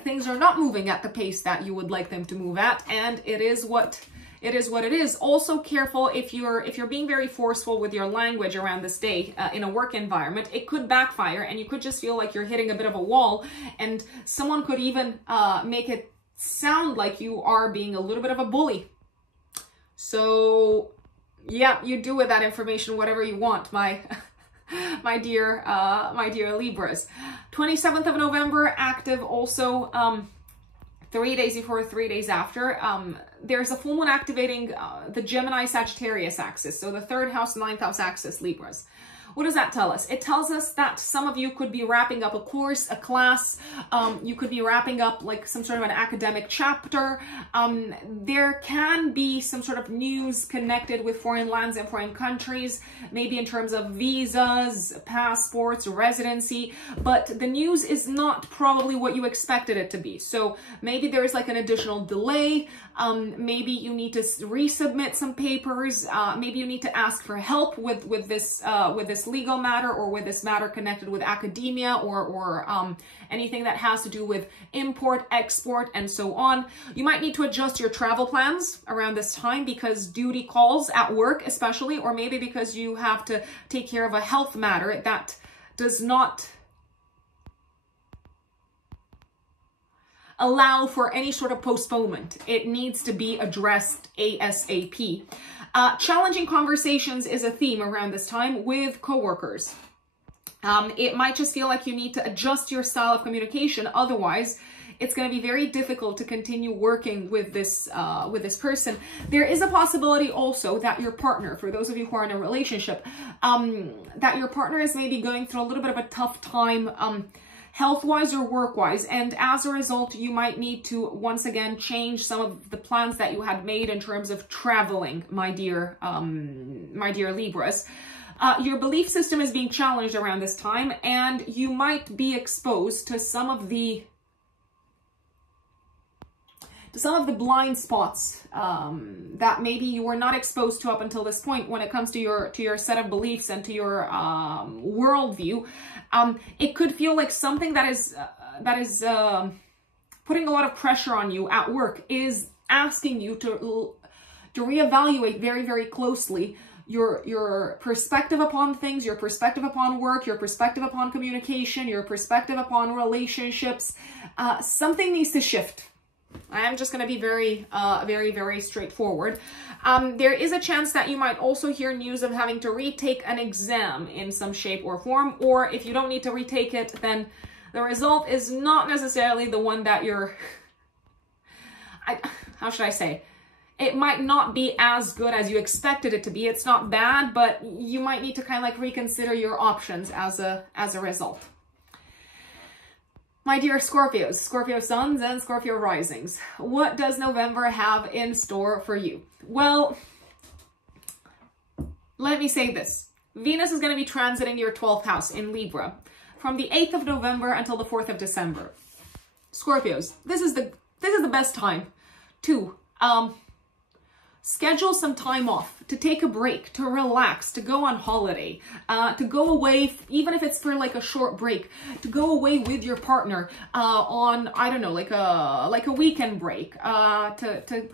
things are not moving at the pace that you would like them to move at, and it is what it is. Also careful if you're being very forceful with your language around this day in a work environment. It could backfire, and you could just feel like you're hitting a bit of a wall, and someone could even make it sound like you are being a little bit of a bully. So yeah, you do with that information whatever you want, my dear Libras. 27th of November, active also 3 days before, 3 days after. There's a full moon activating the Gemini Sagittarius axis, so the 3rd house, 9th house axis, Libras. What does that tell us? It tells us that some of you could be wrapping up a course, a class. You could be wrapping up like some sort of an academic chapter. There can be some sort of news connected with foreign lands and foreign countries, maybe in terms of visas, passports, residency, but the news is not probably what you expected it to be. So maybe there is like an additional delay. Maybe you need to resubmit some papers. Maybe you need to ask for help with this legal matter, or with this matter connected with academia, or anything that has to do with import, export, and so on. You might need to adjust your travel plans around this time because duty calls at work especially, or maybe because you have to take care of a health matter that does not allow for any sort of postponement. It needs to be addressed ASAP. Challenging conversations is a theme around this time with coworkers. It might just feel like you need to adjust your style of communication. Otherwise, it's going to be very difficult to continue working with this person. There is a possibility also that your partner, for those of you who are in a relationship, that your partner is maybe going through a little bit of a tough time, health-wise or work-wise, and as a result, you might need to once again change some of the plans that you had made in terms of traveling, my dear Libras. Your belief system is being challenged around this time, and you might be exposed to some of the blind spots that maybe you were not exposed to up until this point when it comes to your set of beliefs and to your worldview. It could feel like something that is putting a lot of pressure on you at work is asking you to reevaluate very, very closely your perspective upon things, your perspective upon work, your perspective upon communication, your perspective upon relationships. Something needs to shift. I'm just going to be very, very straightforward. There is a chance that you might also hear news of having to retake an exam in some shape or form, or if you don't need to retake it, then the result is not necessarily the one that you're, how should I say? It might not be as good as you expected it to be. It's not bad, but you might need to kind of like reconsider your options as a result. My dear Scorpios, Scorpio suns and Scorpio risings, what does November have in store for you? Well, let me say this. Venus is going to be transiting your 12th house in Libra from the 8th of November until the 4th of December. Scorpios, this is the best time to schedule some time off, to take a break, to relax, to go on holiday, to go away, even if it's for like a short break, to go away with your partner on, I don't know, like a weekend break, to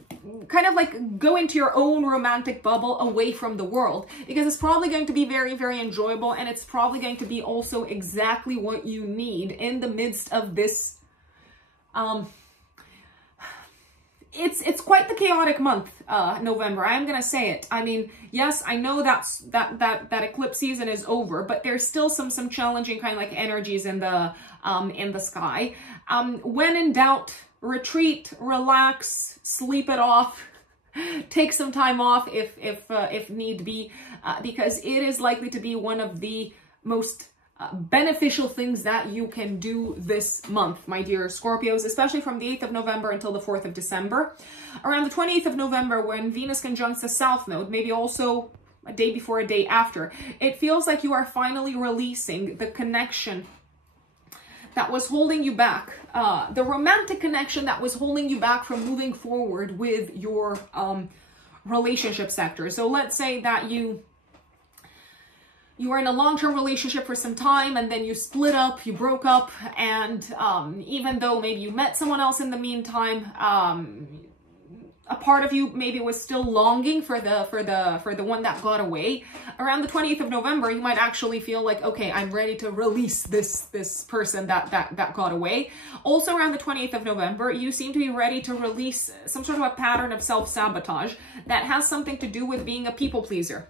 kind of like go into your own romantic bubble away from the world, because it's probably going to be very, very enjoyable, and it's probably going to be also exactly what you need in the midst of this it's quite the chaotic month, November. I'm gonna say it. I mean, yes, I know that eclipse season is over, but there's still some challenging kind of like energies in the sky. When in doubt, retreat, relax, sleep it off, take some time off if need be, because it is likely to be one of the most beneficial things that you can do this month, my dear Scorpios, especially from the 8th of November until the 4th of December. Around the 28th of November, when Venus conjuncts the South Node, maybe also a day before, a day after, it feels like you are finally releasing the connection that was holding you back, the romantic connection that was holding you back from moving forward with your relationship sector. So let's say that you were in a long-term relationship for some time, and then you split up, you broke up, and even though maybe you met someone else in the meantime, a part of you maybe was still longing for the one that got away. Around the 20th of November, you might actually feel like, okay, I'm ready to release this person that got away. Also around the 20th of November, you seem to be ready to release some sort of a pattern of self-sabotage that has something to do with being a people pleaser.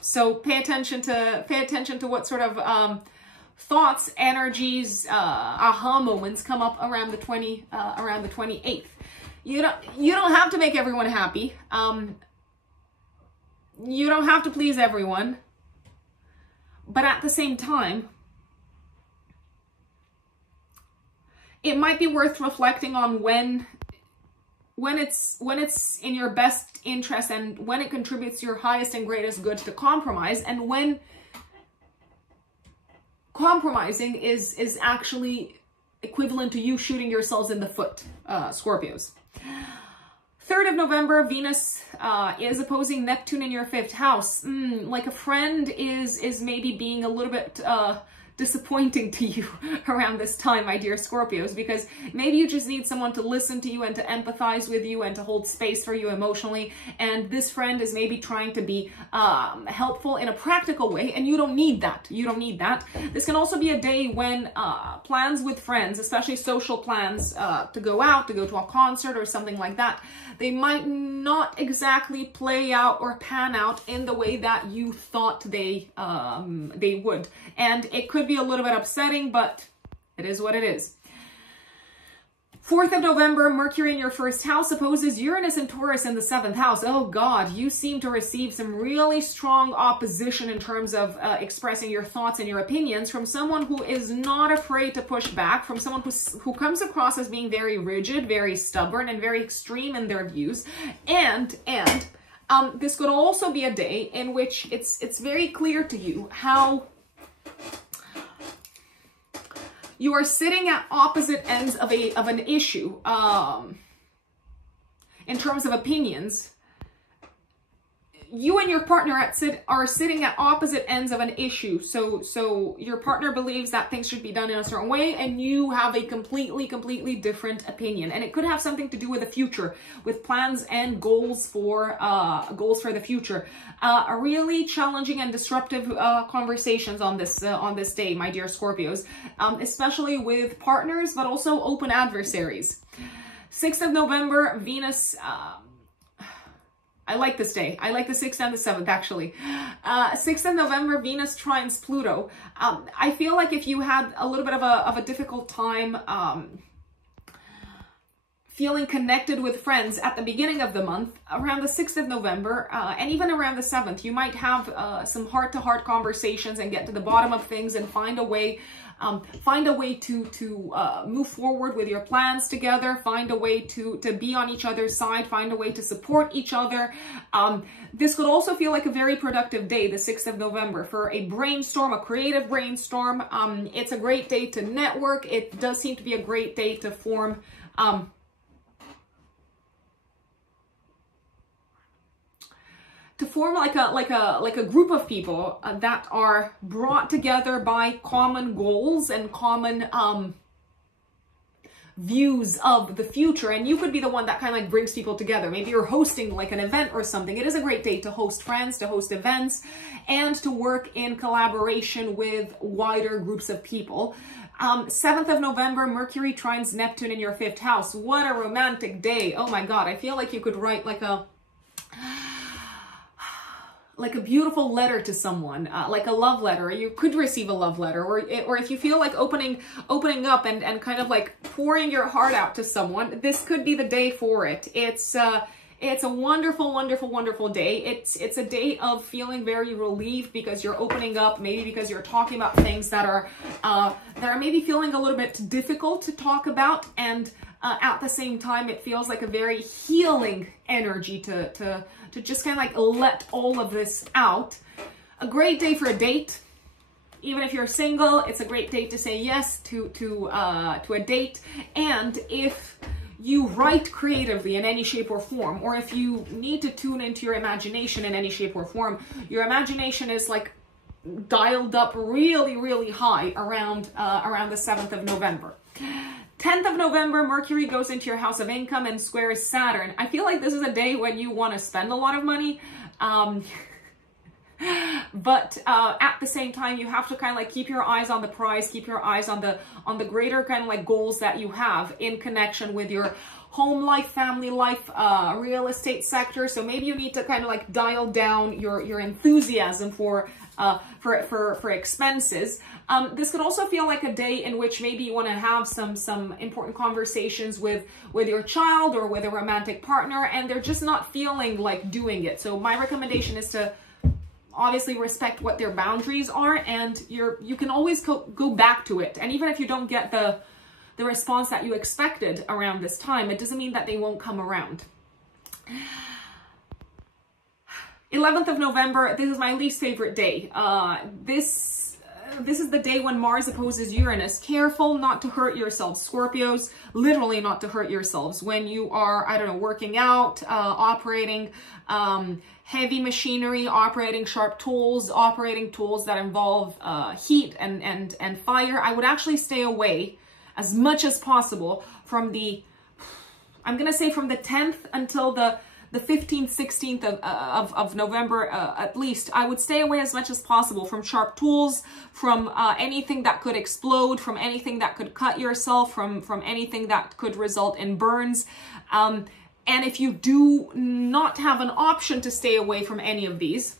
So pay attention to what sort of thoughts, energies, aha moments come up around the 28th. You don't have to make everyone happy. You don't have to please everyone. But at the same time, it might be worth reflecting on when it's in your best interest and when it contributes to your highest and greatest good to compromise, and when compromising is actually equivalent to you shooting yourselves in the foot, Scorpios. 3rd of November, Venus is opposing Neptune in your 5th house. Like a friend is maybe being a little bit disappointing to you around this time, my dear Scorpios, because maybe you just need someone to listen to you and to empathize with you and to hold space for you emotionally, and this friend is maybe trying to be helpful in a practical way, and you don't need that. You don't need that. This can also be a day when plans with friends, especially social plans to go out, to go to a concert or something like that, they might not exactly play out or pan out in the way that you thought they would. And it could be a little bit upsetting, but it is what it is. 4th of November, Mercury in your 1st house opposes Uranus and Taurus in the 7th house. Oh God, you seem to receive some really strong opposition in terms of expressing your thoughts and your opinions from someone who is not afraid to push back, from someone who comes across as being very rigid, very stubborn, and very extreme in their views. And this could also be a day in which it's very clear to you how you are sitting at opposite ends of an issue in terms of opinions. You and your partner are sitting at opposite ends of an issue. So your partner believes that things should be done in a certain way, and you have a completely different opinion. And it could have something to do with the future, with plans and goals for the future. A really challenging and disruptive conversations on this day, my dear Scorpios, especially with partners, but also open adversaries. 6th of November, Venus. I like this day. I like the 6th and the 7th, actually. 6th of November, Venus trines Pluto. I feel like if you had a little bit of a difficult time feeling connected with friends at the beginning of the month, around the 6th of November, and even around the 7th, you might have some heart-to-heart conversations and get to the bottom of things and find a way to move forward with your plans together, find a way to be on each other's side, find a way to support each other. This could also feel like a very productive day, the 6th of November, for a brainstorm, a creative brainstorm. It's a great day to network. It does seem to be a great day to form like a group of people that are brought together by common goals and common views of the future. And you could be the one that kind of like brings people together. Maybe you're hosting like an event or something. It is a great day to host friends, to host events, and to work in collaboration with wider groups of people. 7th of November, Mercury trines Neptune in your 5th house. What a romantic day. Oh my God. I feel like you could write like like a beautiful letter to someone, like a love letter. You could receive a love letter, or if you feel like opening up and kind of like pouring your heart out to someone, this could be the day for it. It's a wonderful, wonderful, wonderful day. It's a day of feeling very relieved because you're opening up, maybe because you're talking about things that are maybe feeling a little bit difficult to talk about, and at the same time, it feels like a very healing energy to just kind of like let all of this out. A great day for a date. Even if you're single, it's a great date to say yes to a date. And if you write creatively in any shape or form, or if you need to tune into your imagination in any shape or form, your imagination is like dialed up really, really high around the 7th of November. 10th of November, Mercury goes into your house of income and squares Saturn. I feel like this is a day when you want to spend a lot of money. But at the same time, you have to kind of like keep your eyes on the prize, keep your eyes on the greater kind of like goals that you have in connection with your home life, family life, real estate sector. So maybe you need to kind of like dial down your enthusiasm for expenses. This could also feel like a day in which maybe you want to have some important conversations with your child or with a romantic partner, and they're just not feeling like doing it. So my recommendation is to obviously respect what their boundaries are, and you can always go back to it. And even if you don't get the response that you expected around this time, it doesn't mean that they won't come around. 11th of November, this is my least favorite day. This is the day when Mars opposes Uranus. Careful not to hurt yourselves, Scorpios, literally not to hurt yourselves. When you are, I don't know, working out, operating heavy machinery, operating sharp tools, operating tools that involve heat and fire, I would actually stay away as much as possible from I'm going to say from the 10th until the 15th, 16th of November, at least. I would stay away as much as possible from sharp tools, from anything that could explode, from anything that could cut yourself, from anything that could result in burns. And if you do not have an option to stay away from any of these,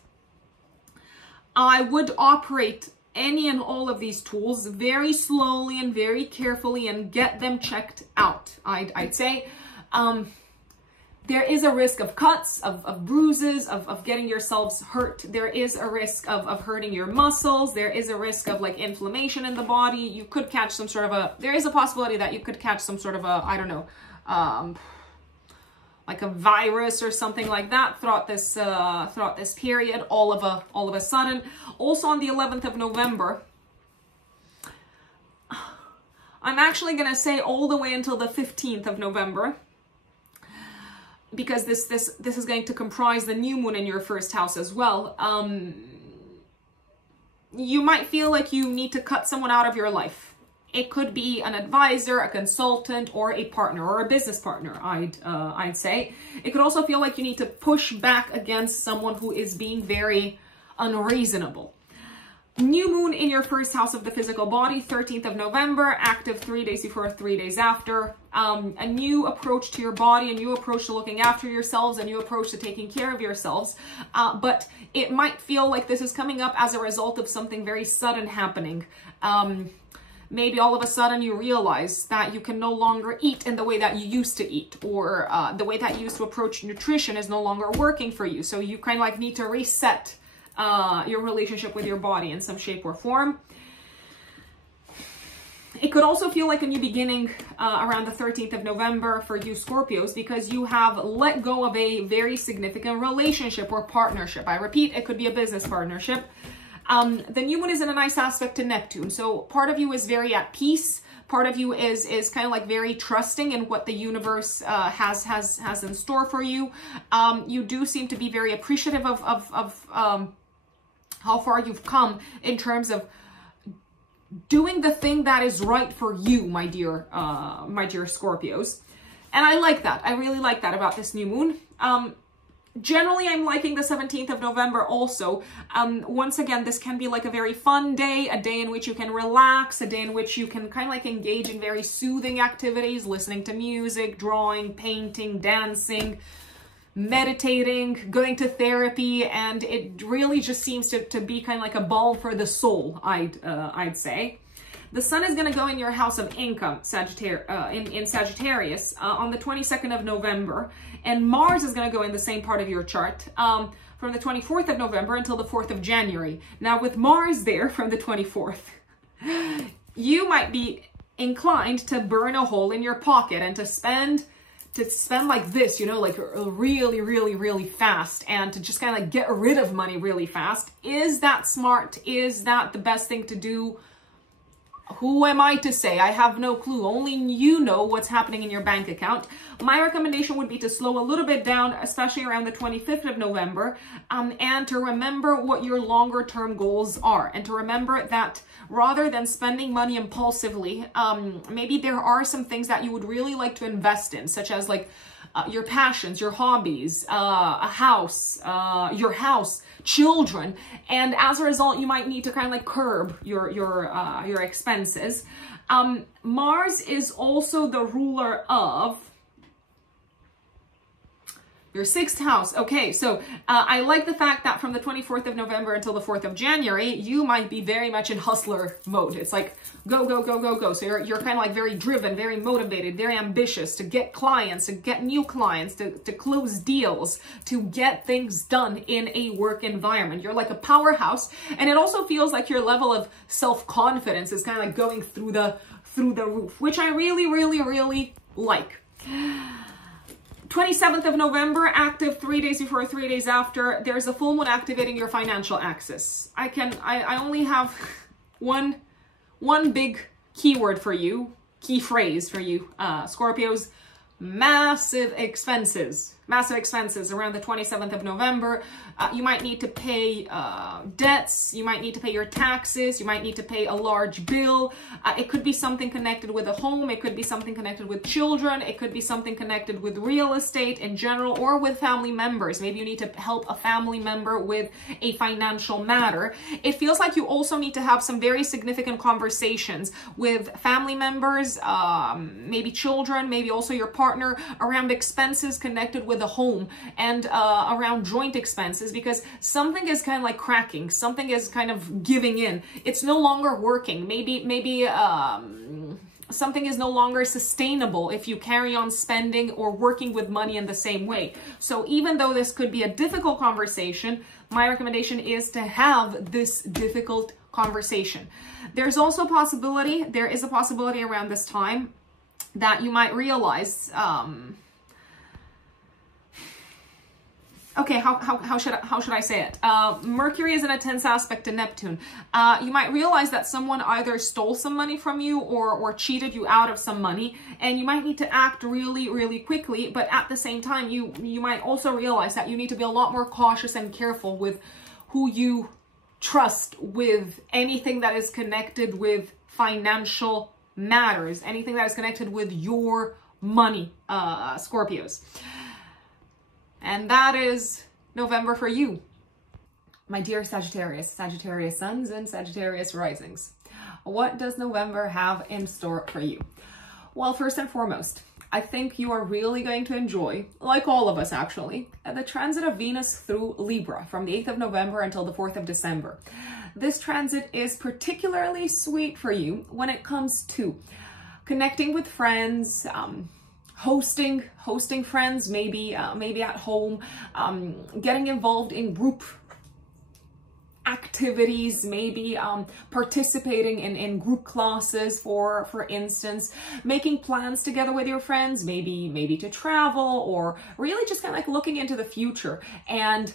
I would operate any and all of these tools very slowly and very carefully and get them checked out. I'd say there is a risk of cuts, of bruises, of getting yourselves hurt. There is a risk of hurting your muscles. There is a risk of like inflammation in the body. You could catch some sort of there is a possibility that you could catch some sort of I don't know, like a virus or something like that throughout this period, all of a sudden. Also on the 11th of November, I'm actually going to say all the way until the 15th of November, because this is going to comprise the new moon in your first house as well. You might feel like you need to cut someone out of your life. It could be an advisor, a consultant, or a partner, or a business partner, I'd say. It could also feel like you need to push back against someone who is being very unreasonable. New moon in your first house of the physical body, 13th of November, active 3 days before, 3 days after. A new approach to your body, a new approach to looking after yourselves, a new approach to taking care of yourselves. But it might feel like this is coming up as a result of something very sudden happening. Maybe all of a sudden you realize that you can no longer eat in the way that you used to eat, or the way that you used to approach nutrition is no longer working for you. So you kind of like need to reset your relationship with your body in some shape or form. It could also feel like a new beginning around the 13th of November for you Scorpios, because you have let go of a very significant relationship or partnership. I repeat, it could be a business partnership. The new moon is in a nice aspect to Neptune. So part of you is very at peace. Part of you is kind of like very trusting in what the universe has in store for you. You do seem to be very appreciative of how far you've come in terms of doing the thing that is right for you, my dear Scorpios. And I like that. I really like that about this new moon. Generally, I'm liking the 17th of November also. Once again, this can be like a very fun day, a day in which you can relax, a day in which you can kind of like engage in very soothing activities, listening to music, drawing, painting, dancing, meditating, going to therapy, and it really just seems to be kind of like a balm for the soul, I'd say. The sun is going to go in your house of income, in Sagittarius, on the 22nd of November, and Mars is going to go in the same part of your chart from the 24th of November until the 4th of January. Now, with Mars there from the 24th, you might be inclined to burn a hole in your pocket and to spend like this, you know, like really, really, really fast, and to just kind of like get rid of money really fast. Is that smart? Is that the best thing to do? Who am I to say? I have no clue. Only you know what's happening in your bank account. My recommendation would be to slow a little bit down, especially around the 25th of November, and to remember what your longer term goals are, and to remember that rather than spending money impulsively, maybe there are some things that you would really like to invest in, such as like your passions, your hobbies, a house, your house, children, and as a result, you might need to kind of like curb your expenses. Mars is also the ruler of your 6th house. Okay, so I like the fact that from the 24th of November until the 4th of January, you might be very much in hustler mode. It's like go, go, go, go, go. So you're kind of like very driven, very motivated, very ambitious to get clients, to get new clients, to close deals, to get things done in a work environment. You're like a powerhouse, and it also feels like your level of self-confidence is kind of like going through the roof, which I really, really, really like. 27th of November, active 3 days before, 3 days after, there's a full moon activating your financial axis. I only have one big keyword for you, key phrase for you, Scorpios: massive expenses. Massive expenses around the 27th of November. You might need to pay debts. You might need to pay your taxes. You might need to pay a large bill. It could be something connected with a home. It could be something connected with children. It could be something connected with real estate in general, or with family members. Maybe you need to help a family member with a financial matter. It feels like you also need to have some very significant conversations with family members, maybe children, maybe also your partner, around expenses connected with the home, and around joint expenses, because something is kind of like cracking, something is kind of giving in. It's no longer working. Maybe something is no longer sustainable if you carry on spending or working with money in the same way. So even though this could be a difficult conversation, my recommendation is to have this difficult conversation. There is a possibility around this time that you might realize, okay, how should I say it? Mercury is in a tense aspect to Neptune. You might realize that someone either stole some money from you or cheated you out of some money, and you might need to act really, really quickly. But at the same time, you might also realize that you need to be a lot more cautious and careful with who you trust with anything that is connected with financial matters, anything that is connected with your money, Scorpios. And that is November for you, my dear Sagittarius, Sagittarius suns and Sagittarius risings. What does November have in store for you? Well, first and foremost, I think you are really going to enjoy, like all of us actually, the transit of Venus through Libra from the 8th of November until the 4th of December. This transit is particularly sweet for you when it comes to connecting with friends, hosting friends, maybe at home, getting involved in group activities, maybe participating in group classes, for instance, making plans together with your friends, maybe to travel, or really just kind of like looking into the future and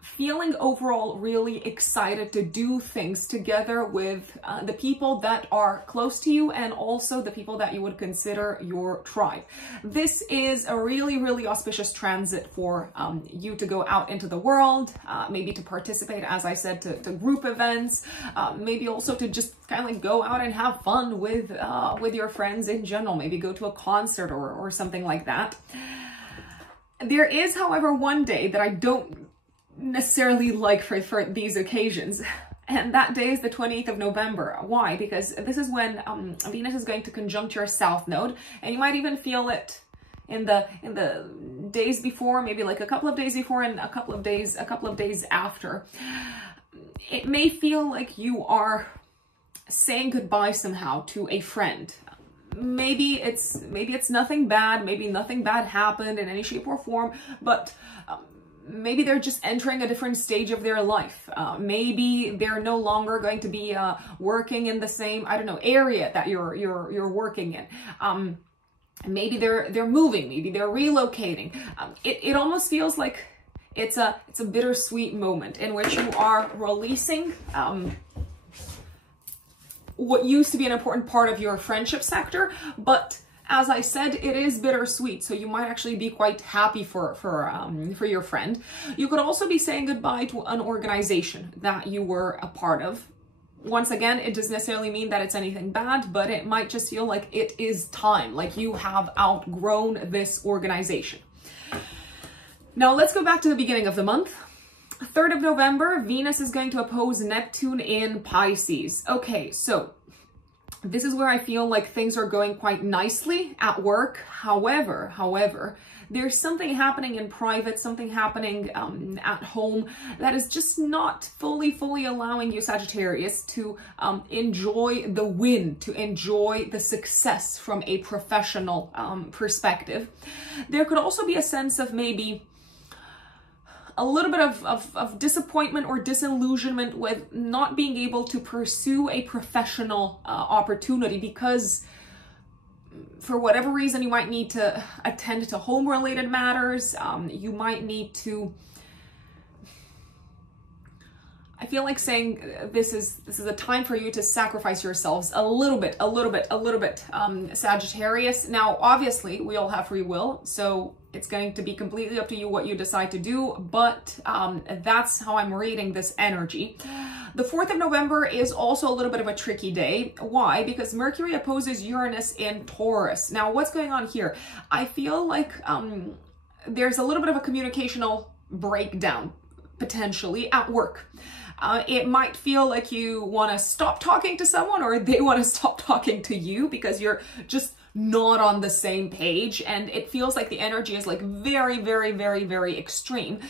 feeling overall really excited to do things together with the people that are close to you, and also the people that you would consider your tribe. This is a really, really auspicious transit for you to go out into the world, maybe to participate, as I said, to group events, maybe also to just kind of like go out and have fun with your friends in general, maybe go to a concert or something like that. There is, however, one day that I don't necessarily like for these occasions, and that day is the 28th of November. Why? Because this is when Venus is going to conjunct your south node, and you might even feel it in the days before, maybe like a couple of days before and a couple of days after. It may feel like you are saying goodbye somehow to a friend. Maybe it's nothing bad, maybe nothing bad happened in any shape or form, but maybe they're just entering a different stage of their life. Maybe they're no longer going to be working in the same, I don't know, area that you're working in. Maybe they're moving, maybe they're relocating. It almost feels like it's a bittersweet moment in which you are releasing what used to be an important part of your friendship sector, but as I said, it is bittersweet, so you might actually be quite happy for your friend. You could also be saying goodbye to an organization that you were a part of. Once again, it doesn't necessarily mean that it's anything bad, but it might just feel like it is time, like you have outgrown this organization. Now let's go back to the beginning of the month. 3rd of November, Venus is going to oppose Neptune in Pisces. Okay, so this is where I feel like things are going quite nicely at work. However, there's something happening in private, something happening at home that is just not fully allowing you, Sagittarius, to enjoy the win, to enjoy the success from a professional perspective. There could also be a sense of maybe a little bit of disappointment or disillusionment with not being able to pursue a professional opportunity because for whatever reason you might need to attend to home-related matters. You might need to, I feel like saying this is a time for you to sacrifice yourselves a little bit, Sagittarius. Now, obviously, we all have free will, so it's going to be completely up to you what you decide to do, but that's how I'm reading this energy. The 4th of November is also a little bit of a tricky day. Why? Because Mercury opposes Uranus in Taurus. Now, what's going on here? I feel like there's a little bit of a communicational breakdown, potentially, at work. It might feel like you want to stop talking to someone or they want to stop talking to you because you're just not on the same page, and it feels like the energy is like very extreme.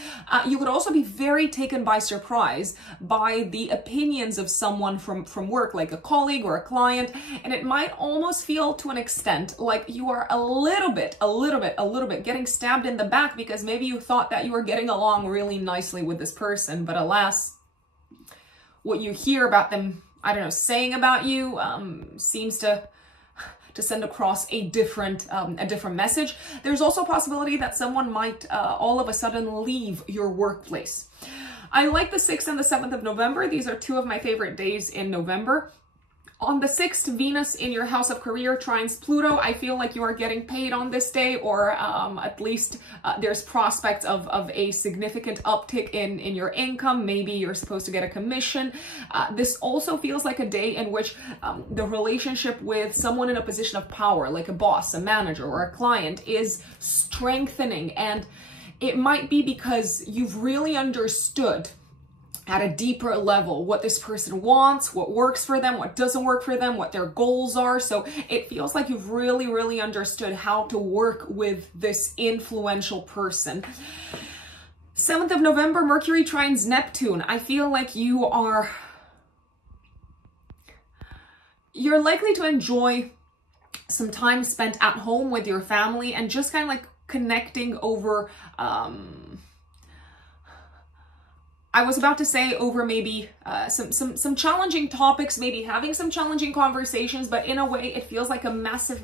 You could also be very taken by surprise by the opinions of someone from work, like a colleague or a client, and it might almost feel to an extent like you are a little bit getting stabbed in the back because maybe you thought that you were getting along really nicely with this person, but alas, what you hear about them, I don't know, saying about you seems to send across a different message. There's also a possibility that someone might all of a sudden leave your workplace. I like the 6th and the 7th of November. These are two of my favorite days in November. On the 6th, Venus in your house of career trines Pluto. I feel like you are getting paid on this day, or at least there's prospects of a significant uptick in your income. Maybe you're supposed to get a commission. This also feels like a day in which the relationship with someone in a position of power, like a boss, a manager, or a client, is strengthening. And it might be because you've really understood at a deeper level what this person wants, what works for them, what doesn't work for them, what their goals are. So it feels like you've really understood how to work with this influential person. 7th of November, Mercury trines Neptune. I feel like you're likely to enjoy some time spent at home with your family and just kind of like connecting over, I was about to say over maybe some challenging topics, maybe having some challenging conversations, but in a way it feels like a massive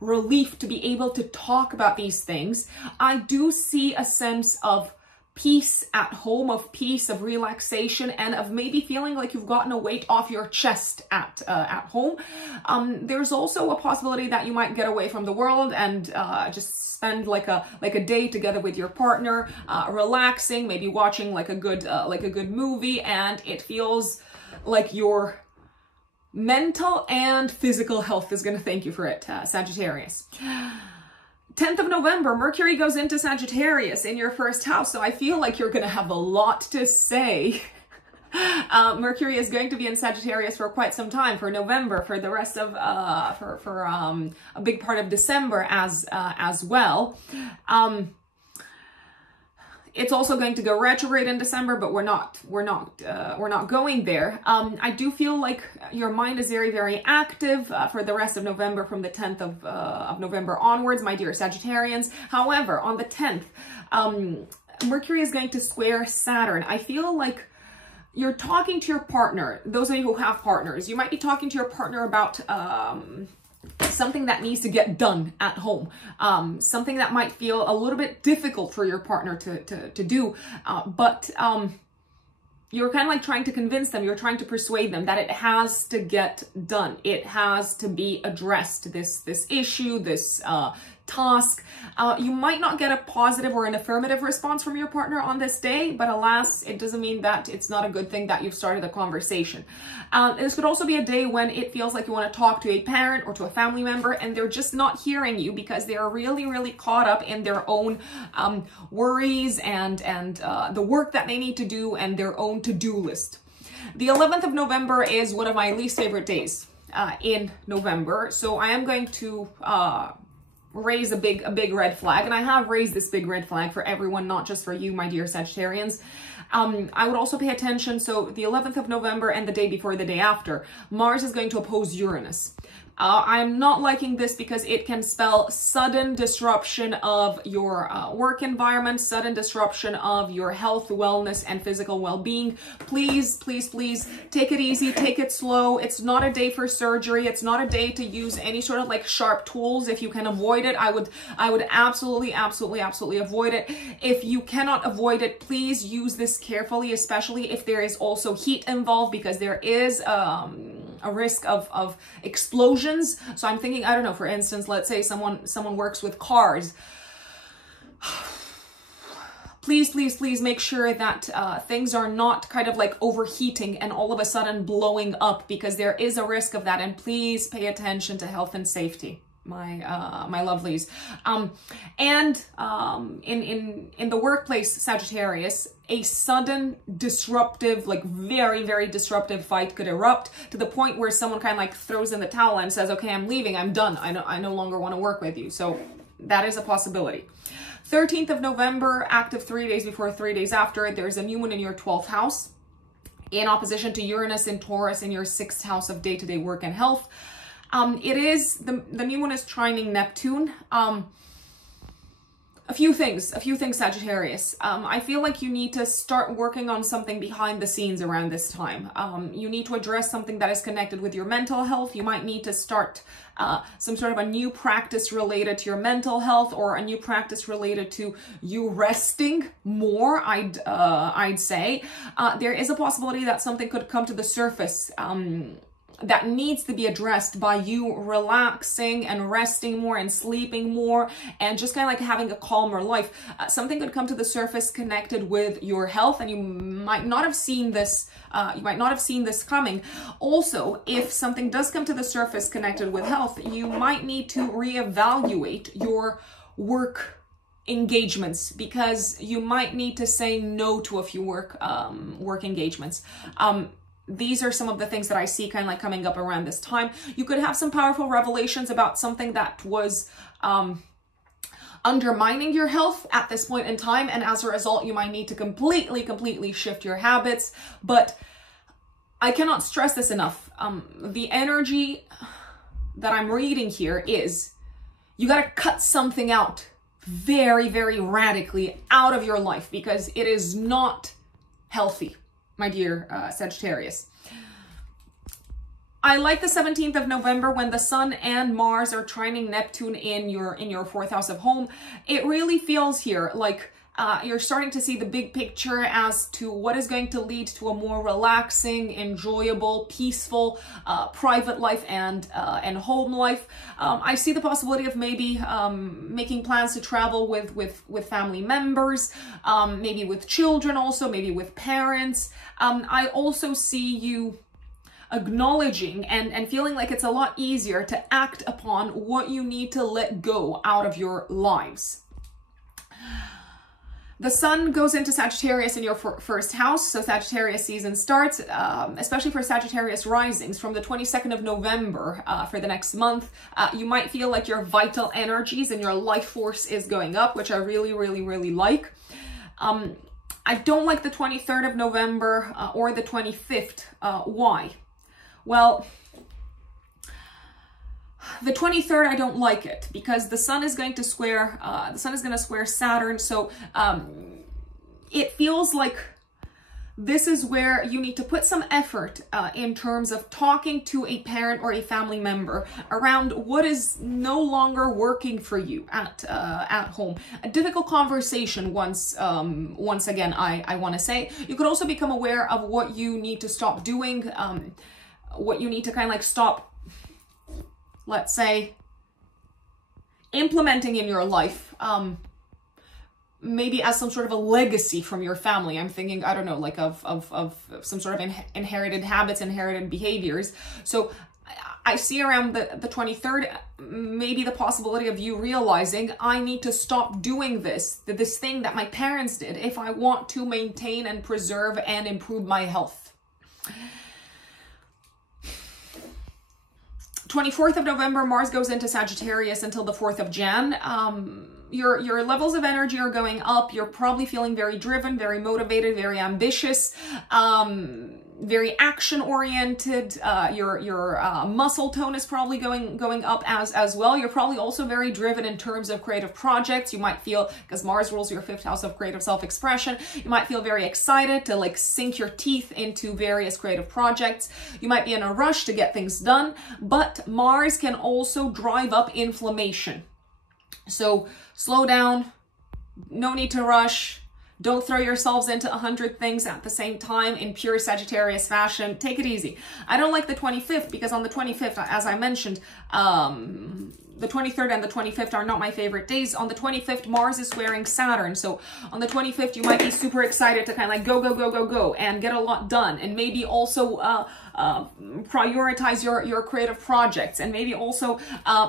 relief to be able to talk about these things. I do see a sense of peace at home, of peace, of relaxation, and of maybe feeling like you've gotten a weight off your chest at home. There's also a possibility that you might get away from the world and just spend like a day together with your partner, relaxing, maybe watching like a good movie, and it feels like your mental and physical health is going to thank you for it, Sagittarius. 10th of November, Mercury goes into Sagittarius in your first house. So I feel like you're going to have a lot to say Mercury is going to be in Sagittarius for quite some time, for November, for the rest of, a big part of December as well. It's also going to go retrograde in December, but we're not going there. I do feel like your mind is very, very active for the rest of November, from the 10th of November onwards, my dear Sagittarians. However, on the 10th, Mercury is going to square Saturn. I feel like you're talking to your partner. Those of you who have partners, you might be talking to your partner about something that needs to get done at home, something that might feel a little bit difficult for your partner to do, but you're kind of like trying to convince them, you're trying to persuade them that it has to get done. It has to be addressed, this issue, this task. You might not get a positive or an affirmative response from your partner on this day, but alas, it doesn't mean that it's not a good thing that you've started a conversation. This could also be a day when it feels like you want to talk to a parent or to a family member, and they're just not hearing you because they are really, really caught up in their own worries and the work that they need to do and their own to-do list. The 11th of November is one of my least favorite days in November, so I am going to raise a big red flag, and I have raised this big red flag for everyone, not just for you, my dear Sagittarians. I would also pay attention, so the 11th of November and the day before, the day after, Mars is going to oppose Uranus. I'm not liking this because it can spell sudden disruption of your work environment, sudden disruption of your health, wellness, and physical well-being. Please, please, please take it easy, take it slow. It's not a day for surgery. It's not a day to use any sort of like sharp tools. If you can avoid it, I would absolutely avoid it. If you cannot avoid it, please use this carefully, especially if there is also heat involved, because there is a risk of explosions. So I'm thinking, I don't know, for instance, let's say someone works with cars. Please, please, please make sure that things are not kind of like overheating and all of a sudden blowing up, because there is a risk of that. And please pay attention to health and safety, my lovelies. In the workplace, Sagittarius, a sudden disruptive, like very, very disruptive fight could erupt to the point where someone kind of like throws in the towel and says, okay, I'm leaving, I'm done, I no longer want to work with you. So that is a possibility. 13th of November, active 3 days before, 3 days after, there's a new moon in your 12th house in opposition to Uranus in Taurus in your 6th house of day-to-day work and health. It is, the new one is trining Neptune. A few things, Sagittarius. I feel like you need to start working on something behind the scenes around this time. You need to address something that is connected with your mental health. You might need to start some sort of a new practice related to your mental health, or a new practice related to you resting more, I'd say. There is a possibility that something could come to the surface that needs to be addressed by you relaxing and resting more and sleeping more and just kind of like having a calmer life. Something could come to the surface connected with your health, and you might not have seen this. You might not have seen this coming. Also, if something does come to the surface connected with health, you might need to reevaluate your work engagements, because you might need to say no to a few work engagements. These are some of the things that I see kind of like coming up around this time. You could have some powerful revelations about something that was undermining your health at this point in time, and as a result, you might need to completely shift your habits. But I cannot stress this enough. The energy that I'm reading here is you got to cut something out very, very radically out of your life, because it is not healthy, my dear Sagittarius. I like the 17th of November when the Sun and Mars are trining Neptune in your 4th house of home. It really feels here like you're starting to see the big picture as to what is going to lead to a more relaxing, enjoyable, peaceful private life and home life. I see the possibility of maybe making plans to travel with family members, maybe with children also, maybe with parents. I also see you acknowledging and feeling like it's a lot easier to act upon what you need to let go out of your lives. The sun goes into Sagittarius in your first house, so Sagittarius season starts, especially for Sagittarius risings from the 22nd of November for the next month. You might feel like your vital energies and your life force is going up, which I really, really, really like. I don't like the 23rd of November or the 25th. Why? Well, the 23rd, I don't like it because the sun is going to square, Saturn. So it feels like this is where you need to put some effort in terms of talking to a parent or a family member around what is no longer working for you at home. A difficult conversation once again, I want to say. You could also become aware of what you need to stop doing, what you need to kind of like stop, let's say, implementing in your life, maybe as some sort of a legacy from your family. I'm thinking, I don't know, like of some sort of inherited habits, inherited behaviors. So I see around the 23rd, maybe the possibility of you realizing I need to stop doing this thing that my parents did if I want to maintain and preserve and improve my health. 24th of November, Mars goes into Sagittarius until the 4th of Jan. Your levels of energy are going up. You're probably feeling very driven, very motivated, very ambitious, very action-oriented. Your muscle tone is probably going up as well. You're probably also very driven in terms of creative projects. You might feel, because Mars rules your 5th house of creative self-expression, you might feel very excited to like sink your teeth into various creative projects. You might be in a rush to get things done, but Mars can also drive up inflammation. So slow down, no need to rush. Don't throw yourselves into 100 things at the same time in pure Sagittarius fashion. Take it easy. I don't like the 25th because on the 25th, as I mentioned, the 23rd and the 25th are not my favorite days. On the 25th, Mars is squaring Saturn. So on the 25th, you might be super excited to kind of like go and get a lot done. And maybe also prioritize your creative projects, and maybe also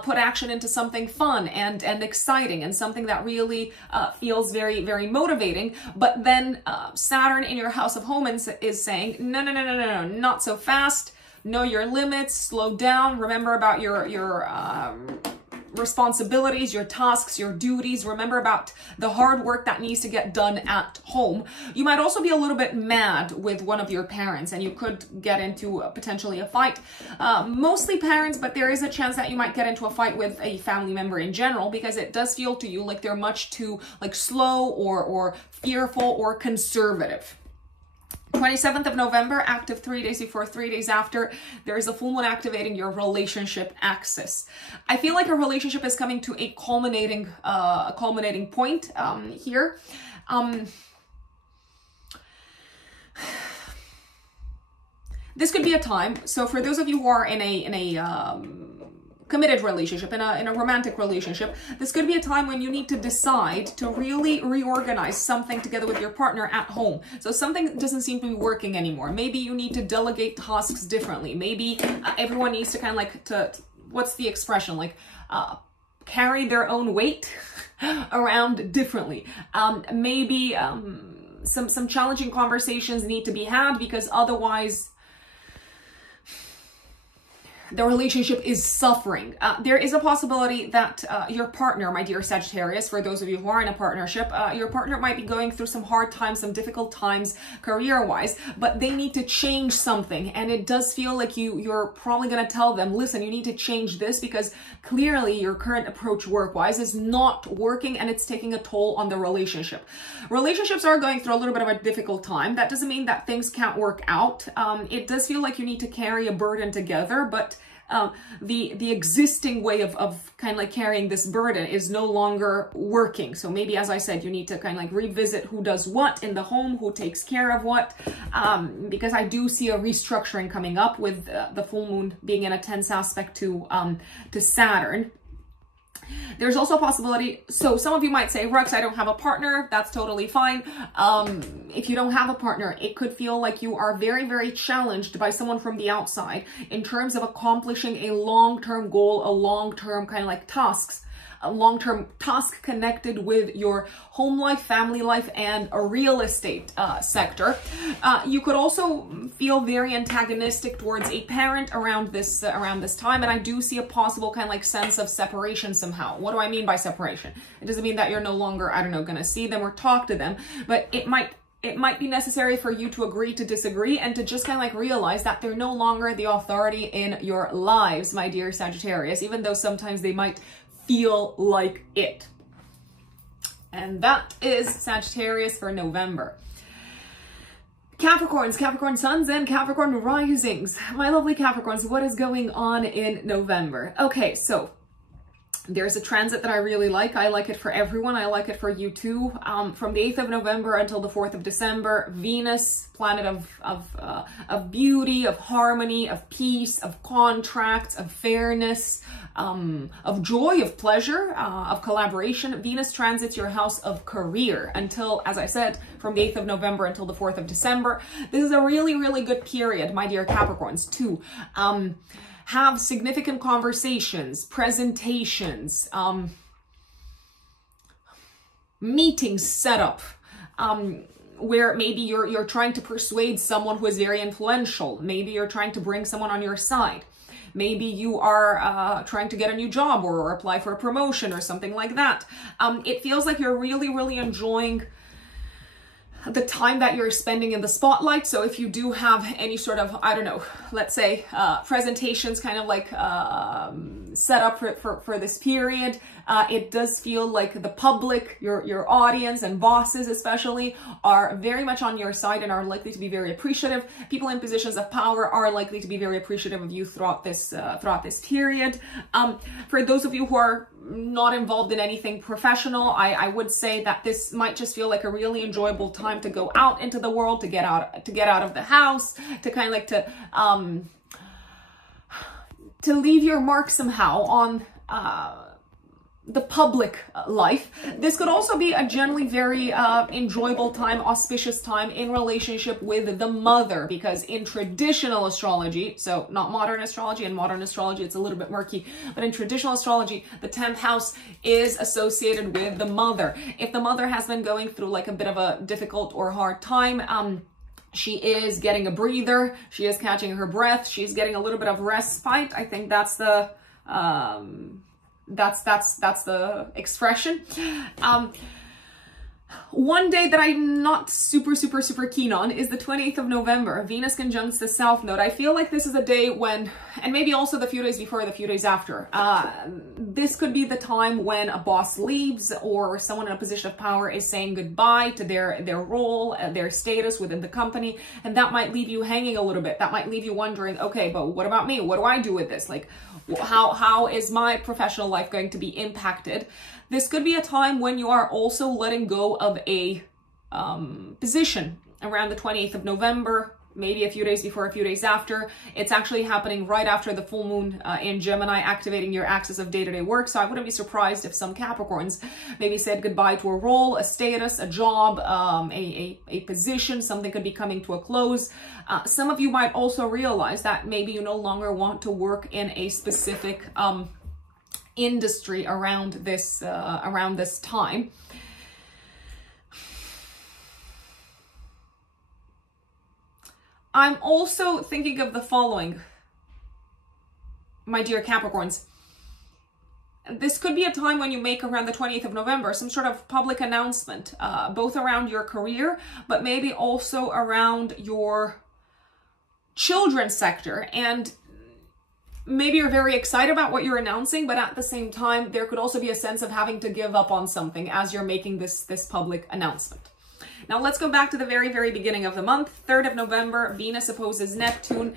put action into something fun and exciting and something that really feels very, very motivating. But then Saturn in your house of home is saying, no, not so fast. Know your limits, slow down, remember about your responsibilities, your tasks, your duties. Remember about the hard work that needs to get done at home. You might also be a little bit mad with one of your parents, and you could get into potentially a fight. Mostly parents, but there is a chance that you might get into a fight with a family member in general, because it does feel to you like they're much too like slow or fearful or conservative. 27th of November, active 3 days before, 3 days after, there is a full moon activating your relationship axis. I feel like a relationship is coming to a culminating point here. This could be a time. So for those of you who are in a committed relationship, in a romantic relationship, this could be a time when you need to decide to really reorganize something together with your partner at home. So something doesn't seem to be working anymore. Maybe you need to delegate tasks differently. Maybe everyone needs to kind of like what's the expression, like carry their own weight around differently. Maybe some challenging conversations need to be had, because otherwise the relationship is suffering. There is a possibility that your partner, my dear Sagittarius, for those of you who are in a partnership, your partner might be going through some hard times, some difficult times career-wise, but they need to change something. And it does feel like you're probably going to tell them, listen, you need to change this because clearly your current approach work-wise is not working and it's taking a toll on the relationship. Relationships are going through a little bit of a difficult time. That doesn't mean that things can't work out. It does feel like you need to carry a burden together, but the existing way of kind of like carrying this burden is no longer working. So maybe, as I said, you need to kind of like revisit who does what in the home, who takes care of what, because I do see a restructuring coming up with the full moon being in a tense aspect to Saturn. There's also a possibility, so some of you might say, Rux, I don't have a partner. That's totally fine. If you don't have a partner, it could feel like you are very, very challenged by someone from the outside in terms of accomplishing a long-term goal, a long-term kind of like tasks. long-term task connected with your home life, family life, and a real estate sector. You could also feel very antagonistic towards a parent around this time, and I do see a possible kind of like sense of separation somehow. What do I mean by separation? It doesn't mean that you're no longer, I don't know, going to see them or talk to them, but it might be necessary for you to agree to disagree and to just kind of like realize that they're no longer the authority in your lives, my dear Sagittarius, even though sometimes they might feel like it. And that is Sagittarius for November. Capricorns, Capricorn suns, and Capricorn risings. My lovely Capricorns, what is going on in November? Okay, so there's a transit that I really like. I like it for everyone. I like it for you too. From the 8th of November until the 4th of December, Venus, planet of beauty, of harmony, of peace, of contracts, of fairness, of joy, of pleasure, of collaboration. Venus transits your house of career until, as I said, from the 8th of November until the 4th of December. This is a really, really good period, my dear Capricorns, to have significant conversations, presentations, meetings set up, where maybe you're trying to persuade someone who is very influential. Maybe you're trying to bring someone on your side. Maybe you are trying to get a new job or apply for a promotion or something like that. It feels like you're really, really enjoying the time that you're spending in the spotlight. So if you do have any sort of, I don't know, let's say presentations kind of like set up for this period, it does feel like the public, your audience and bosses especially, are very much on your side and are likely to be very appreciative. People in positions of power are likely to be very appreciative of you throughout this period. For those of you who are not involved in anything professional, I would say that this might just feel like a really enjoyable time to go out into the world, to get out of the house, to kind of like to leave your mark somehow on the public life. This could also be a generally very enjoyable time, auspicious time in relationship with the mother, because in traditional astrology, so not modern astrology, in modern astrology it's a little bit murky, but in traditional astrology, the 10th house is associated with the mother. If the mother has been going through like a bit of a difficult or hard time, she is getting a breather, she is catching her breath, she's getting a little bit of respite. I think that's the that's the expression. One day that I'm not super keen on is the 28th of November. Venus conjuncts the South Node. I feel like this is a day when, and maybe also the few days before, the few days after, this could be the time when a boss leaves or someone in a position of power is saying goodbye to their role, their status within the company, and that might leave you hanging a little bit. That might leave you wondering, okay, but what about me? What do I do with this? Like, how is my professional life going to be impacted? This could be a time when you are also letting go of a position around the 28th of November, maybe a few days before, a few days after. It's actually happening right after the full moon in Gemini, activating your axis of day-to-day work. So I wouldn't be surprised if some Capricorns maybe said goodbye to a role, a status, a job, a position. Something could be coming to a close. Some of you might also realize that maybe you no longer want to work in a specific industry around this time. I'm also thinking of the following, my dear Capricorns. This could be a time when you make, around the 20th of November, some sort of public announcement, both around your career, but maybe also around your children's sector. And maybe you're very excited about what you're announcing, but at the same time, there could also be a sense of having to give up on something as you're making this public announcement. Now let's go back to the very beginning of the month. 3rd of November, Venus opposes Neptune.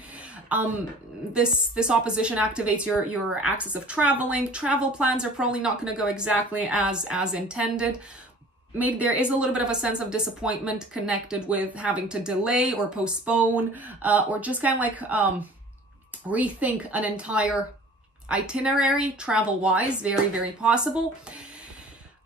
This opposition activates your axis of traveling. Travel plans are probably not going to go exactly as intended. Maybe there is a little bit of a sense of disappointment connected with having to delay or postpone, or just kind of like rethink an entire itinerary travel-wise. Very possible.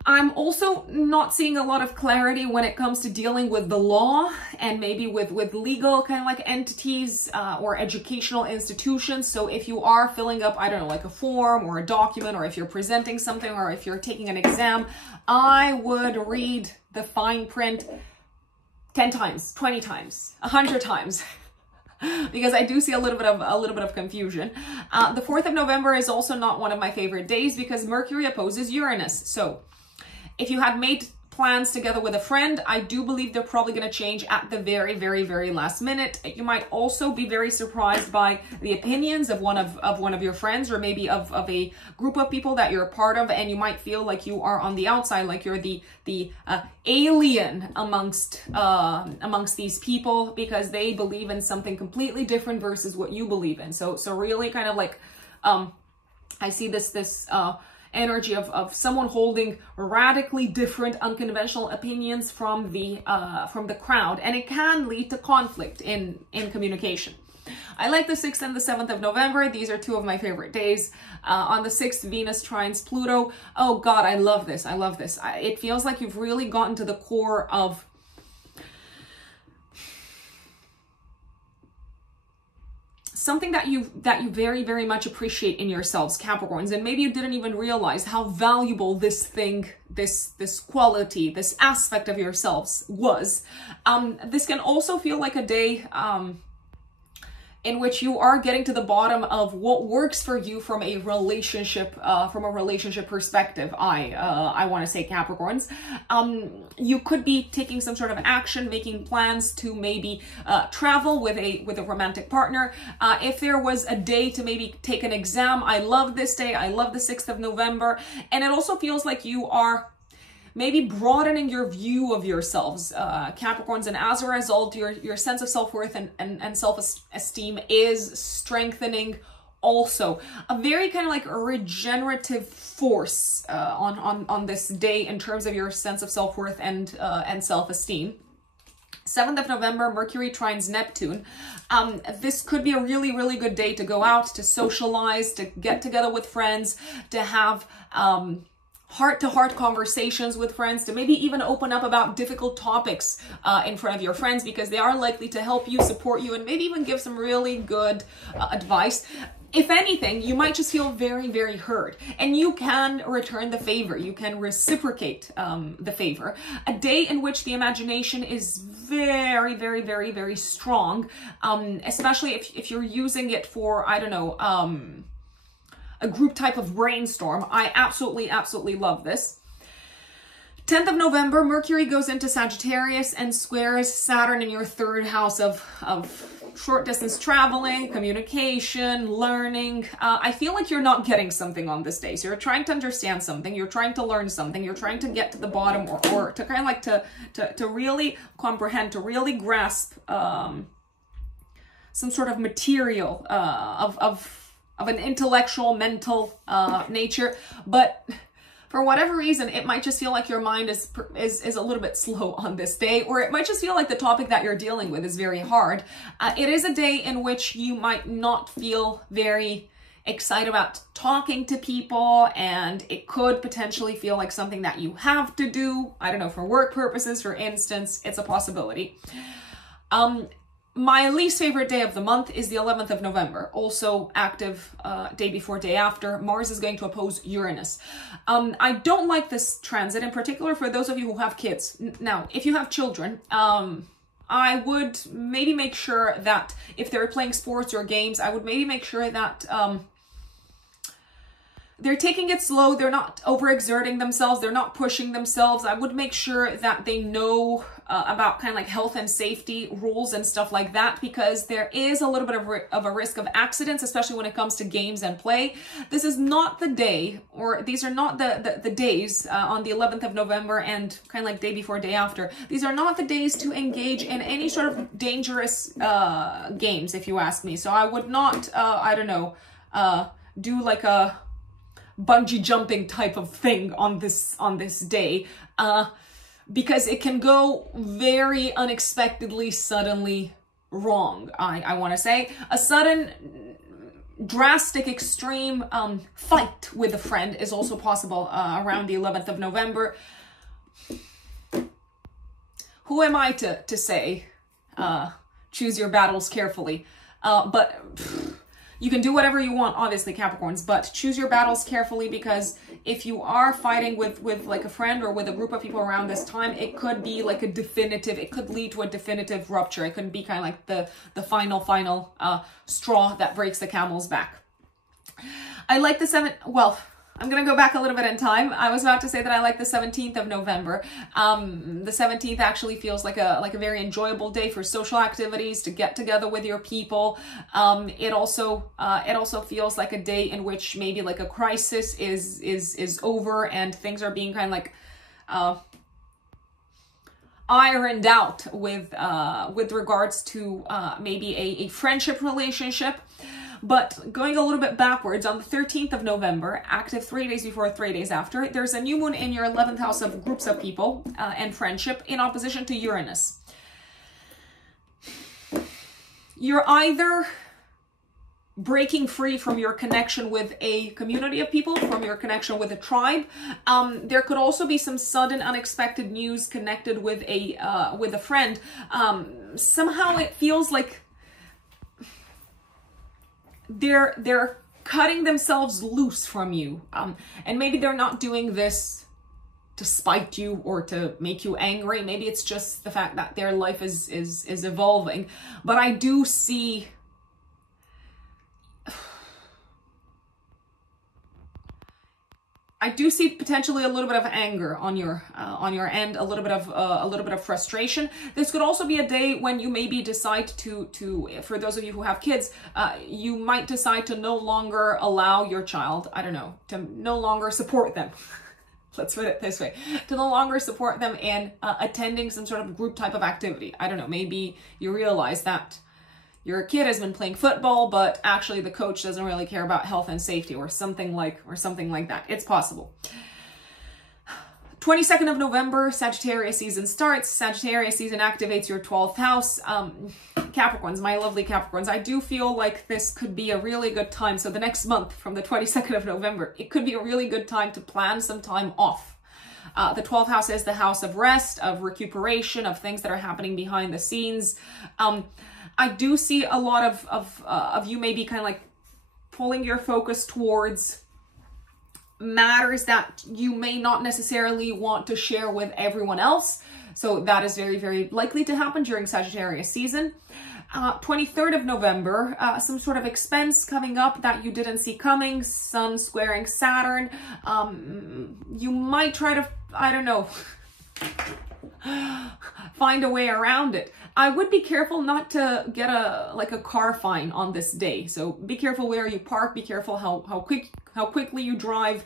I'm also not seeing a lot of clarity when it comes to dealing with the law and maybe with legal kind of like entities or educational institutions. So if you are filling up, I don't know, like a form or a document, or if you're presenting something, or if you're taking an exam, I would read the fine print 10 times, 20 times, 100 times. Because I do see a little bit of confusion. The 4th of November is also not one of my favorite days because Mercury opposes Uranus. So if you had made plans together with a friend, I do believe they're probably going to change at the very, very, very last minute. You might also be very surprised by the opinions of one of your friends, or maybe of a group of people that you're a part of, and you might feel like you are on the outside, like you're the alien amongst these people, because they believe in something completely different versus what you believe in. So really kind of like I see this energy of someone holding radically different, unconventional opinions from the crowd, and it can lead to conflict in communication. I like the 6th and the 7th of November. These are two of my favorite days. On the 6th, Venus trines Pluto. Oh God, I love this. I love this. It feels like you've really gotten to the core of something that you very, very much appreciate in yourselves, Capricorns, and maybe you didn't even realize how valuable this thing, this quality, this aspect of yourselves was. This can also feel like a day in which you are getting to the bottom of what works for you from a relationship perspective. I want to say, Capricorns, you could be taking some sort of action, making plans to maybe travel with a romantic partner. If there was a day to maybe take an exam, I love this day. I love the 6th of November, and it also feels like you are maybe broadening your view of yourselves, Capricorns, and as a result, your sense of self-worth and self-esteem is strengthening also. A very kind of like a regenerative force on this day in terms of your sense of self-worth and self-esteem. 7th of November, Mercury trines Neptune. This could be a really, really good day to go out, to socialize, to get together with friends, to have heart-to-heart conversations with friends, to maybe even open up about difficult topics in front of your friends, because they are likely to help you, support you, and maybe even give some really good advice. If anything, you might just feel very, very heard, and you can return the favor. You can reciprocate the favor. A day in which the imagination is very, very, very, very strong, especially if you're using it for, I don't know, a group type of brainstorm. I absolutely, absolutely love this. 10th of November, Mercury goes into Sagittarius and squares Saturn in your 3rd house of short distance traveling, communication, learning. I feel like you're not getting something on this day. So you're trying to understand something, you're trying to learn something, you're trying to get to the bottom, or to kind of like to really comprehend, to really grasp some sort of material of an intellectual, mental nature, but for whatever reason, it might just feel like your mind is a little bit slow on this day, or it might just feel like the topic that you're dealing with is very hard. It is a day in which you might not feel very excited about talking to people, and it could potentially feel like something that you have to do. I don't know, for work purposes, for instance, it's a possibility. My least favorite day of the month is the 11th of November, also active day before, day after. Mars is going to oppose Uranus. I don't like this transit, in particular for those of you who have kids. Now, if you have children, I would maybe make sure that if they're playing sports or games, I would maybe make sure that they're taking it slow, they're not overexerting themselves, they're not pushing themselves. I would make sure that they know about kind of like health and safety rules and stuff like that, because there is a little bit of a risk of accidents, especially when it comes to games and play. This is not the day, or these are not the days on the 11th of November and kind of like day before, day after. These are not the days to engage in any sort of dangerous games, if you ask me. So I would not, I don't know, do like a bungee jumping type of thing on this day, because it can go very unexpectedly, suddenly wrong. I want to say a sudden drastic, extreme fight with a friend is also possible around the 11th of November. Who am I to say, choose your battles carefully? But you can do whatever you want, obviously, Capricorns, but choose your battles carefully, because if you are fighting with like a friend or with a group of people around this time, it could be like a definitive, it could lead to a definitive rupture. It could be kind of like the final straw that breaks the camel's back. I like the I'm going to go back a little bit in time. I was about to say that I like the 17th of November. The 17th actually feels like a very enjoyable day for social activities, to get together with your people. It also feels like a day in which maybe like a crisis is over and things are being kind of like ironed out with regards to maybe a friendship relationship. But going a little bit backwards, on the 13th of November, active 3 days before, 3 days after, there's a new moon in your 11th house of groups of people and friendship in opposition to Uranus. You're either breaking free from your connection with a community of people, from your connection with a tribe. There could also be some sudden, unexpected news connected with a friend. Somehow it feels like they're cutting themselves loose from you, and maybe they're not doing this to spite you or to make you angry. Maybe it's just the fact that their life is evolving. But I do see potentially a little bit of anger on your end, a little bit of frustration. This could also be a day when you maybe decide to for those of you who have kids, you might decide to no longer allow your child, I don't know, to no longer support them. Let's put it this way, to no longer support them in attending some sort of group type of activity. I don't know, maybe you realize that your kid has been playing football, but actually the coach doesn't really care about health and safety, or something like that. It's possible. 22nd of November, Sagittarius season starts. Sagittarius season activates your 12th house. Capricorns, my lovely Capricorns, I do feel like this could be a really good time. So the next month from the 22nd of November, it could be a really good time to plan some time off. The 12th house is the house of rest, of recuperation, of things that are happening behind the scenes. I do see a lot of you maybe kind of like pulling your focus towards matters that you may not necessarily want to share with everyone else. So that is very, very likely to happen during Sagittarius season. 23rd of November, some sort of expense coming up that you didn't see coming, Sun squaring Saturn. You might try to, I don't know, find a way around it. I would be careful not to get a car fine on this day. So be careful where you park, be careful how quickly you drive,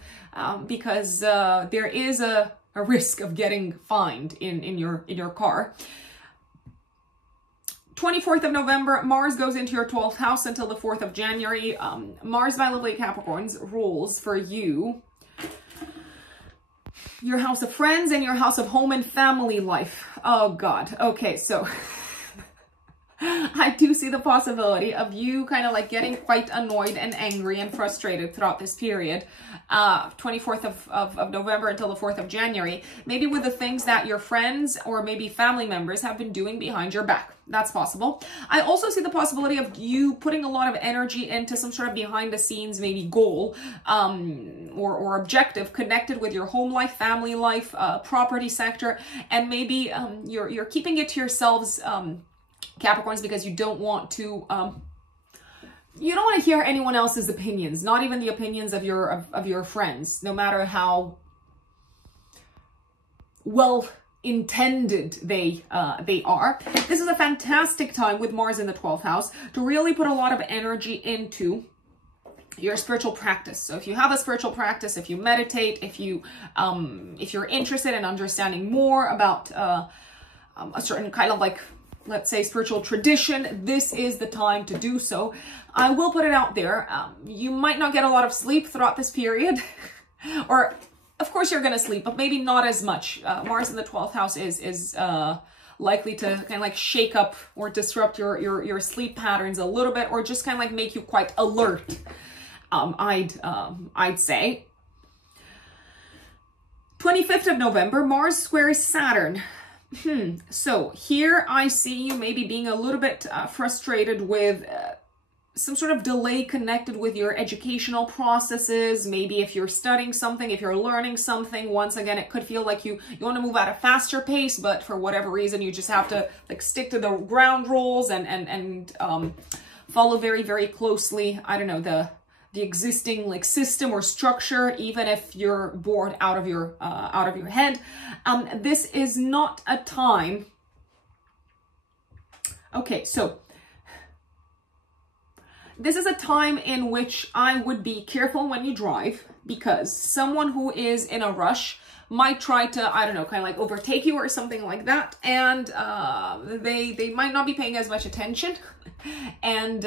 because there is a risk of getting fined in your car. 24th of November, Mars goes into your 12th house until the 4th of January. Mars, my lovely Capricorns, rules for you your house of friends and your house of home and family life. Oh God. Okay, so I do see the possibility of you kind of like getting quite annoyed and angry and frustrated throughout this period, 24th of November until the 4th of January, maybe with the things that your friends or maybe family members have been doing behind your back. That's possible. I also see the possibility of you putting a lot of energy into some sort of behind the scenes, maybe goal or objective connected with your home life, family life, property sector, and maybe you're keeping it to yourselves, Capricorns, because you don't want to hear anyone else's opinions, not even the opinions of your friends, no matter how well intended they are. This is a fantastic time with Mars in the 12th house to really put a lot of energy into your spiritual practice. So if you have a spiritual practice, if you meditate, if you're interested in understanding more about a certain kind of like, let's say, spiritual tradition, this is the time to do so. I will put it out there. You might not get a lot of sleep throughout this period, or of course you're going to sleep, but maybe not as much. Mars in the 12th house is likely to kind of like shake up or disrupt your sleep patterns a little bit, or just kind of like make you quite alert. I'd say. 25th of November, Mars squares Saturn. So here I see you maybe being a little bit frustrated with some sort of delay connected with your educational processes. Maybe if you're studying something, if you're learning something, once again, it could feel like you want to move at a faster pace, but for whatever reason, you just have to like stick to the ground rules and follow very, very closely, I don't know, the existing like system or structure, even if you're bored out of your head. This is not a time. Okay, so this is a time in which I would be careful when you drive, because someone who is in a rush might try to, I don't know, kind of like overtake you or something like that, and they might not be paying as much attention, and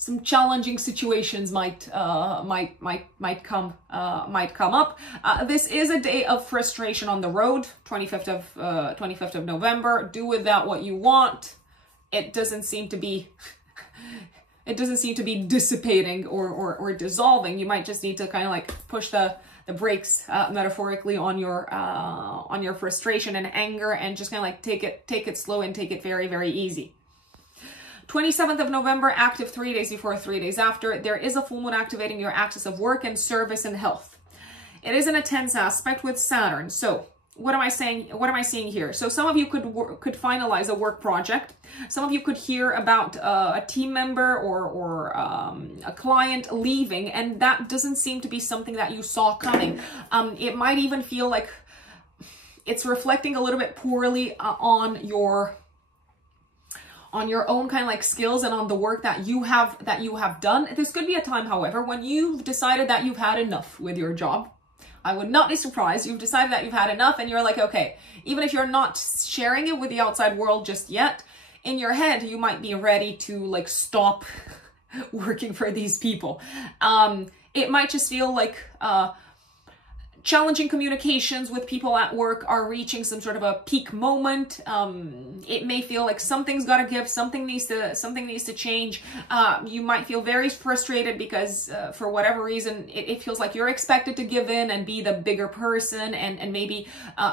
some challenging situations might come up. This is a day of frustration on the road. 25th of November. Do with that what you want. It doesn't seem to be. It doesn't seem to be dissipating or dissolving. You might just need to kind of like push the brakes metaphorically on your frustration and anger, and just kind of like take it slow and take it very, very easy. 27th of November, active 3 days before, 3 days after. There is a full moon activating your axis of work and service and health. It is in a tense aspect with Saturn. So what am I saying? What am I seeing here? So some of you could finalize a work project. Some of you could hear about a team member or a client leaving, and that doesn't seem to be something that you saw coming. It might even feel like it's reflecting a little bit poorly on your own kind of like skills and on the work that you have done. This could be a time, however, when you've decided that you've had enough with your job. I would not be surprised. You've decided that you've had enough, and you're like, okay, even if you're not sharing it with the outside world just yet, in your head, you might be ready to like stop working for these people. It might just feel like challenging communications with people at work are reaching some sort of a peak moment. It may feel like something's got to give, something needs to change. You might feel very frustrated because for whatever reason, it feels like you're expected to give in and be the bigger person, and maybe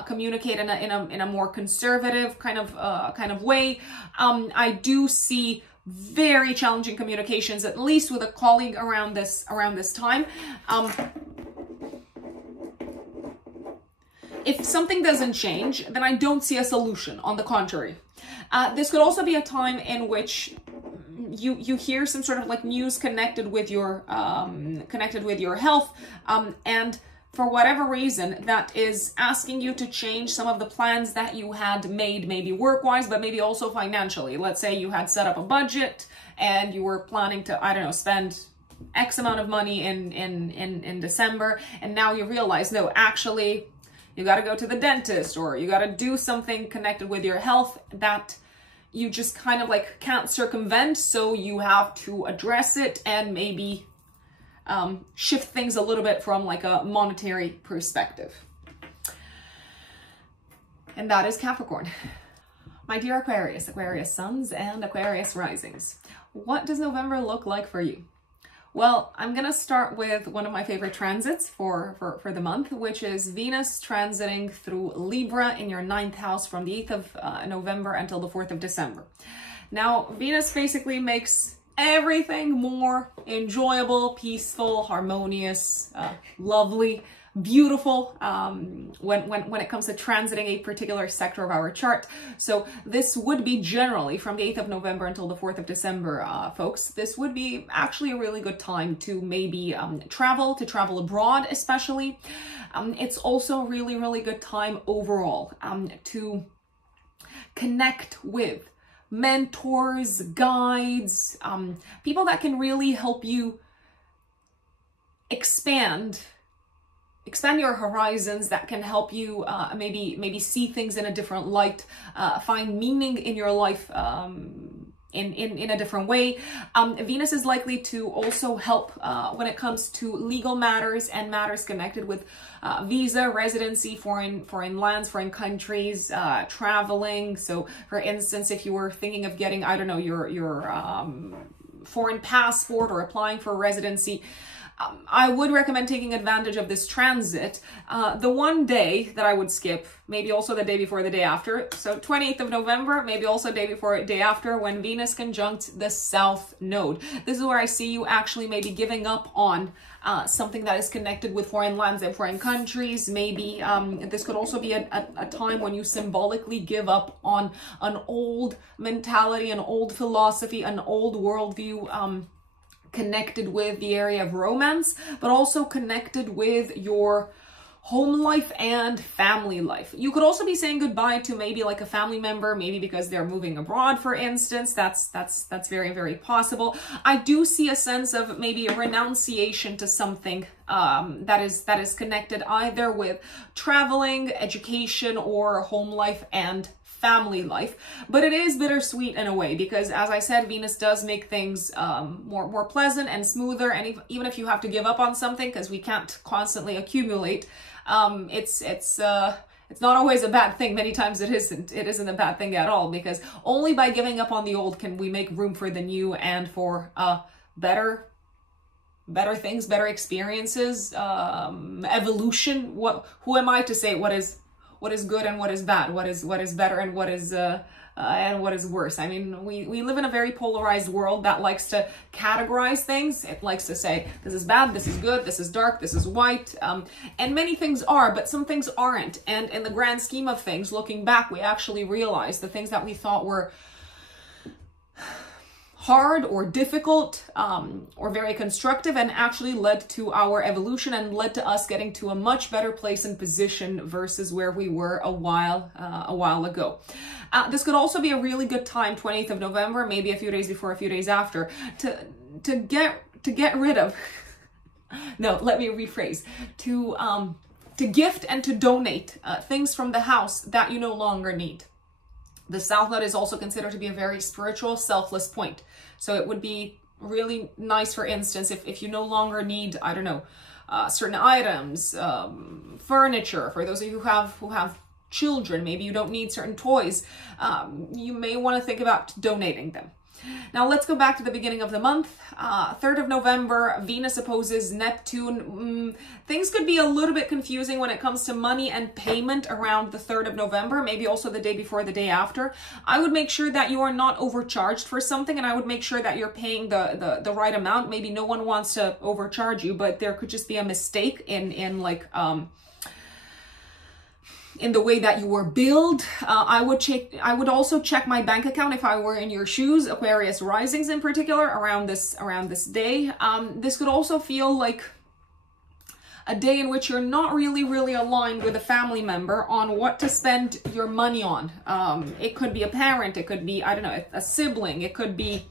communicate in a more conservative kind of way. I do see very challenging communications, at least with a colleague around this time. If something doesn't change, then I don't see a solution. On the contrary, this could also be a time in which you hear some sort of like news connected with your health, and for whatever reason that is asking you to change some of the plans that you had made, maybe work-wise, but maybe also financially. Let's say you had set up a budget and you were planning to, I don't know, spend X amount of money in December, and now you realize, no, actually, you got to go to the dentist, or you got to do something connected with your health that you just kind of like can't circumvent. So you have to address it and maybe shift things a little bit from like a monetary perspective. And that is Capricorn. My dear Aquarius, Aquarius suns and Aquarius risings. What does November look like for you? Well, I'm going to start with one of my favorite transits for the month, which is Venus transiting through Libra in your 9th house from the 8th of November until the 4th of December. Now, Venus basically makes everything more enjoyable, peaceful, harmonious, lovely, beautiful when it comes to transiting a particular sector of our chart. So this would be generally from the 8th of November until the 4th of December, folks. This would be actually a really good time to maybe travel abroad, especially. It's also a really, really good time overall to connect with mentors, guides, people that can really help you expand your horizons, that can help you maybe see things in a different light, find meaning in your life in a different way. Venus is likely to also help when it comes to legal matters and matters connected with visa, residency, foreign lands, foreign countries, traveling. So for instance, if you were thinking of getting, I don't know, your foreign passport or applying for residency, I would recommend taking advantage of this transit. The one day that I would skip, maybe also the day before, the day after. So 28th of November, maybe also day before, day after, when Venus conjunct the South Node. This is where I see you actually maybe giving up on something that is connected with foreign lands and foreign countries. Maybe this could also be a time when you symbolically give up on an old mentality, an old philosophy, an old worldview, connected with the area of romance, but also connected with your home life and family life. You could also be saying goodbye to maybe like a family member, maybe because they're moving abroad, for instance. That's very, very possible. I do see a sense of maybe a renunciation to something that is connected either with traveling, education, or home life and family life. But it is bittersweet in a way, because as I said, Venus does make things more pleasant and smoother. And even if you have to give up on something, because we can't constantly accumulate, it's not always a bad thing. Many times it isn't a bad thing at all, because only by giving up on the old can we make room for the new and for better things, better experiences, evolution. Who am I to say what is good and what is bad, what is better and what is worse? I mean, we live in a very polarized world that likes to categorize things. It likes to say, this is bad, this is good, this is dark, this is white. And many things are, but some things aren't. And in the grand scheme of things, looking back, we actually realize the things that we thought were hard or difficult or very constructive and actually led to our evolution and led to us getting to a much better place and position versus where we were a while ago. This could also be a really good time, 28th of November, maybe a few days before, a few days after, to get rid of no, let me rephrase, to gift and to donate things from the house that you no longer need. The South Node is also considered to be a very spiritual, selfless point. So it would be really nice, for instance, if you no longer need, I don't know, certain items, furniture. For those of you who have children, maybe you don't need certain toys. You may want to think about donating them. Now let's go back to the beginning of the month. 3rd of November, Venus opposes Neptune. Things could be a little bit confusing when it comes to money and payment around the 3rd of November, maybe also the day before, the day after. I would make sure that you are not overcharged for something, and I would make sure that you're paying the right amount. Maybe no one wants to overcharge you, but there could just be a mistake in like in the way that you were billed. I would also check my bank account if I were in your shoes, Aquarius risings in particular, around this day. This could also feel like a day in which you're not really aligned with a family member on what to spend your money on. It could be a parent, it could be, I don't know, a sibling, it could be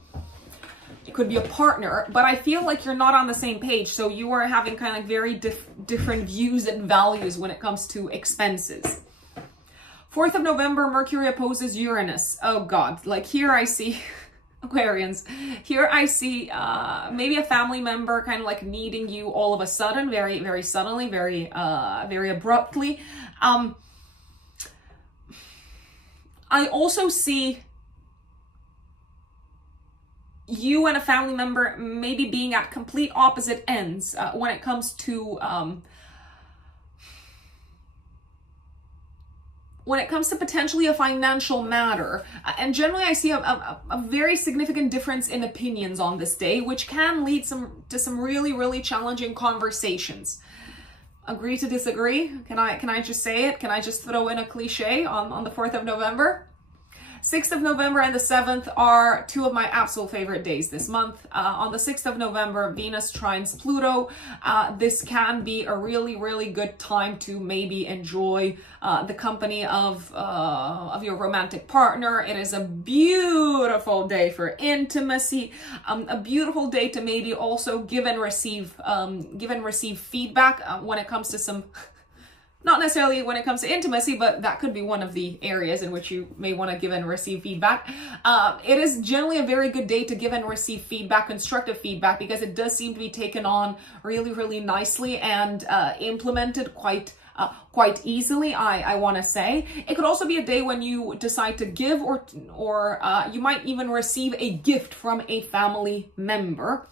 a partner, but I feel like you're not on the same page. So you are having kind of like very different views and values when it comes to expenses. 4th of November, Mercury opposes Uranus. Oh God, like here I see, Aquarians, here I see maybe a family member kind of like needing you all of a sudden, very suddenly, very abruptly. I also see you and a family member maybe being at complete opposite ends when it comes to potentially a financial matter. And generally I see a very significant difference in opinions on this day, which can lead to some really challenging conversations. Agree to disagree? Can I just say it? Can I just throw in a cliche on the 4th of November? 6th of November and the 7th are two of my absolute favorite days this month. On the 6th of November, Venus trines Pluto. This can be a really good time to maybe enjoy the company of your romantic partner. It is a beautiful day for intimacy, a beautiful day to maybe also give and receive feedback when it comes to some Not necessarily when it comes to intimacy, but that could be one of the areas in which you may want to give and receive feedback. It is generally a very good day to give and receive feedback, constructive feedback, because it does seem to be taken on really, really nicely and implemented quite easily, I want to say. It could also be a day when you decide to give, or you might even receive a gift from a family member.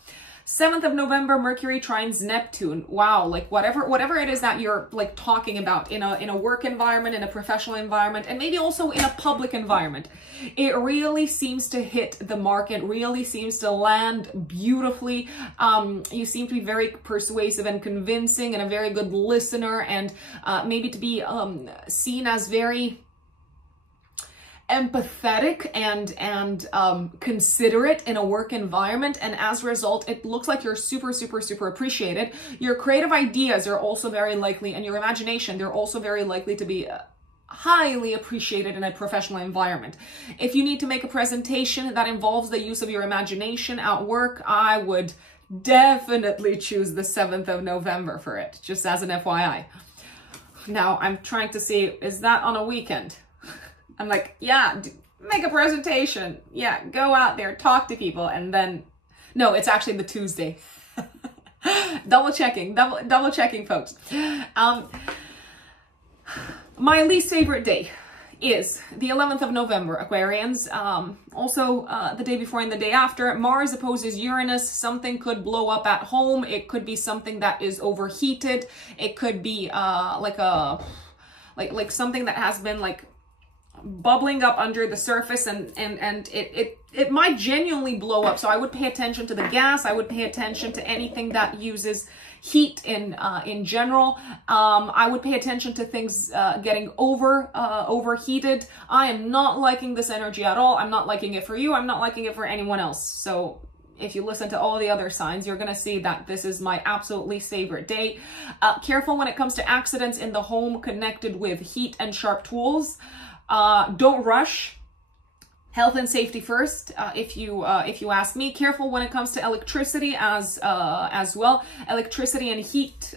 7th of November, Mercury trines Neptune. Wow, like whatever it is that you're like talking about in a work environment, in a professional environment, and maybe also in a public environment, it really seems to hit the mark. It really seems to land beautifully. You seem to be very persuasive and convincing, and a very good listener, and maybe to be seen as very empathetic and considerate in a work environment. And as a result, it looks like you're super appreciated. Your creative ideas are also very likely, and your imagination, they're also very likely to be highly appreciated in a professional environment. If you need to make a presentation that involves the use of your imagination at work, I would definitely choose the 7th of November for it, just as an FYI. Now, I'm trying to see, is that on a weekend? I'm like, yeah, make a presentation. Yeah, go out there, talk to people, and then, no, it's actually the Tuesday. double checking, folks. My least favorite day is the 11th of November, Aquarians. Also, the day before and the day after, Mars opposes Uranus. Something could blow up at home. It could be something that is overheated. It could be like something that has been like bubbling up under the surface, and it might genuinely blow up. So I would pay attention to the gas. I would pay attention to anything that uses heat in general. I would pay attention to things getting overheated. I am not liking this energy at all. I'm not liking it for you. I'm not liking it for anyone else. So if you listen to all the other signs, you're going to see that this is my absolute least favorite day. Careful when it comes to accidents in the home connected with heat and sharp tools. Don't rush. Health and safety first, if you ask me. Careful when it comes to electricity as well. Electricity and heat.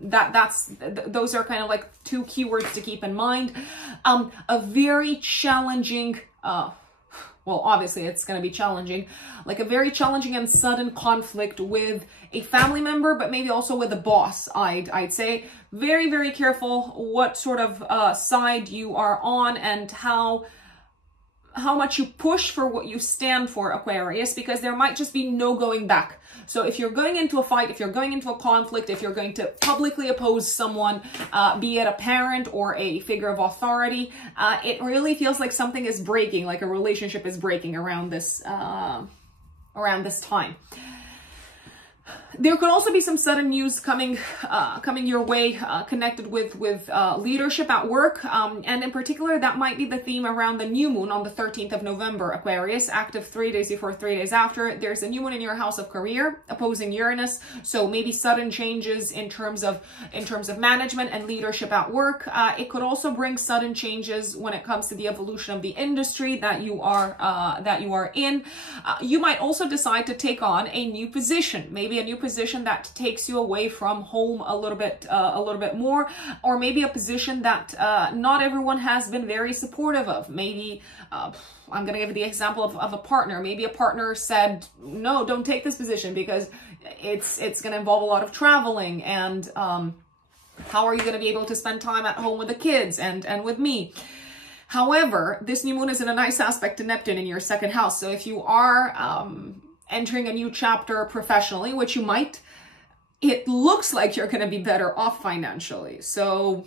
Those are kind of like two keywords to keep in mind. A very challenging. Well, obviously it's going to be challenging, like a very challenging and sudden conflict with a family member, but maybe also with a boss. I'd say very, very careful what sort of side you are on, and how much you push for what you stand for, Aquarius, because there might just be no going back. So if you're going into a fight, if you're going into a conflict, if you're going to publicly oppose someone, be it a parent or a figure of authority, it really feels like something is breaking, like a relationship is breaking around this time. There could also be some sudden news coming your way, connected with leadership at work, and in particular, that might be the theme around the new moon on the 13th of November, Aquarius, active 3 days before, 3 days after. There's a new moon in your house of career, opposing Uranus, so maybe sudden changes in terms of management and leadership at work. It could also bring sudden changes when it comes to the evolution of the industry that you are in. You might also decide to take on a new position, maybe a new position that takes you away from home a little bit more, or maybe a position that not everyone has been very supportive of. Maybe I'm gonna give you the example of a partner. Maybe a partner said, no, don't take this position because it's gonna involve a lot of traveling, and how are you gonna be able to spend time at home with the kids and with me? However, this new moon is in a nice aspect to Neptune in your second house. So if you are entering a new chapter professionally, which you might, it looks like you're going to be better off financially. So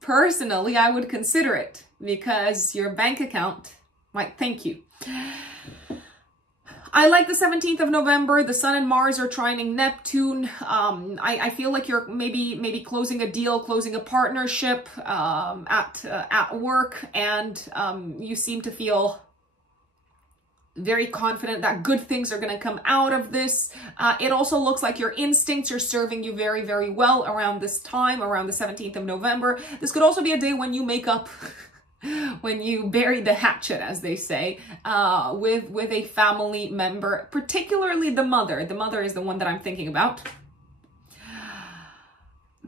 personally, I would consider it, because your bank account might thank you. I like the 17th of November. The Sun and Mars are trining Neptune. I feel like you're maybe closing a deal, closing a partnership at work, and you seem to feel very confident that good things are going to come out of this. It also looks like your instincts are serving you very, very well around this time, around the 17th of November. This could also be a day when you make up, when you bury the hatchet, as they say, with a family member, particularly the mother. The mother is the one that I'm thinking about.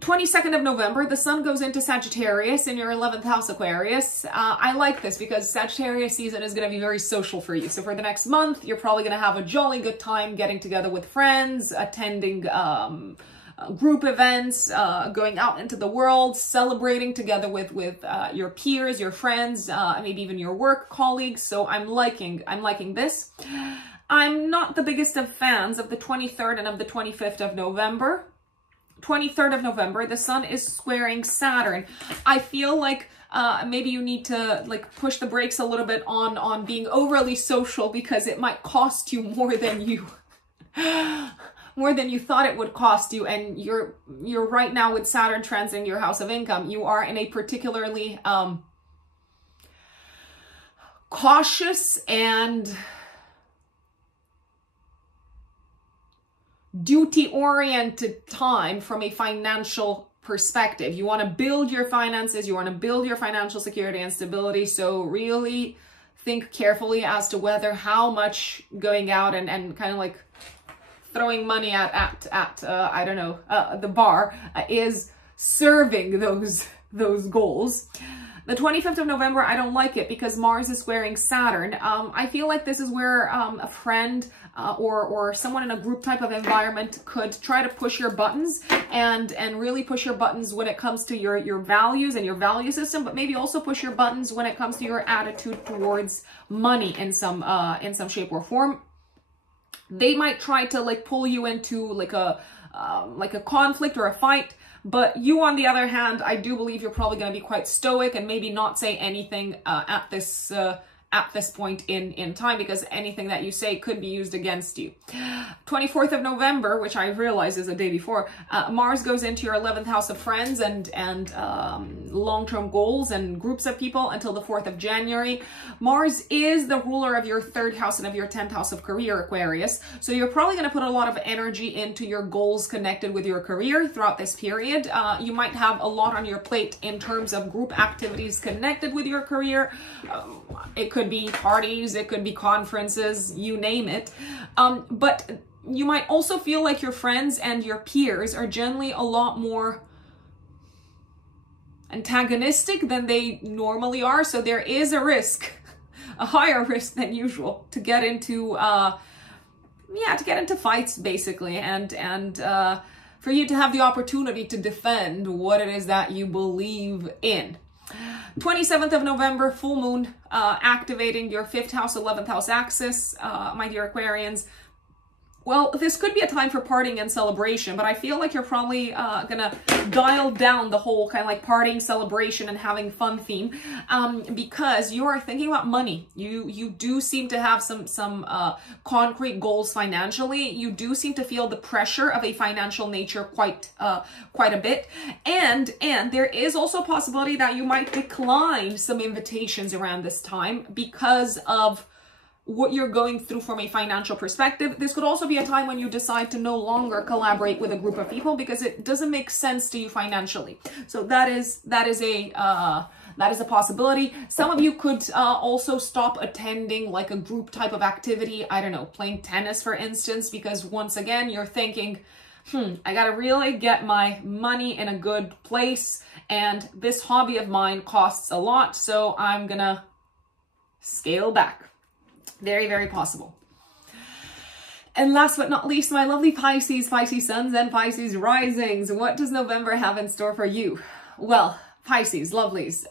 22nd of November, the sun goes into Sagittarius in your 11th house, Aquarius. I like this because Sagittarius season is going to be very social for you. So for the next month, you're probably going to have a jolly good time getting together with friends, attending group events, going out into the world, celebrating together with your peers, your friends, maybe even your work colleagues. So I'm liking this. I'm not the biggest of fans of the 23rd and of the 25th of November. 23rd of November, the sun is squaring Saturn. I feel like maybe you need to like push the brakes a little bit on being overly social, because it might cost you more than you thought it would cost you. And you're right now with Saturn transiting your house of income, you are in a particularly cautious and duty-oriented time from a financial perspective. You want to build your finances, you want to build your financial security and stability. So really think carefully as to whether how much going out and kind of like throwing money at I don't know, the bar is serving those goals. The 25th of November, I don't like it because Mars is squaring Saturn. I feel like this is where a friend or someone in a group type of environment could try to push your buttons and really push your buttons when it comes to your values and your value system, but maybe also push your buttons when it comes to your attitude towards money in some shape or form. They might try to like pull you into like a conflict or a fight. But you, on the other hand, I do believe you're probably going to be quite stoic and maybe not say anything at this point in time, because anything that you say could be used against you. 24th of November, which I realize is a day before, Mars goes into your 11th house of friends and long-term goals and groups of people until the 4th of January. Mars is the ruler of your 3rd house and of your 10th house of career, Aquarius. So you're probably going to put a lot of energy into your goals connected with your career throughout this period. You might have a lot on your plate in terms of group activities connected with your career. It could be parties, it could be conferences, you name it. But you might also feel like your friends and your peers are generally a lot more antagonistic than they normally are. So there is a risk, a higher risk than usual, to get into fights basically, and for you to have the opportunity to defend what it is that you believe in. 27th of November, full moon, activating your 5th house, 11th house axis, my dear Aquarians. Well, this could be a time for partying and celebration, but I feel like you're probably gonna dial down the whole kind of like partying, celebration, and having fun theme, because you are thinking about money. You do seem to have some concrete goals financially. You do seem to feel the pressure of a financial nature quite a bit, and there is also a possibility that you might decline some invitations around this time because of what you're going through from a financial perspective. This could also be a time when you decide to no longer collaborate with a group of people because it doesn't make sense to you financially. So that is a possibility. Some of you could also stop attending like a group type of activity. I don't know, playing tennis, for instance, because once again, you're thinking, I gotta really get my money in a good place, and this hobby of mine costs a lot, so I'm gonna scale back. Very, very possible. And last but not least, my lovely Pisces, Pisces suns and Pisces risings. What does November have in store for you? Well, Pisces, lovelies.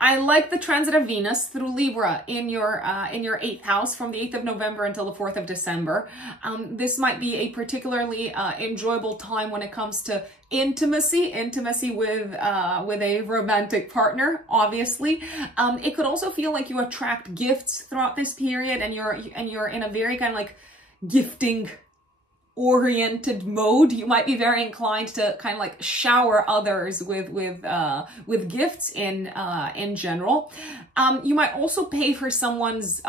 I like the transit of Venus through Libra in your 8th house from the 8th of November until the 4th of December. This might be a particularly enjoyable time when it comes to intimacy with a romantic partner, obviously. It could also feel like you attract gifts throughout this period, and you're in a very kind of like gifting oriented mode. You might be very inclined to kind of like shower others with gifts in general. You might also pay for someone's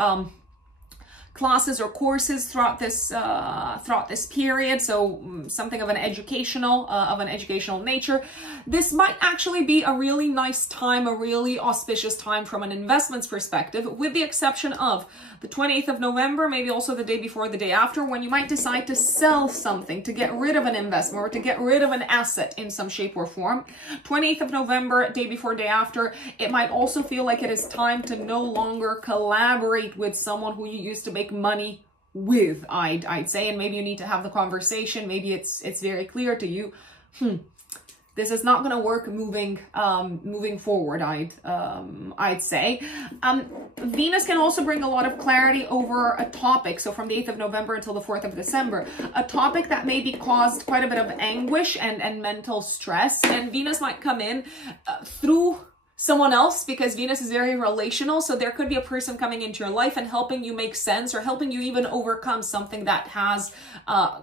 classes or courses throughout this period. So something of an educational nature. This might actually be a really nice time, a really auspicious time from an investments perspective, with the exception of the 28th of November, maybe also the day before, the day after, when you might decide to sell something, to get rid of an investment, or to get rid of an asset in some shape or form. 28th of November, day before, day after, it might also feel like it is time to no longer collaborate with someone who you used to make money with, I'd say, and maybe you need to have the conversation. Maybe it's very clear to you, this is not going to work moving forward, I'd say. Venus can also bring a lot of clarity over a topic. So from the 8th of November until the 4th of December, a topic that maybe caused quite a bit of anguish and mental stress. And Venus might come in through someone else, because Venus is very relational. So there could be a person coming into your life and helping you make sense, or helping you even overcome something that has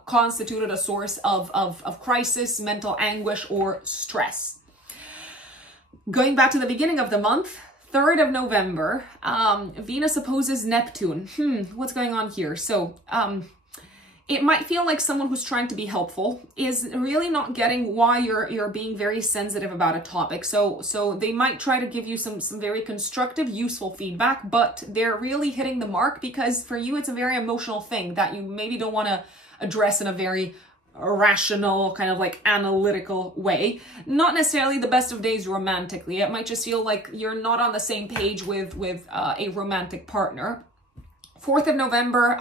constituted a source of crisis, mental anguish, or stress. Going back to the beginning of the month, 3rd of November, Venus opposes Neptune. What's going on here? So, it might feel like someone who's trying to be helpful is really not getting why you're being very sensitive about a topic. So they might try to give you some very constructive, useful feedback, but they're really hitting the mark, because for you it's a very emotional thing that you maybe don't want to address in a very rational, kind of like analytical way. Not necessarily the best of days romantically. It might just feel like you're not on the same page with a romantic partner. 4th of November,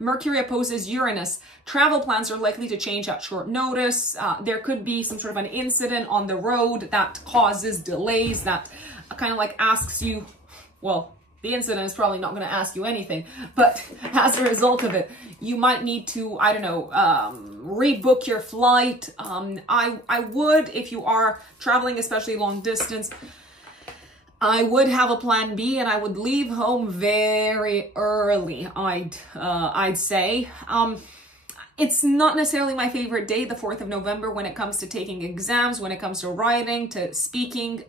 Mercury opposes Uranus. Travel plans are likely to change at short notice. There could be some sort of an incident on the road that causes delays, that kind of like asks you, well, the incident is probably not going to ask you anything, but as a result of it, you might need to, I don't know, rebook your flight. I would, if you are traveling, especially long distance, I would have a plan B, and I would leave home very early, I'd say. It's not necessarily my favorite day, the 4th of November, when it comes to taking exams, when it comes to writing, to speaking,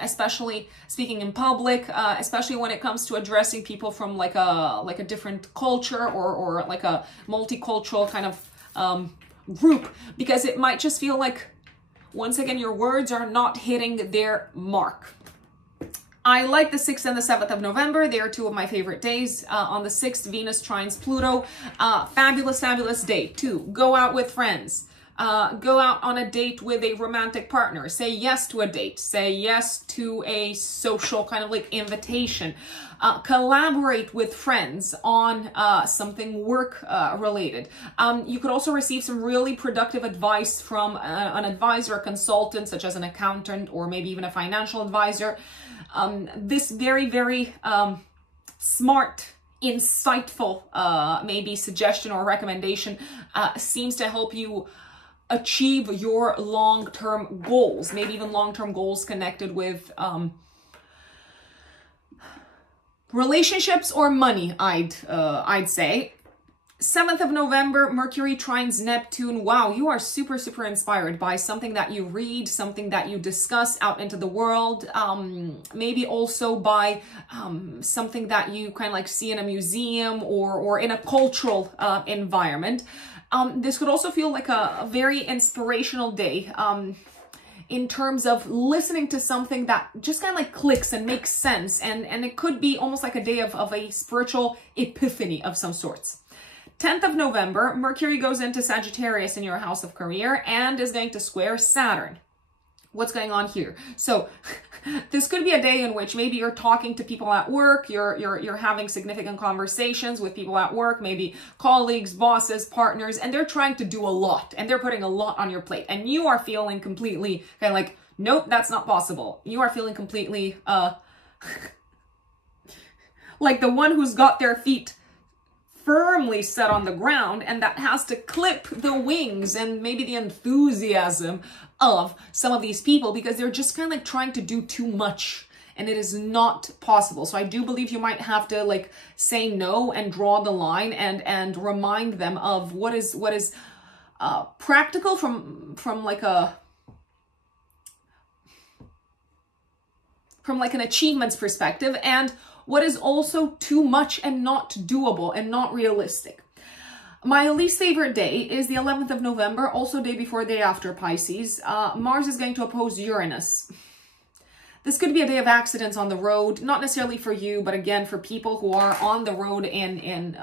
especially speaking in public, especially when it comes to addressing people from like a different culture, or like a multicultural kind of group, because it might just feel like, once again, your words are not hitting their mark. I like the 6th and the 7th of November. They are two of my favorite days. On the 6th, Venus trines Pluto. Fabulous, fabulous day to go out with friends. Go out on a date with a romantic partner. Say yes to a date. Say yes to a social kind of like invitation. Collaborate with friends on something work related. You could also receive some really productive advice from an advisor, a consultant, such as an accountant, or maybe even a financial advisor. This very, very smart, insightful maybe suggestion or recommendation seems to help you achieve your long-term goals, maybe even long-term goals connected with relationships or money, I'd say. 7th of November, Mercury trines Neptune. Wow, you are super, super inspired by something that you read, something that you discuss out into the world, maybe also by something that you kind of like see in a museum or in a cultural environment. This could also feel like a very inspirational day in terms of listening to something that just kind of like clicks and makes sense. And it could be almost like a day of a spiritual epiphany of some sorts. 10th of November, Mercury goes into Sagittarius in your house of career and is going to square Saturn. What's going on here? So this could be a day in which maybe you're talking to people at work, you're having significant conversations with people at work, maybe colleagues, bosses, partners, and they're trying to do a lot and they're putting a lot on your plate, and you are feeling completely kind of like, nope, that's not possible. You are feeling completely like the one who's got their feet firmly set on the ground, and that has to clip the wings and maybe the enthusiasm of some of these people, because they're just kind of like trying to do too much, and it is not possible. So I do believe you might have to like say no and draw the line and remind them of what is practical from like an achievements perspective, and what is also too much and not doable and not realistic. My least favorite day is the 11th of November, also day before, day after Pisces. Mars is going to oppose Uranus. This could be a day of accidents on the road, not necessarily for you, but again, for people who are on the road in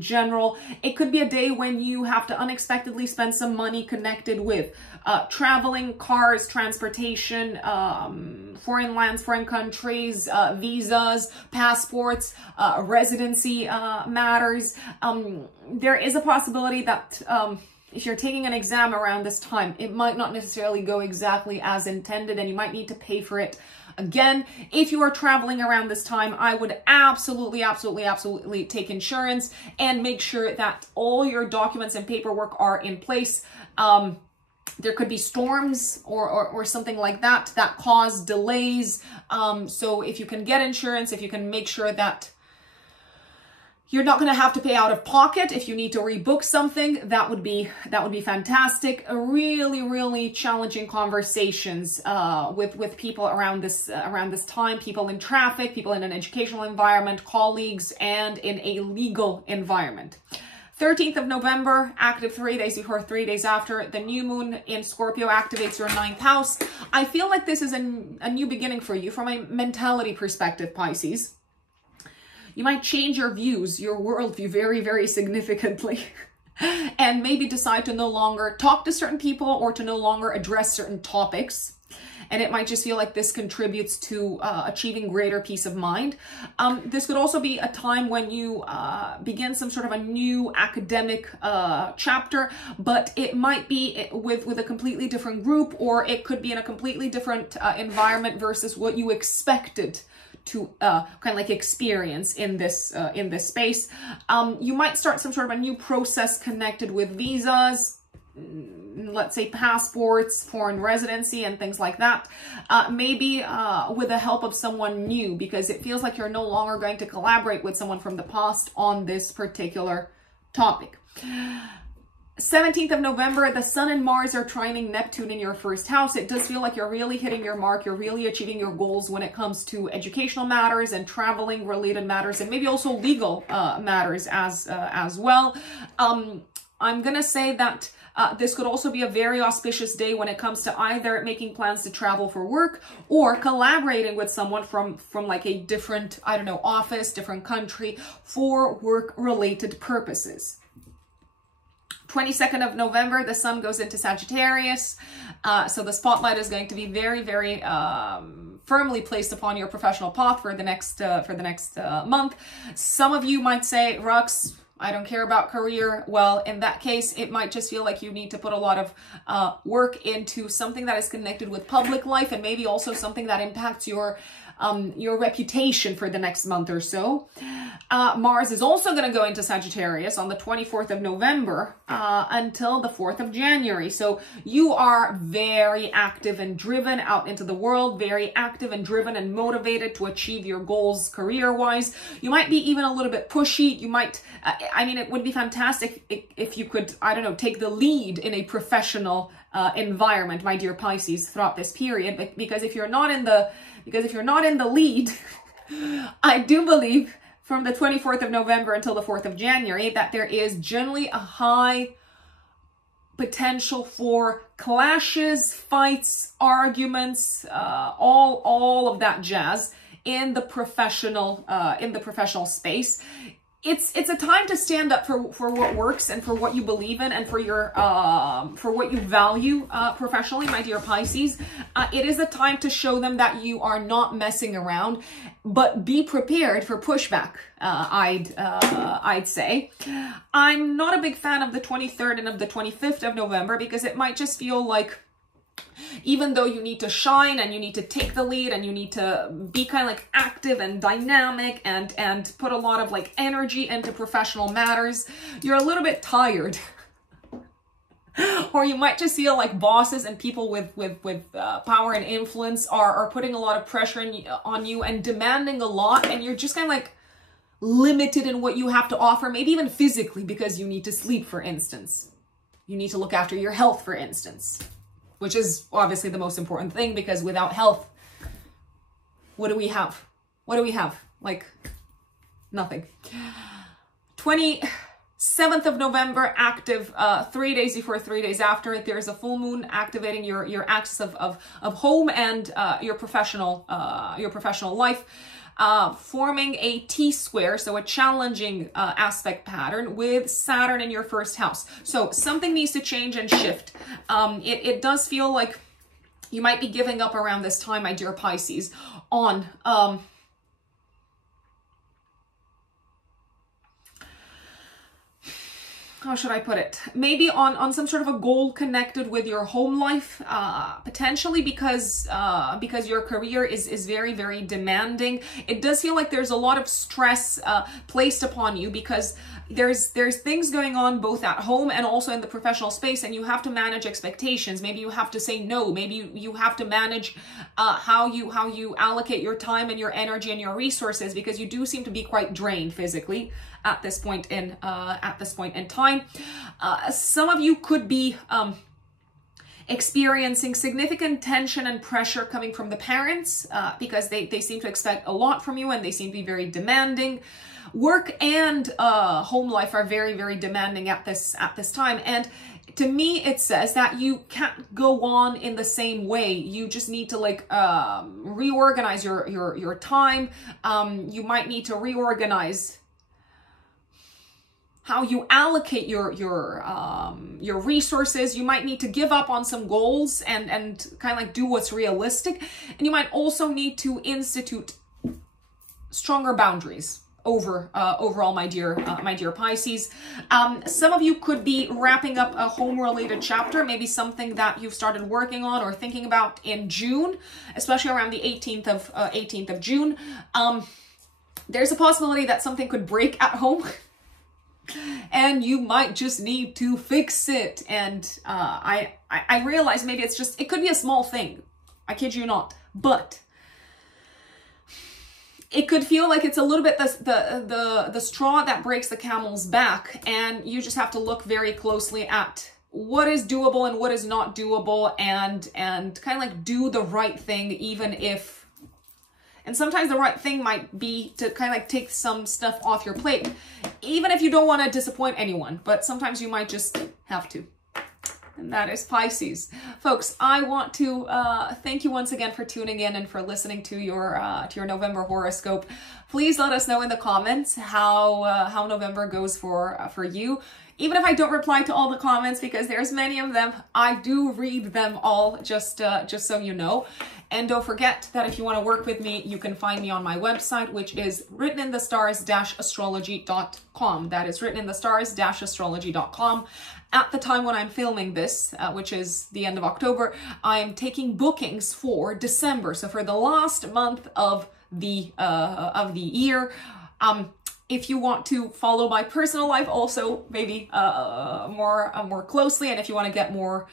general. It could be a day when you have to unexpectedly spend some money connected with traveling, cars, transportation, foreign lands, foreign countries, visas, passports, residency matters. There is a possibility that if you're taking an exam around this time, it might not necessarily go exactly as intended and you might need to pay for it again. If you are traveling around this time, I would absolutely take insurance and make sure that all your documents and paperwork are in place. There could be storms or something like that cause delays. So if you can get insurance, if you can make sure that you're not going to have to pay out of pocket if you need to rebook something, that would be fantastic. Really challenging conversations with people around this time, people in traffic, people in an educational environment, colleagues, and in a legal environment. 13th of November, active 3 days before, 3 days after. The new moon in Scorpio activates your 9th house. I feel like this is a new beginning for you from a mentality perspective, Pisces. You might change your views, your worldview very significantly, and maybe decide to no longer talk to certain people or to no longer address certain topics. And it might just feel like this contributes to achieving greater peace of mind. This could also be a time when you begin some sort of a new academic chapter, but it might be with a completely different group, or it could be in a completely different environment versus what you expected to kind of like experience in this space. You might start some sort of a new process connected with visas, let's say passports, foreign residency, and things like that. Maybe with the help of someone new, because it feels like you're no longer going to collaborate with someone from the past on this particular topic. 17th of November, the Sun and Mars are trining Neptune in your first house. It does feel like you're really hitting your mark. You're really achieving your goals when it comes to educational matters and traveling related matters, and maybe also legal matters as well. I'm gonna say that this could also be a very auspicious day when it comes to either making plans to travel for work or collaborating with someone from like a different, I don't know, office, different country for work-related purposes. 22nd of November, the Sun goes into Sagittarius. So the spotlight is going to be very firmly placed upon your professional path for the next month. Some of you might say, Rux, I don't care about career. Well, in that case, it might just feel like you need to put a lot of work into something that is connected with public life, and maybe also something that impacts your reputation for the next month or so. Mars is also going to go into Sagittarius on the 24th of November until the 4th of January. So you are very active and driven out into the world, very active and driven and motivated to achieve your goals career-wise. You might be even a little bit pushy. You might, I mean, it would be fantastic if you could, I don't know, take the lead in a professional environment, my dear Pisces, throughout this period. Because if you're not in the lead, I do believe from the 24th of November until the 4th of January that there is generally a high potential for clashes, fights, arguments, all of that jazz in the professional space. It's a time to stand up for what works and for what you believe in and for your for what you value professionally, my dear Pisces. It is a time to show them that you are not messing around, but be prepared for pushback. I'd say. I'm not a big fan of the 23rd and of the 25th of November because it might just feel like, even though you need to shine and you need to take the lead and you need to be kind of like active and dynamic and put a lot of like energy into professional matters, you're a little bit tired. Or you might just feel like bosses and people with power and influence are putting a lot of pressure on you and demanding a lot, and you're just kind of like limited in what you have to offer, maybe even physically, because you need to sleep, for instance. You need to look after your health, for instance. Which is obviously the most important thing, because without health, what do we have? What do we have? like nothing. 27th of November, active 3 days before, 3 days after. There's a full moon activating your axis of home and your professional life, forming a T-square, so a challenging aspect pattern with Saturn in your first house. So something needs to change and shift. It does feel like you might be giving up around this time, my dear Pisces, on how should I put it? Maybe on some sort of a goal connected with your home life, potentially because your career is very, very demanding. It does feel like there's a lot of stress placed upon you because there's things going on both at home and also in the professional space, and you have to manage expectations. Maybe you have to say no. Maybe you have to manage how you allocate your time and your energy and your resources, because you do seem to be quite drained physically at this point in time. Some of you could be experiencing significant tension and pressure coming from the parents because they seem to expect a lot from you and they seem to be very demanding. Work and home life are very, very demanding at this time. And to me, it says that you can't go on in the same way. You just need to like reorganize your time. You might need to reorganize how you allocate your resources. You might need to give up on some goals and kind of like do what's realistic. And you might also need to institute stronger boundaries overall, my dear Pisces. Some of you could be wrapping up a home-related chapter, maybe something that you've started working on or thinking about in June, especially around the 18th of June. There's a possibility that something could break at home. And you might just need to fix it. And I realize maybe it could be a small thing. I kid you not. But it could feel like it's a little bit the straw that breaks the camel's back. And you just have to look very closely at what is doable and what is not doable, and kind of like do the right thing, even if... And sometimes the right thing might be to kind of like take some stuff off your plate, even if you don't want to disappoint anyone, but sometimes you might just have to. And that is Pisces. Folks, I want to thank you once again for tuning in and for listening to your November horoscope. Please let us know in the comments how November goes for you. Even if I don't reply to all the comments, because there's many of them, I do read them all, just so you know. And don't forget that if you want to work with me, you can find me on my website, which is writteninthestars-astrology.com. That is writteninthestars-astrology.com. At the time when I'm filming this, which is the end of October, I'm taking bookings for December. So for the last month of the year. If you want to follow my personal life also maybe more closely, and if you want to get more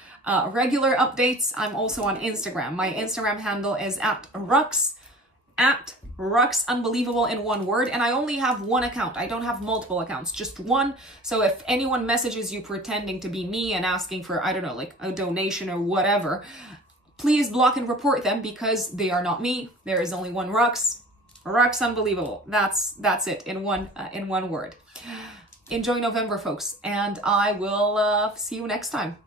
regular updates, I'm also on Instagram. My Instagram handle is @Rux Unbelievable in one word, and I only have one account. I don't have multiple accounts, just one. So if anyone messages you pretending to be me and asking for, I don't know, like a donation or whatever, please block and report them, because they are not me. There is only one Rux Unbelievable. That's it in one word. Enjoy November, folks, and I will see you next time.